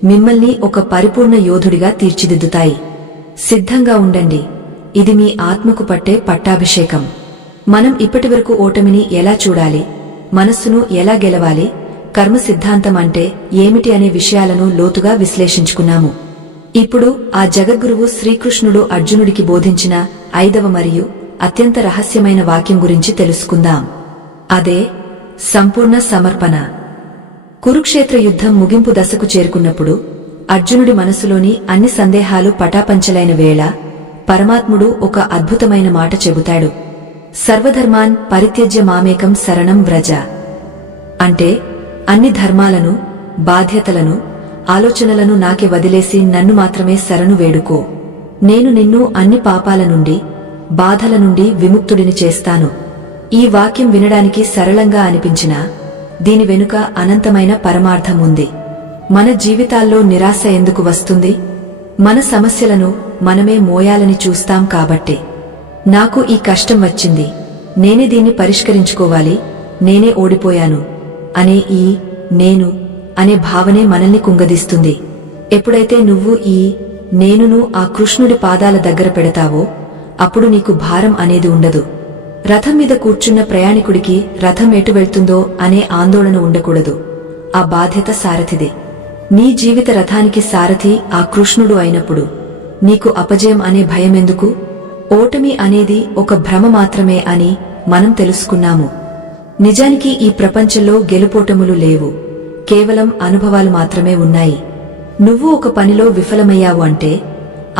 మిమ్మల్ని ఒక పరిపూర్ణ యోధుడిగా తీర్చిదిద్దుతాయి. సిద్ధంగా ఉండండి, ఇది మీ ఆత్మకు పట్టే పట్టాభిషేకం. మనం ఇప్పటివరకు ఓటమిని ఎలా చూడాలి, మనస్సును ఎలా గెలవాలి, కర్మ సిద్ధాంతం అంటే ఏమిటి అనే విషయాలను లోతుగా విశ్లేషించుకున్నాము. ఇప్పుడు ఆ జగద్గురువు శ్రీకృష్ణుడు అర్జునుడికి బోధించిన 5వ మరియు అత్యంత రహస్యమైన వాక్యం గురించి తెలుసుకుందాం. అదే సంపూర్ణ సమర్పణ. కురుక్షేత్ర యుద్ధం ముగింపు దశకు చేరుకున్నప్పుడు అర్జునుడి మనసులోని అన్ని సందేహాలు పటాపంచలైన వేళ పరమాత్ముడు ఒక అద్భుతమైన మాట చెబుతాడు. సర్వధర్మాన్ పరిత్యజ్య మామేకం శరణం వ్రజ. అంటే అన్ని ధర్మాలను, బాధ్యతలను, ఆలోచనలను నాకే వదిలేసి నన్ను మాత్రమే శరణు వేడుకో. నేను నిన్ను అన్ని పాపాల నుండి బాధల నుండి విముక్తుడిని చేస్తాను. ఈ వాక్యం వినడానికి సరళంగా అనిపించినా దీని వెనుక అనంతమైన పరమార్థం ఉంది. మన జీవితాల్లో నిరాశ ఎందుకు వస్తుంది? మన సమస్యలను మనమే మోయాలని చూస్తాం కాబట్టే. నాకు ఈ కష్టం వచ్చింది, నేనే దీన్ని పరిష్కరించుకోవాలి, నేనే ఓడిపోయాను అనే ఈ నేను అనే భావనే మనల్ని కుంగదీస్తుంది. ఎప్పుడైతే నువ్వు ఈ నేనును ఆ కృష్ణుడి పాదాల దగ్గర పెడతావో అప్పుడు నీకు భారం అనేది ఉండదు. రథం మీద కూర్చున్న ప్రయాణికుడికి రథం ఎటు వెళ్తుందో అనే ఆందోళన ఉండకూడదు. ఆ బాధ్యత సారథిదే. నీ జీవిత రథానికి సారథి ఆ కృష్ణుడు అయినప్పుడు నీకు అపజయం అనే భయమెందుకు? ఓటమి అనేది ఒక భ్రమ మాత్రమే అని మనం తెలుసుకున్నాము. నిజానికి ఈ ప్రపంచంలో గెలుపోటములు లేవు, కేవలం అనుభవాలు మాత్రమే ఉన్నాయి. నువ్వు ఒక పనిలో విఫలమయ్యావు అంటే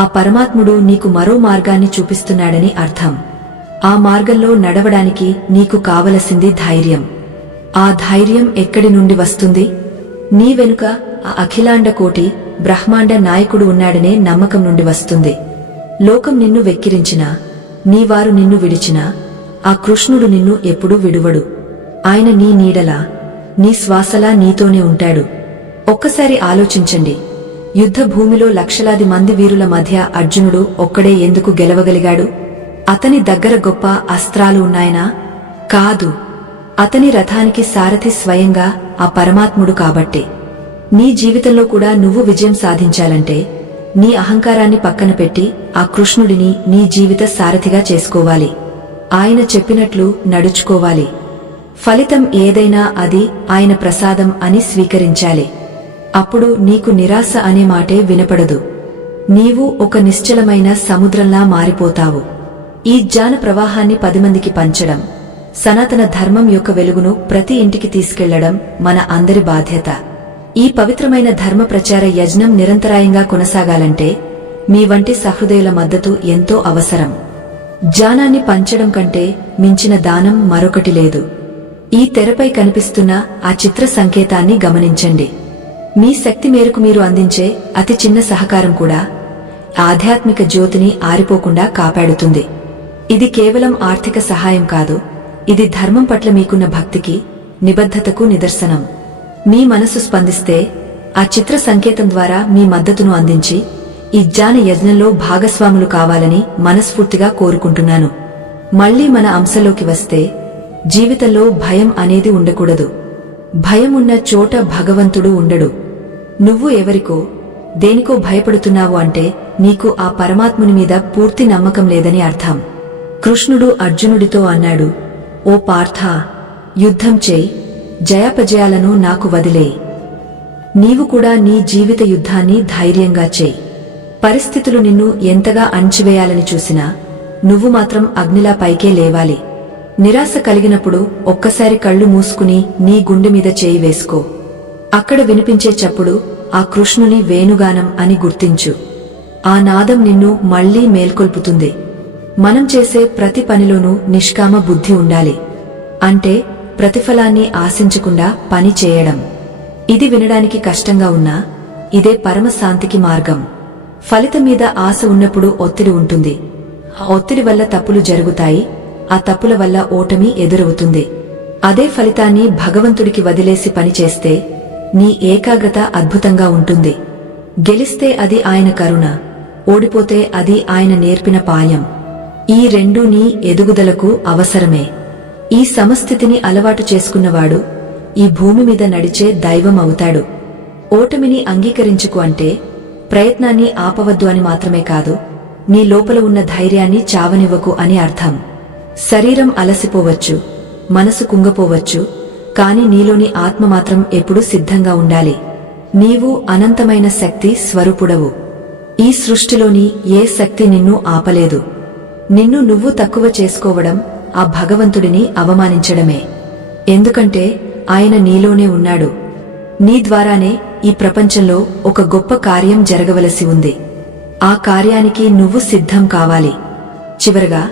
ఆ పరమాత్ముడు నీకు మరో మార్గాన్ని చూపిస్తున్నాడని అర్థం. ఆ మార్గంలో నడవడానికి నీకు కావలసింది ధైర్యం. ఆ ధైర్యం ఎక్కడి నుండి వస్తుంది? నీ వెనుక ఆ అఖిలాండ కోటి బ్రహ్మాండ నాయకుడు ఉన్నాడనే నమ్మకం నుండి వస్తుంది. లోకం నిన్ను వెక్కిరించినా, నీవారు నిన్ను విడిచినా ఆ కృష్ణుడు నిన్ను ఎప్పుడూ విడువడు. ఆయన నీ నీడలా, నీ శ్వాసలా నీతోనే ఉంటాడు. ఒక్కసారి ఆలోచించండి, యుద్ధ భూమిలో లక్షలాది మంది వీరుల మధ్య అర్జునుడు ఒక్కడే ఎందుకు గెలవగలిగాడు? అతని దగ్గర గొప్ప అస్త్రాలు ఉన్నాయనా? కాదు, అతని రథానికి సారథి స్వయంగా ఆ పరమాత్ముడు కాబట్టే. నీ జీవితంలో కూడా నువ్వు విజయం సాధించాలంటే నీ అహంకారాన్ని పక్కన పెట్టి ఆ కృష్ణుడిని నీ జీవిత సారథిగా చేసుకోవాలి. ఆయన చెప్పినట్లు నడుచుకోవాలి. ఫలితం ఏదైనా అది ఆయన ప్రసాదం అని స్వీకరించాలి. అప్పుడు నీకు నిరాశ అనే మాటే వినపడదు. నీవు ఒక నిశ్చలమైన సముద్రంలా మారిపోతావు. ఈ జ్ఞాన ప్రవాహాన్ని 10 మందికి పంచడం, సనాతన ధర్మం యొక్క వెలుగును ప్రతి ఇంటికి తీసుకెళ్లడం మన అందరి బాధ్యత. ఈ పవిత్రమైన ధర్మ ప్రచార యజ్ఞం నిరంతరాయంగా కొనసాగాలంటే మీ వంటి సహృదయుల మద్దతు ఎంతో అవసరం. జ్ఞానాన్ని పంచడం కంటే మించిన దానం మరొకటి లేదు. ఈ తెరపై కనిపిస్తున్న ఆ చిత్ర సంకేతాన్ని గమనించండి. మీ శక్తి మేరకు మీరు అందించే అతి చిన్న సహకారం కూడా ఆధ్యాత్మిక జ్యోతిని ఆరిపోకుండా కాపాడుతుంది. ఇది కేవలం ఆర్థిక సహాయం కాదు, ఇది ధర్మం పట్ల మీకున్న భక్తికి, నిబద్ధతకు నిదర్శనం. మీ మనసు స్పందిస్తే ఆ చిత్ర సంకేతం ద్వారా మీ మద్దతును అందించి ఈ జ్ఞాన యజ్ఞంలో భాగస్వాములు కావాలని మనస్ఫూర్తిగా కోరుకుంటున్నాను. మళ్లీ మన అంశంలోకి వస్తే, జీవితంలో భయం అనేది ఉండకూడదు. భయం ఉన్న చోట భగవంతుడు ఉండడు. నువ్వు ఎవరికో దేనికో భయపడుతున్నావు అంటే నీకు ఆ పరమాత్ముని మీద పూర్తి నమ్మకం లేదని అర్థం. కృష్ణుడు అర్జునుడితో అన్నాడు, ఓ పార్థ, యుద్ధం చేయి, జయాపజయాలను నాకు వదిలేయి. నీవు కూడా నీ జీవిత యుద్ధాన్ని ధైర్యంగా చేయి. పరిస్థితులు నిన్ను ఎంతగా అణచివేయాలని చూసినా నువ్వు మాత్రం అగ్నిలా పైకే లేవాలి. నిరాశ కలిగినప్పుడు ఒక్కసారి కళ్ళు మూసుకుని నీ గుండె మీద చేయి వేసుకో. అక్కడ వినిపించే చప్పుడు ఆ కృష్ణుని వేణుగానం అని గుర్తించు. ఆ నాదం నిన్ను మళ్లీ మేల్కొల్పుతుంది. మనం చేసే ప్రతి పనిలోనూ నిష్కామ బుద్ధి ఉండాలి. అంటే ప్రతిఫలాన్ని ఆశించకుండా పని చేయడం. ఇది వినడానికి కష్టంగా ఉన్నా ఇదే పరమశాంతికి మార్గం. ఫలితం మీద ఆశ ఉన్నప్పుడు ఒత్తిడి ఉంటుంది. ఆ ఒత్తిడి వల్ల తప్పులు జరుగుతాయి. ఆ తప్పుల వల్ల ఓటమి ఎదురవుతుంది. అదే ఫలితాన్ని భగవంతుడికి వదిలేసి పనిచేస్తే నీ ఏకాగ్రత అద్భుతంగా ఉంటుంది. గెలిస్తే అది ఆయన కరుణ, ఓడిపోతే అది ఆయన నేర్పిన పాయం. ఈ రెండూ నీ ఎదుగుదలకు అవసరమే. ఈ సమస్థితిని అలవాటు చేసుకున్నవాడు ఈ భూమి మీద నడిచే దైవం అవుతాడు. ఓటమిని అంగీకరించుకు అంటే ప్రయత్నాన్ని ఆపవద్దు అని మాత్రమే కాదు, నీ లోపల ఉన్న ధైర్యాన్ని చావనివ్వకు అని అర్థం. శరీరం అలసిపోవచ్చు, మనసు కుంగపోవచ్చు, కాని నీలోని ఆత్మ మాత్రం ఎప్పుడూ సిద్ధంగా ఉండాలి. నీవు అనంతమైన శక్తి స్వరూపుడవు. ఈ సృష్టిలోని ఏ శక్తి నిన్ను ఆపలేదు. నిన్ను నువ్వు తక్కువ చేసుకోవడం ఆ భగవంతుడిని అవమానించడమే. ఎందుకంటే ఆయన నీలోనే ఉన్నాడు. నీ ద్వారానే ఈ ప్రపంచంలో ఒక గొప్ప కార్యం జరగవలసి ఉంది. ఆ కార్యానికి నువ్వు సిద్ధం కావాలి. చివరగా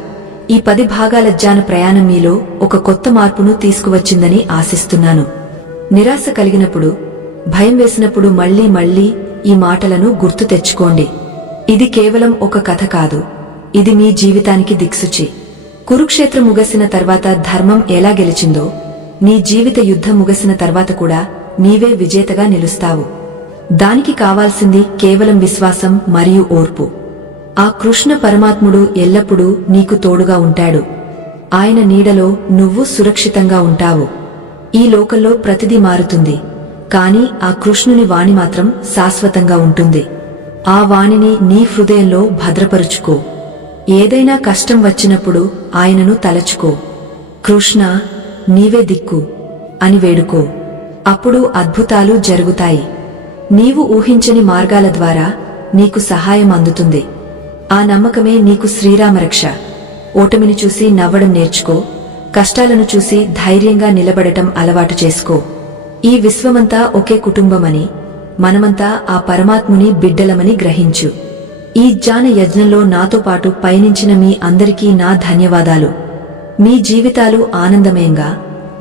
ఈ 10 భాగాల జ్ఞాన ప్రయాణం మీలో ఒక కొత్త మార్పును తీసుకువచ్చిందని ఆశిస్తున్నాను. నిరాశ కలిగినప్పుడు, భయం వేసినప్పుడు మళ్లీ మళ్లీ ఈ మాటలను గుర్తు తెచ్చుకోండి. ఇది కేవలం ఒక కథ కాదు, ఇది మీ జీవితానికి దిక్సూచి. కురుక్షేత్రం ముగిసిన తర్వాత ధర్మం ఎలా గెలిచిందో, నీ జీవిత యుద్ధం ముగిసిన తర్వాత కూడా నీవే విజేతగా నిలుస్తావు. దానికి కావాల్సింది కేవలం విశ్వాసం మరియు ఓర్పు. ఆ కృష్ణ పరమాత్ముడు ఎల్లప్పుడూ నీకు తోడుగా ఉంటాడు. ఆయన నీడలో నువ్వు సురక్షితంగా ఉంటావు. ఈ లోకంలో ప్రతిదీ మారుతుంది, కాని ఆ కృష్ణుని వాణి మాత్రం శాశ్వతంగా ఉంటుంది. ఆ వాణిని నీ హృదయంలో భద్రపరుచుకో. ఏదైనా కష్టం వచ్చినప్పుడు ఆయనను తలచుకో. కృష్ణ, నీవే దిక్కు అని వేడుకో. అప్పుడు అద్భుతాలు జరుగుతాయి. నీవు ఊహించని మార్గాల ద్వారా నీకు సహాయం అందుతుంది. ఆ నమ్మకమే నీకు శ్రీరామరక్ష. ఓటమిని చూసి నవ్వడం నేర్చుకో. కష్టాలను చూసి ధైర్యంగా నిలబడటం అలవాటు చేసుకో. ఈ విశ్వమంతా ఒకే కుటుంబమని, మనమంతా ఆ పరమాత్ముని బిడ్డలమని గ్రహించు. ఈ జ్ఞాన యజ్ఞంలో నాతో పాటు పయనించిన మీ అందరికీ నా ధన్యవాదాలు. మీ జీవితాలు ఆనందమయంగా,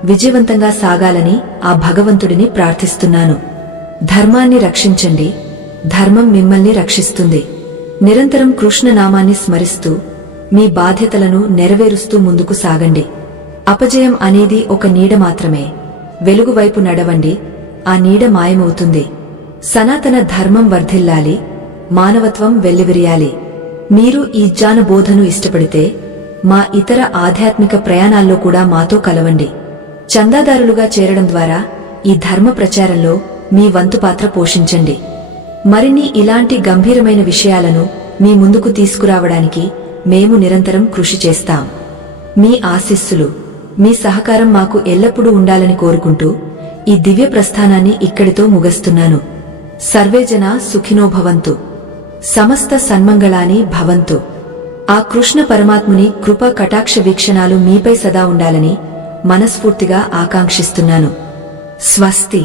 విజయవంతంగా సాగాలని ఆ భగవంతుడిని ప్రార్థిస్తున్నాను. ధర్మాన్ని రక్షించండి, ధర్మం మిమ్మల్ని రక్షిస్తుంది. నిరంతరం కృష్ణనామాన్ని స్మరిస్తూ మీ బాధ్యతలను నెరవేరుస్తూ ముందుకు సాగండి. అపజయం అనేది ఒక నీడ మాత్రమే. వెలుగు వైపు నడవండి, ఆ నీడ మాయమవుతుంది. సనాతన ధర్మం వర్ధిల్లాలి, మానవత్వం వెల్లివిరియాలి. మీరు ఈ జ్ఞాన బోధను ఇష్టపడితే మా ఇతర ఆధ్యాత్మిక ప్రయాణాల్లో కూడా మాతో కలవండి. చందాదారులుగా చేరడం ద్వారా ఈ ధర్మ ప్రచారంలో మీ వంతు పాత్ర పోషించండి. మరిన్ని ఇలాంటి గంభీరమైన విషయాలను మీ ముందుకు తీసుకురావడానికి మేము నిరంతరం కృషి చేస్తాం. మీ ఆశీస్సులు, మీ సహకారం మాకు ఎల్లప్పుడూ ఉండాలని కోరుకుంటూ ఈ దివ్య ప్రస్థానాన్ని ఇక్కడితో ముగిస్తున్నాను. సర్వేజన సుఖినో భవంతు, సమస్త సన్మంగళాని భవంతు. ఆ కృష్ణ పరమాత్ముని కృప కటాక్ష వీక్షణాలు మీపై సదా ఉండాలని మనస్ఫూర్తిగా ఆకాంక్షిస్తున్నాను. స్వస్తి.